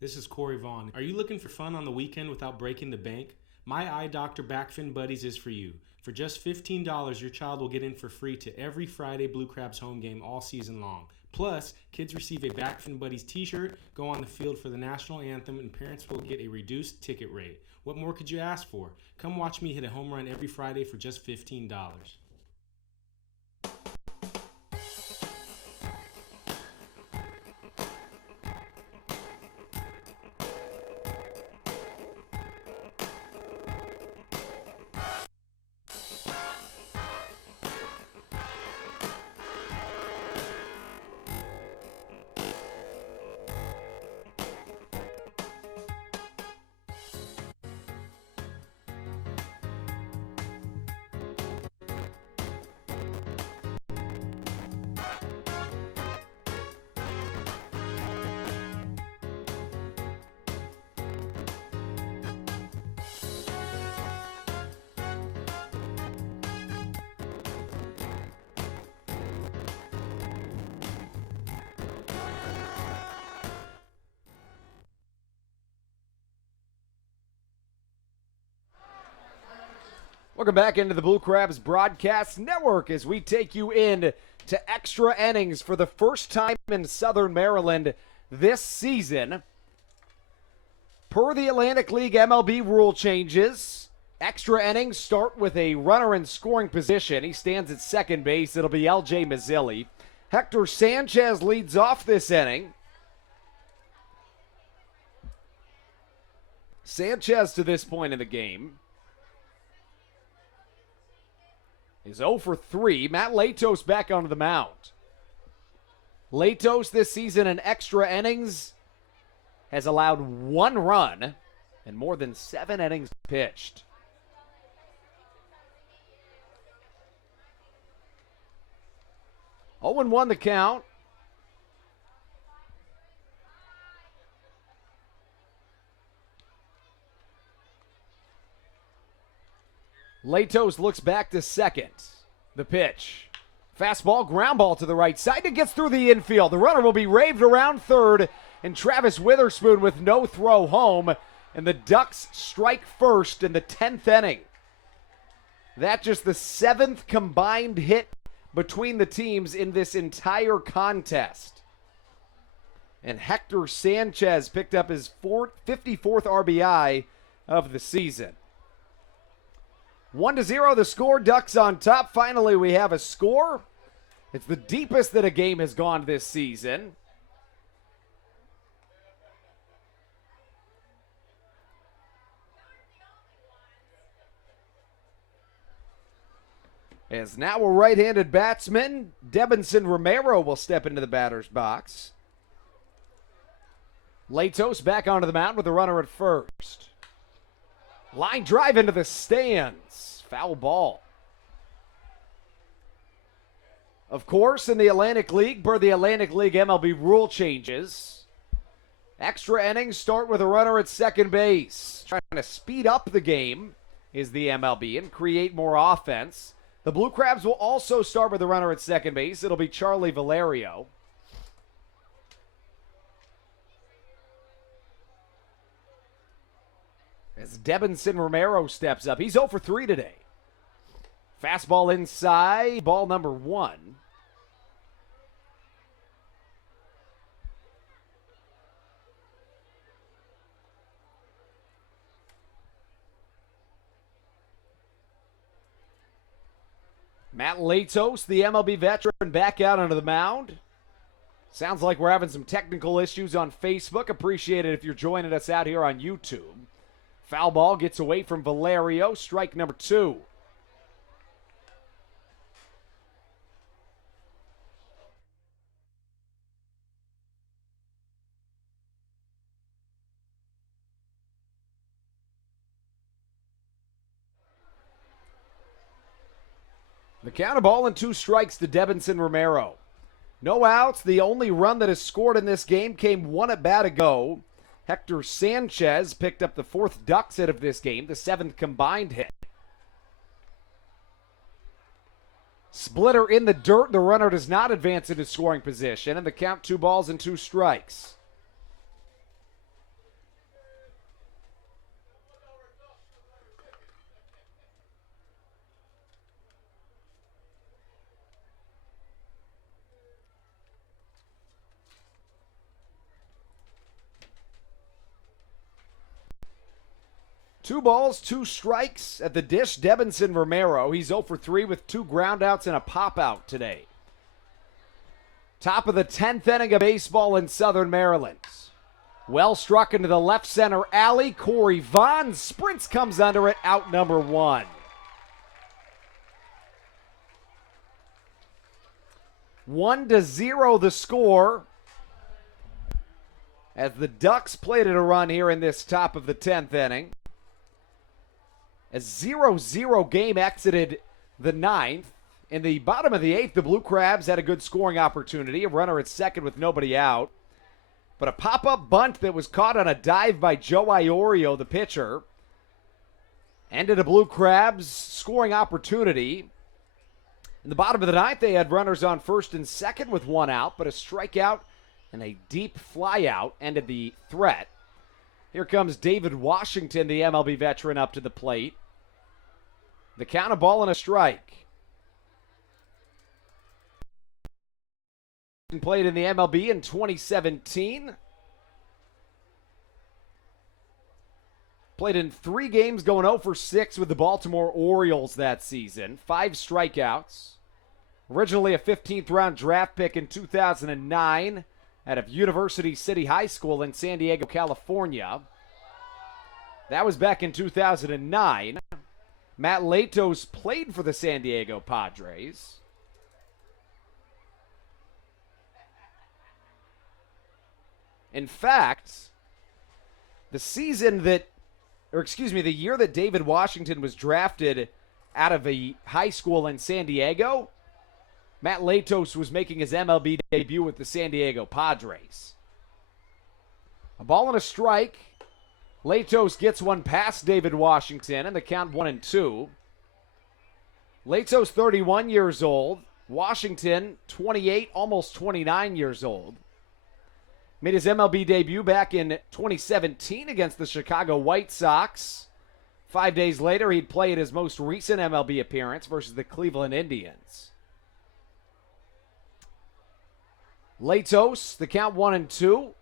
This is Corey Vaughn. Are you looking for fun on the weekend without breaking the bank? My Eye Doctor Backfin Buddies is for you. For just $15, your child will get in for free to every Friday Blue Crabs home game all season long. Plus, kids receive a Backfin Buddies t-shirt, go on the field for the national anthem, and parents will get a reduced ticket rate. What more could you ask for? Come watch me hit a home run every Friday for just $15. Welcome back into the Blue Crabs Broadcast Network as we take you in to extra innings for the first time in Southern Maryland this season. Per the Atlantic League MLB rule changes, extra innings start with a runner in scoring position. He stands at second base. It'll be LJ Mazzilli. Hector Sanchez leads off this inning. Sanchez to this point in the game is 0 for 3. Matt Latos back onto the mound. Latos this season in extra innings has allowed 1 run and more than 7 innings pitched. Oh, 0-1 the count. Latos looks back to second. The pitch. Fastball, ground ball to the right side. It gets through the infield. The runner will be raved around third, and Travis Witherspoon with no throw home. And the Ducks strike first in the 10th inning. That's just the 7th combined hit between the teams in this entire contest. And Hector Sanchez picked up his 54th RBI of the season. 1-0 the score, Ducks on top. Finally, we have a score. It's the deepest that a game has gone this season. As now a right-handed batsman, Debinson Romero will step into the batter's box. Latos back onto the mound with the runner at first. Line drive into the stands. Foul ball. Of course, in the Atlantic League, per the Atlantic League MLB rule changes, extra innings start with a runner at second base. Trying to speed up the game is the MLB and create more offense. The Blue Crabs will also start with a runner at second base. It'll be Charlie Valerio. As Debinson Romero steps up. He's 0 for 3 today. Fastball inside, ball number 1. Matt Latos, the MLB veteran, back out onto the mound. Sounds like we're having some technical issues on Facebook. Appreciate it if you're joining us out here on YouTube. Foul ball gets away from Valerio. Strike number 2. The count of ball and 2 strikes to Debinson Romero. No outs. The only run that is scored in this game came 1 at bat ago. Hector Sanchez picked up the 4th Ducks hit of this game, the 7th combined hit. Splitter in the dirt. The runner does not advance into scoring position, and the count 2 balls and 2 strikes. Two balls, 2 strikes at the dish. Debinson Romero. He's 0 for 3 with 2 groundouts and a pop-out today. Top of the 10th inning of baseball in Southern Maryland. Well struck into the left center alley. Corey Vaughn sprints, comes under it. Out number 1. 1-0 the score. As the Ducks plated a run here in this top of the 10th inning. A 0-0 game exited the 9th. In the bottom of the 8th, the Blue Crabs had a good scoring opportunity. A runner at second with nobody out. But a pop-up bunt that was caught on a dive by Joe Iorio, the pitcher, ended a Blue Crabs scoring opportunity. In the bottom of the 9th, they had runners on first and second with 1 out, but a strikeout and a deep flyout ended the threat. Here comes David Washington, the MLB veteran, up to the plate. The count, a ball and a strike. Played in the MLB in 2017. Played in 3 games, going 0 for 6 with the Baltimore Orioles that season. 5 strikeouts. Originally a 15th round draft pick in 2009 out of University City High School in San Diego, California. That was back in 2009. Matt Latos played for the San Diego Padres. In fact, the year that David Washington was drafted out of a high school in San Diego, Matt Latos was making his MLB debut with the San Diego Padres. A ball and a strike. Latos gets one past David Washington, and the count 1-2. Latos, 31 years old. Washington, 28, almost 29 years old. Made his MLB debut back in 2017 against the Chicago White Sox. 5 days later, he'd play in his most recent MLB appearance versus the Cleveland Indians. Latos, the count 1-2.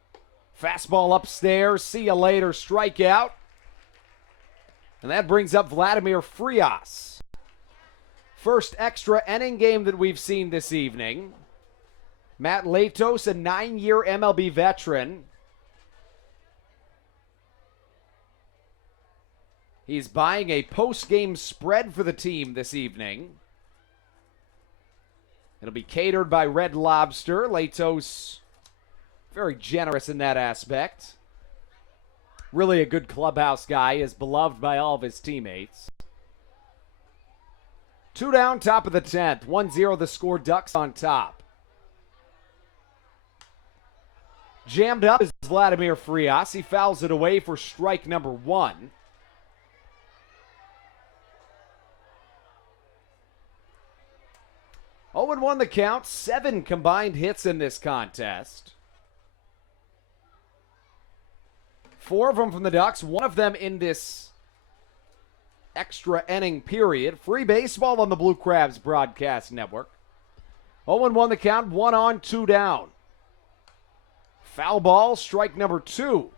Fastball upstairs, see you later, strikeout. And that brings up Vladimir Frias. First extra inning game that we've seen this evening. Matt Latos, a 9-year MLB veteran. He's buying a post-game spread for the team this evening. It'll be catered by Red Lobster. Latos, very generous in that aspect. Really a good clubhouse guy, is beloved by all of his teammates. 2 down, top of the 10th. 1-0 the score, Ducks on top. Jammed up is Vladimir Frias. He fouls it away for strike number 1. Oh, and 1 the count. 7 combined hits in this contest. 4 of them from the Ducks. 1 of them in this extra inning period. Free baseball on the Blue Crabs Broadcast Network. 0-1 the count. 1 on, 2 down. Foul ball, strike number 2.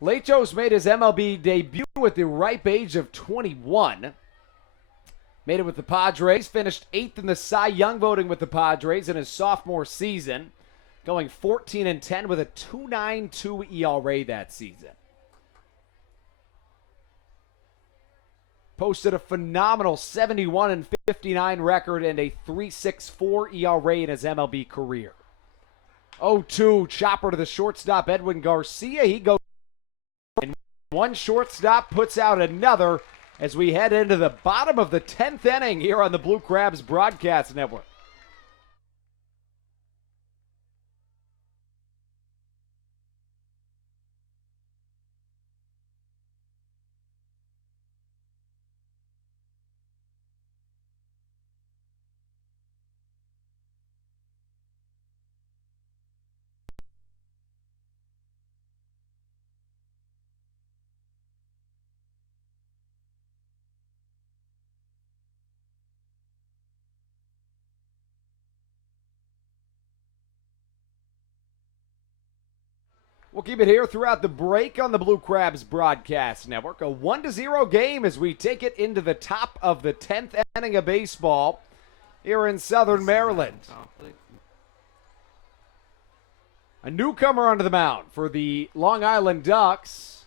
Latos made his MLB debut at the ripe age of 21. Made it with the Padres, finished 8th in the Cy Young voting with the Padres in his sophomore season, going 14-10 with a 2.92 ERA that season. Posted a phenomenal 71-59 record and a 3.64 ERA in his MLB career. 0-2, chopper to the shortstop, Edwin Garcia. He goes, and one shortstop puts out another as we head into the bottom of the 10th inning here on the Blue Crabs Broadcast Network. We'll keep it here throughout the break on the Blue Crabs Broadcast Network. A 1-0 game as we take it into the top of the 10th inning of baseball here in Southern Maryland. A newcomer onto the mound for the Long Island Ducks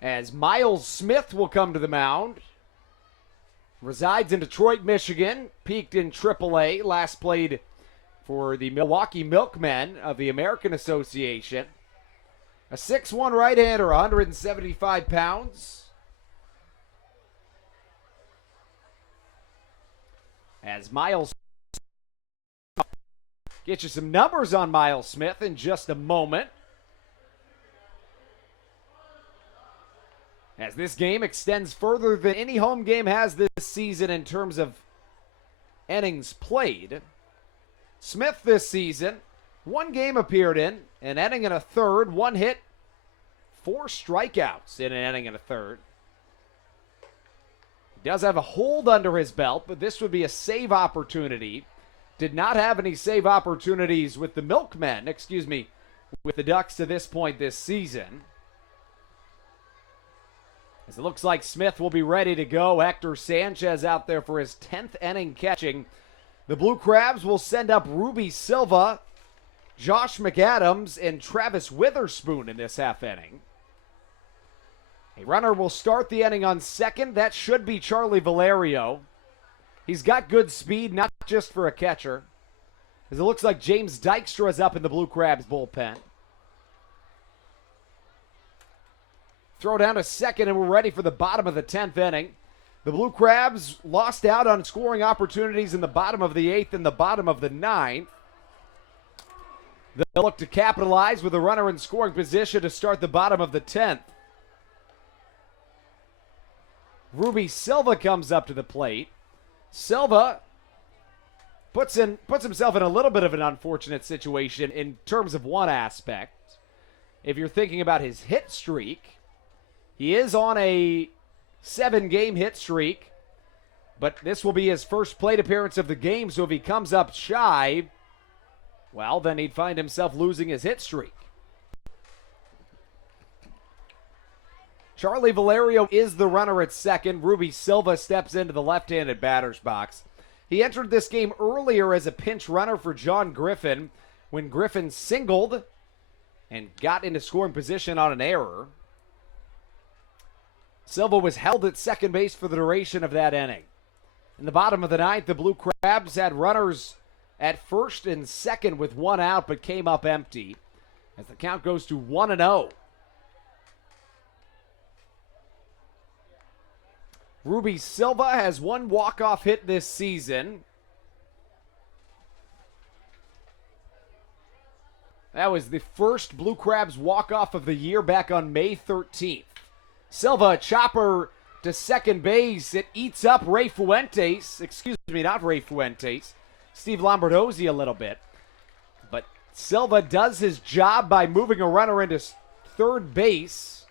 as Miles Smith will come to the mound. Resides in Detroit, Michigan. Peaked in AAA. Last played for the Milwaukee Milkmen of the American Association. A 6'1 right-hander, 175 pounds. As Miles, get you some numbers on Miles Smith in just a moment. As this game extends further than any home game has this season in terms of innings played. Smith this season, 1 game appeared in, an inning and a third, 1 hit, 4 strikeouts in an inning and a third. Does have a hold under his belt, but this would be a save opportunity. Did not have any save opportunities with the Milkmen, with the Ducks to this point this season. As it looks like Smith will be ready to go. Hector Sanchez out there for his 10th inning catching. The Blue Crabs will send up Ruby Silva, Josh McAdams, and Travis Witherspoon in this half inning. A runner will start the inning on second. That should be Charlie Valerio. He's got good speed, not just for a catcher. As it looks like James Dykstra is up in the Blue Crabs bullpen. Throw down to second, and we're ready for the bottom of the 10th inning. The Blue Crabs lost out on scoring opportunities in the bottom of the 8th and the bottom of the 9th. They'll look to capitalize with a runner in scoring position to start the bottom of the 10th. Ruby Silva comes up to the plate. Silva puts himself in a little bit of an unfortunate situation in terms of one aspect. If you're thinking about his hit streak, he is on a 7-game hit streak, but this will be his first plate appearance of the game, so if he comes up shy, well, then he'd find himself losing his hit streak. Charlie Valerio is the runner at second. Ruby Silva steps into the left-handed batter's box. He entered this game earlier as a pinch runner for John Griffin when Griffin singled and got into scoring position on an error. Silva was held at second base for the duration of that inning. In the bottom of the 9th, the Blue Crabs had runners at first and second with one out, but came up empty as the count goes to 1-0. Ruby Silva has one walk-off hit this season. That was the first Blue Crabs walk-off of the year back on May 13th. Silva, a chopper to second base. It eats up Ray Fuentes. Not Ray Fuentes. Steve Lombardozzi a little bit. But Silva does his job by moving a runner into third base,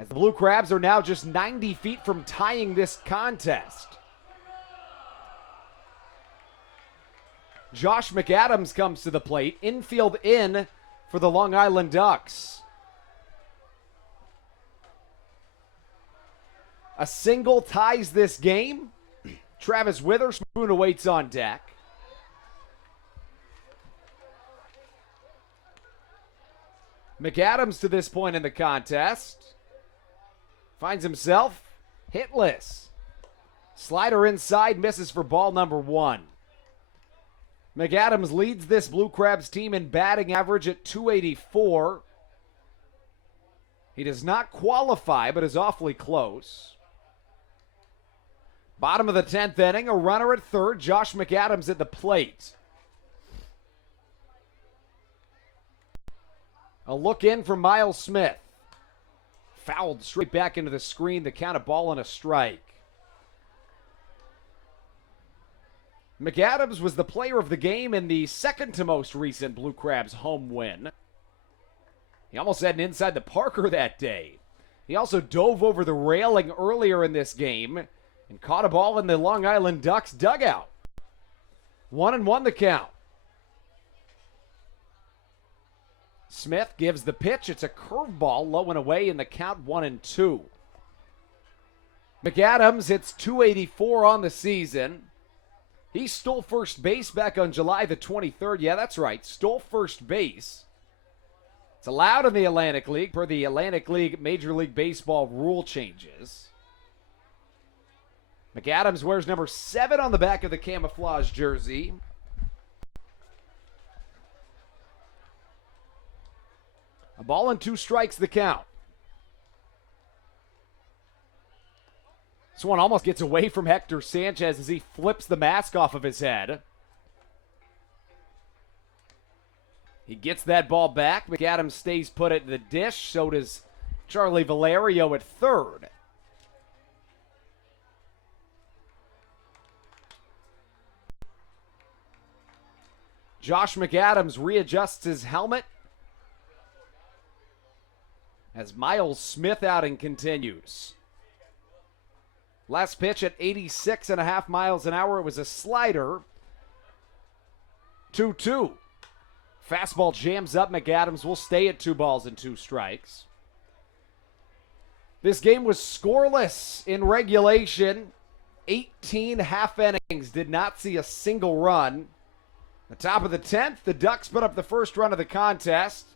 as the Blue Crabs are now just 90 feet from tying this contest. Josh McAdams comes to the plate. Infield in for the Long Island Ducks. A single ties this game. Travis Witherspoon awaits on deck. McAdams to this point in the contest finds himself hitless. Slider inside, misses for ball number 1. McAdams leads this Blue Crabs team in batting average at .284. He does not qualify, but is awfully close. Bottom of the 10th inning, a runner at third, Josh McAdams at the plate. A look in from Miles Smith. Fouled straight back into the screen, the count, a ball and a strike. McAdams was the player of the game in the second to most recent Blue Crabs home win. He almost had an inside the Parker that day. He also dove over the railing earlier in this game and caught a ball in the Long Island Ducks dugout. 1-1 the count. Smith gives the pitch. It's a curveball, low and away in the count, 1-2. McAdams hits .284 on the season. He stole first base back on July the 23rd. Yeah, that's right. Stole first base. It's allowed in the Atlantic League per the Atlantic League Major League Baseball rule changes. McAdams wears number 7 on the back of the camouflage jersey. A ball and 2 strikes the count. This one almost gets away from Hector Sanchez as he flips the mask off of his head. He gets that ball back. McAdams stays put at the dish. So does Charlie Valerio at third. Josh McAdams readjusts his helmet as Miles Smith outing continues. Last pitch at 86.5 miles an hour. It was a slider. 2-2. Fastball jams up. McAdams will stay at 2 balls and 2 strikes. This game was scoreless in regulation. 18 half innings. Did not see a single run. The top of the 10th, the Ducks put up the first run of the contest.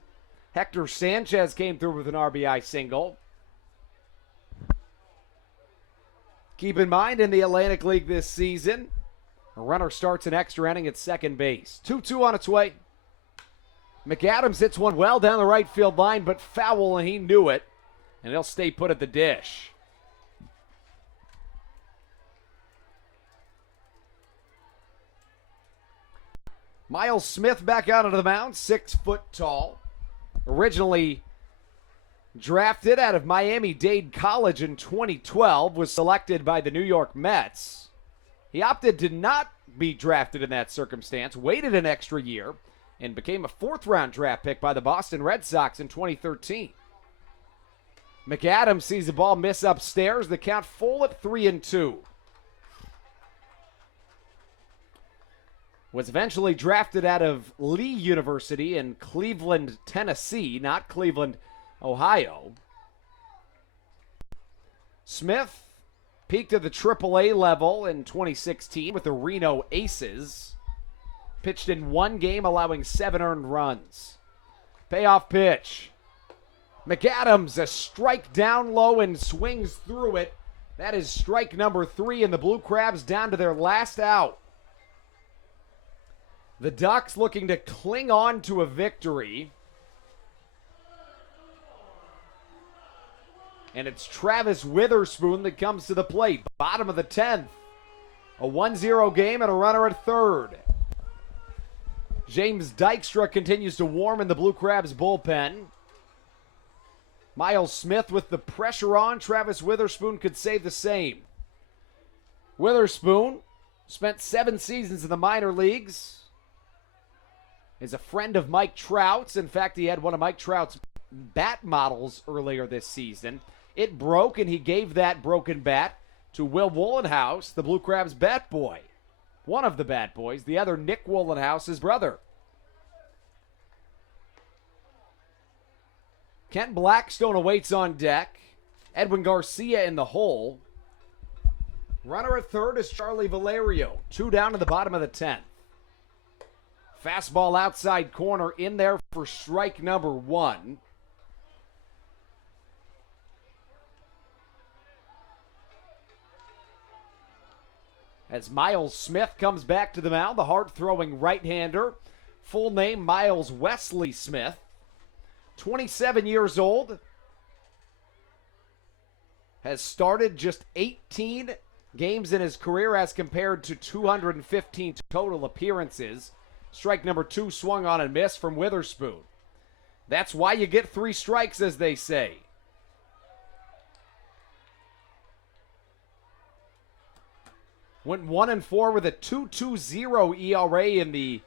Hector Sanchez came through with an RBI single. Keep in mind, in the Atlantic League this season, a runner starts an extra inning at second base. 2-2 on its way. McAdams hits one well down the right field line, but foul, and he knew it. And he'll stay put at the dish. Miles Smith back out onto the mound, 6 foot tall. Originally drafted out of Miami-Dade College in 2012, was selected by the New York Mets. He opted to not be drafted in that circumstance, waited an extra year, and became a 4th-round draft pick by the Boston Red Sox in 2013. McAdams sees the ball miss upstairs, the count full at 3-2. Was eventually drafted out of Lee University in Cleveland, Tennessee, not Cleveland, Ohio. Smith peaked at the AAA level in 2016 with the Reno Aces. Pitched in 1 game, allowing 7 earned runs. Payoff pitch. McAdams, a strike down low and swings through it. That is strike number 3, and the Blue Crabs down to their last out. The Ducks looking to cling on to a victory. And it's Travis Witherspoon that comes to the plate. Bottom of the 10th. A 1-0 game and a runner at third. James Dykstra continues to warm in the Blue Crabs bullpen. Miles Smith with the pressure on. Travis Witherspoon could say the same. Witherspoon spent 7 seasons in the minor leagues. Is a friend of Mike Trout's. In fact, he had one of Mike Trout's bat models earlier this season. It broke, and he gave that broken bat to Will Woolenhouse, the Blue Crabs bat boy. One of the bat boys, the other Nick Woolenhouse's brother. Kent Blackstone awaits on deck. Edwin Garcia in the hole. Runner at third is Charlie Valerio. 2 down to the bottom of the 10th. Fastball outside corner in there for strike number 1. As Miles Smith comes back to the mound, the hard-throwing right-hander. Full name, Miles Wesley Smith. 27 years old. Has started just 18 games in his career as compared to 215 total appearances. Strike number 2 swung on and missed from Witherspoon. That's why you get 3 strikes, as they say. Went 1-4 with a 2.20 ERA in the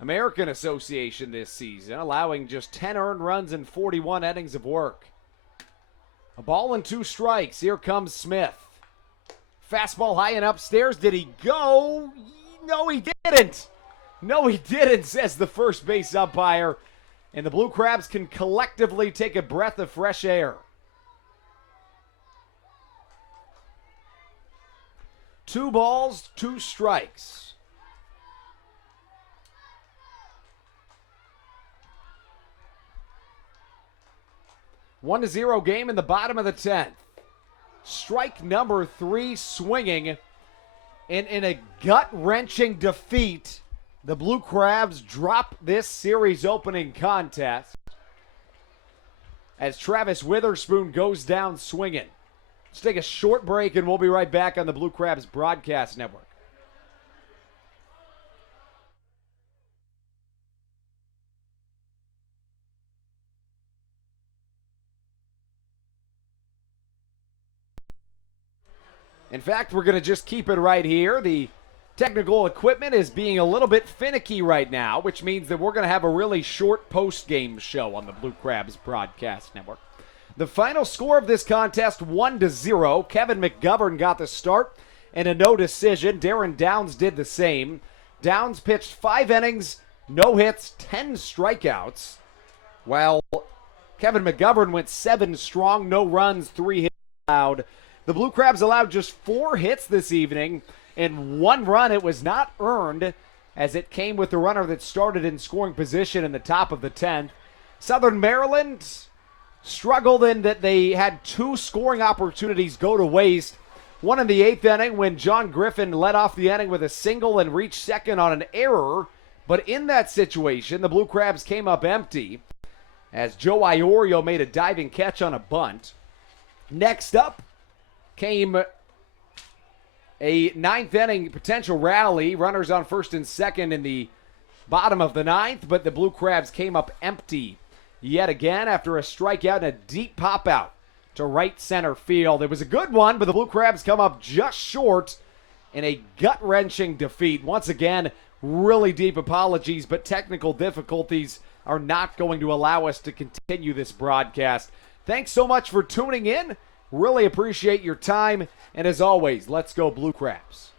American Association this season, allowing just 10 earned runs and 41 innings of work. A ball and 2 strikes. Here comes Smith. Fastball high and upstairs. Did he go? No, he didn't. No, he didn't, says the first base umpire. And the Blue Crabs can collectively take a breath of fresh air. 2 balls, 2 strikes. One to 0 game in the bottom of the 10th. Strike number 3 swinging. And in a gut-wrenching defeat, the Blue Crabs drop this series opening contest as Travis Witherspoon goes down swinging. Let's take a short break, and we'll be right back on the Blue Crabs Broadcast Network. In fact, we're going to just keep it right here. The technical equipment is being a little bit finicky right now, which means that we're going to have a really short post-game show on the Blue Crabs Broadcast Network. The final score of this contest, 1-0. Kevin McGovern got the start and a no decision. Darren Downs did the same. Downs pitched 5 innings, no hits, 10 strikeouts, while Kevin McGovern went 7 strong, no runs, 3 hits allowed. The Blue Crabs allowed just 4 hits this evening, and 1 run. It was not earned, as it came with the runner that started in scoring position in the top of the 10th. Southern Maryland struggled in that they had 2 scoring opportunities go to waste. One in the 8th inning when John Griffin led off the inning with a single and reached second on an error. But in that situation, the Blue Crabs came up empty as Joe Iorio made a diving catch on a bunt. Next up came a 9th inning potential rally. Runners on first and second in the bottom of the 9th, but the Blue Crabs came up empty yet again after a strikeout and a deep pop out to right center field. It was a good one, but the Blue Crabs come up just short in a gut-wrenching defeat. Once again, really deep apologies, but technical difficulties are not going to allow us to continue this broadcast. Thanks so much for tuning in. Really appreciate your time. And as always, let's go Blue Crabs.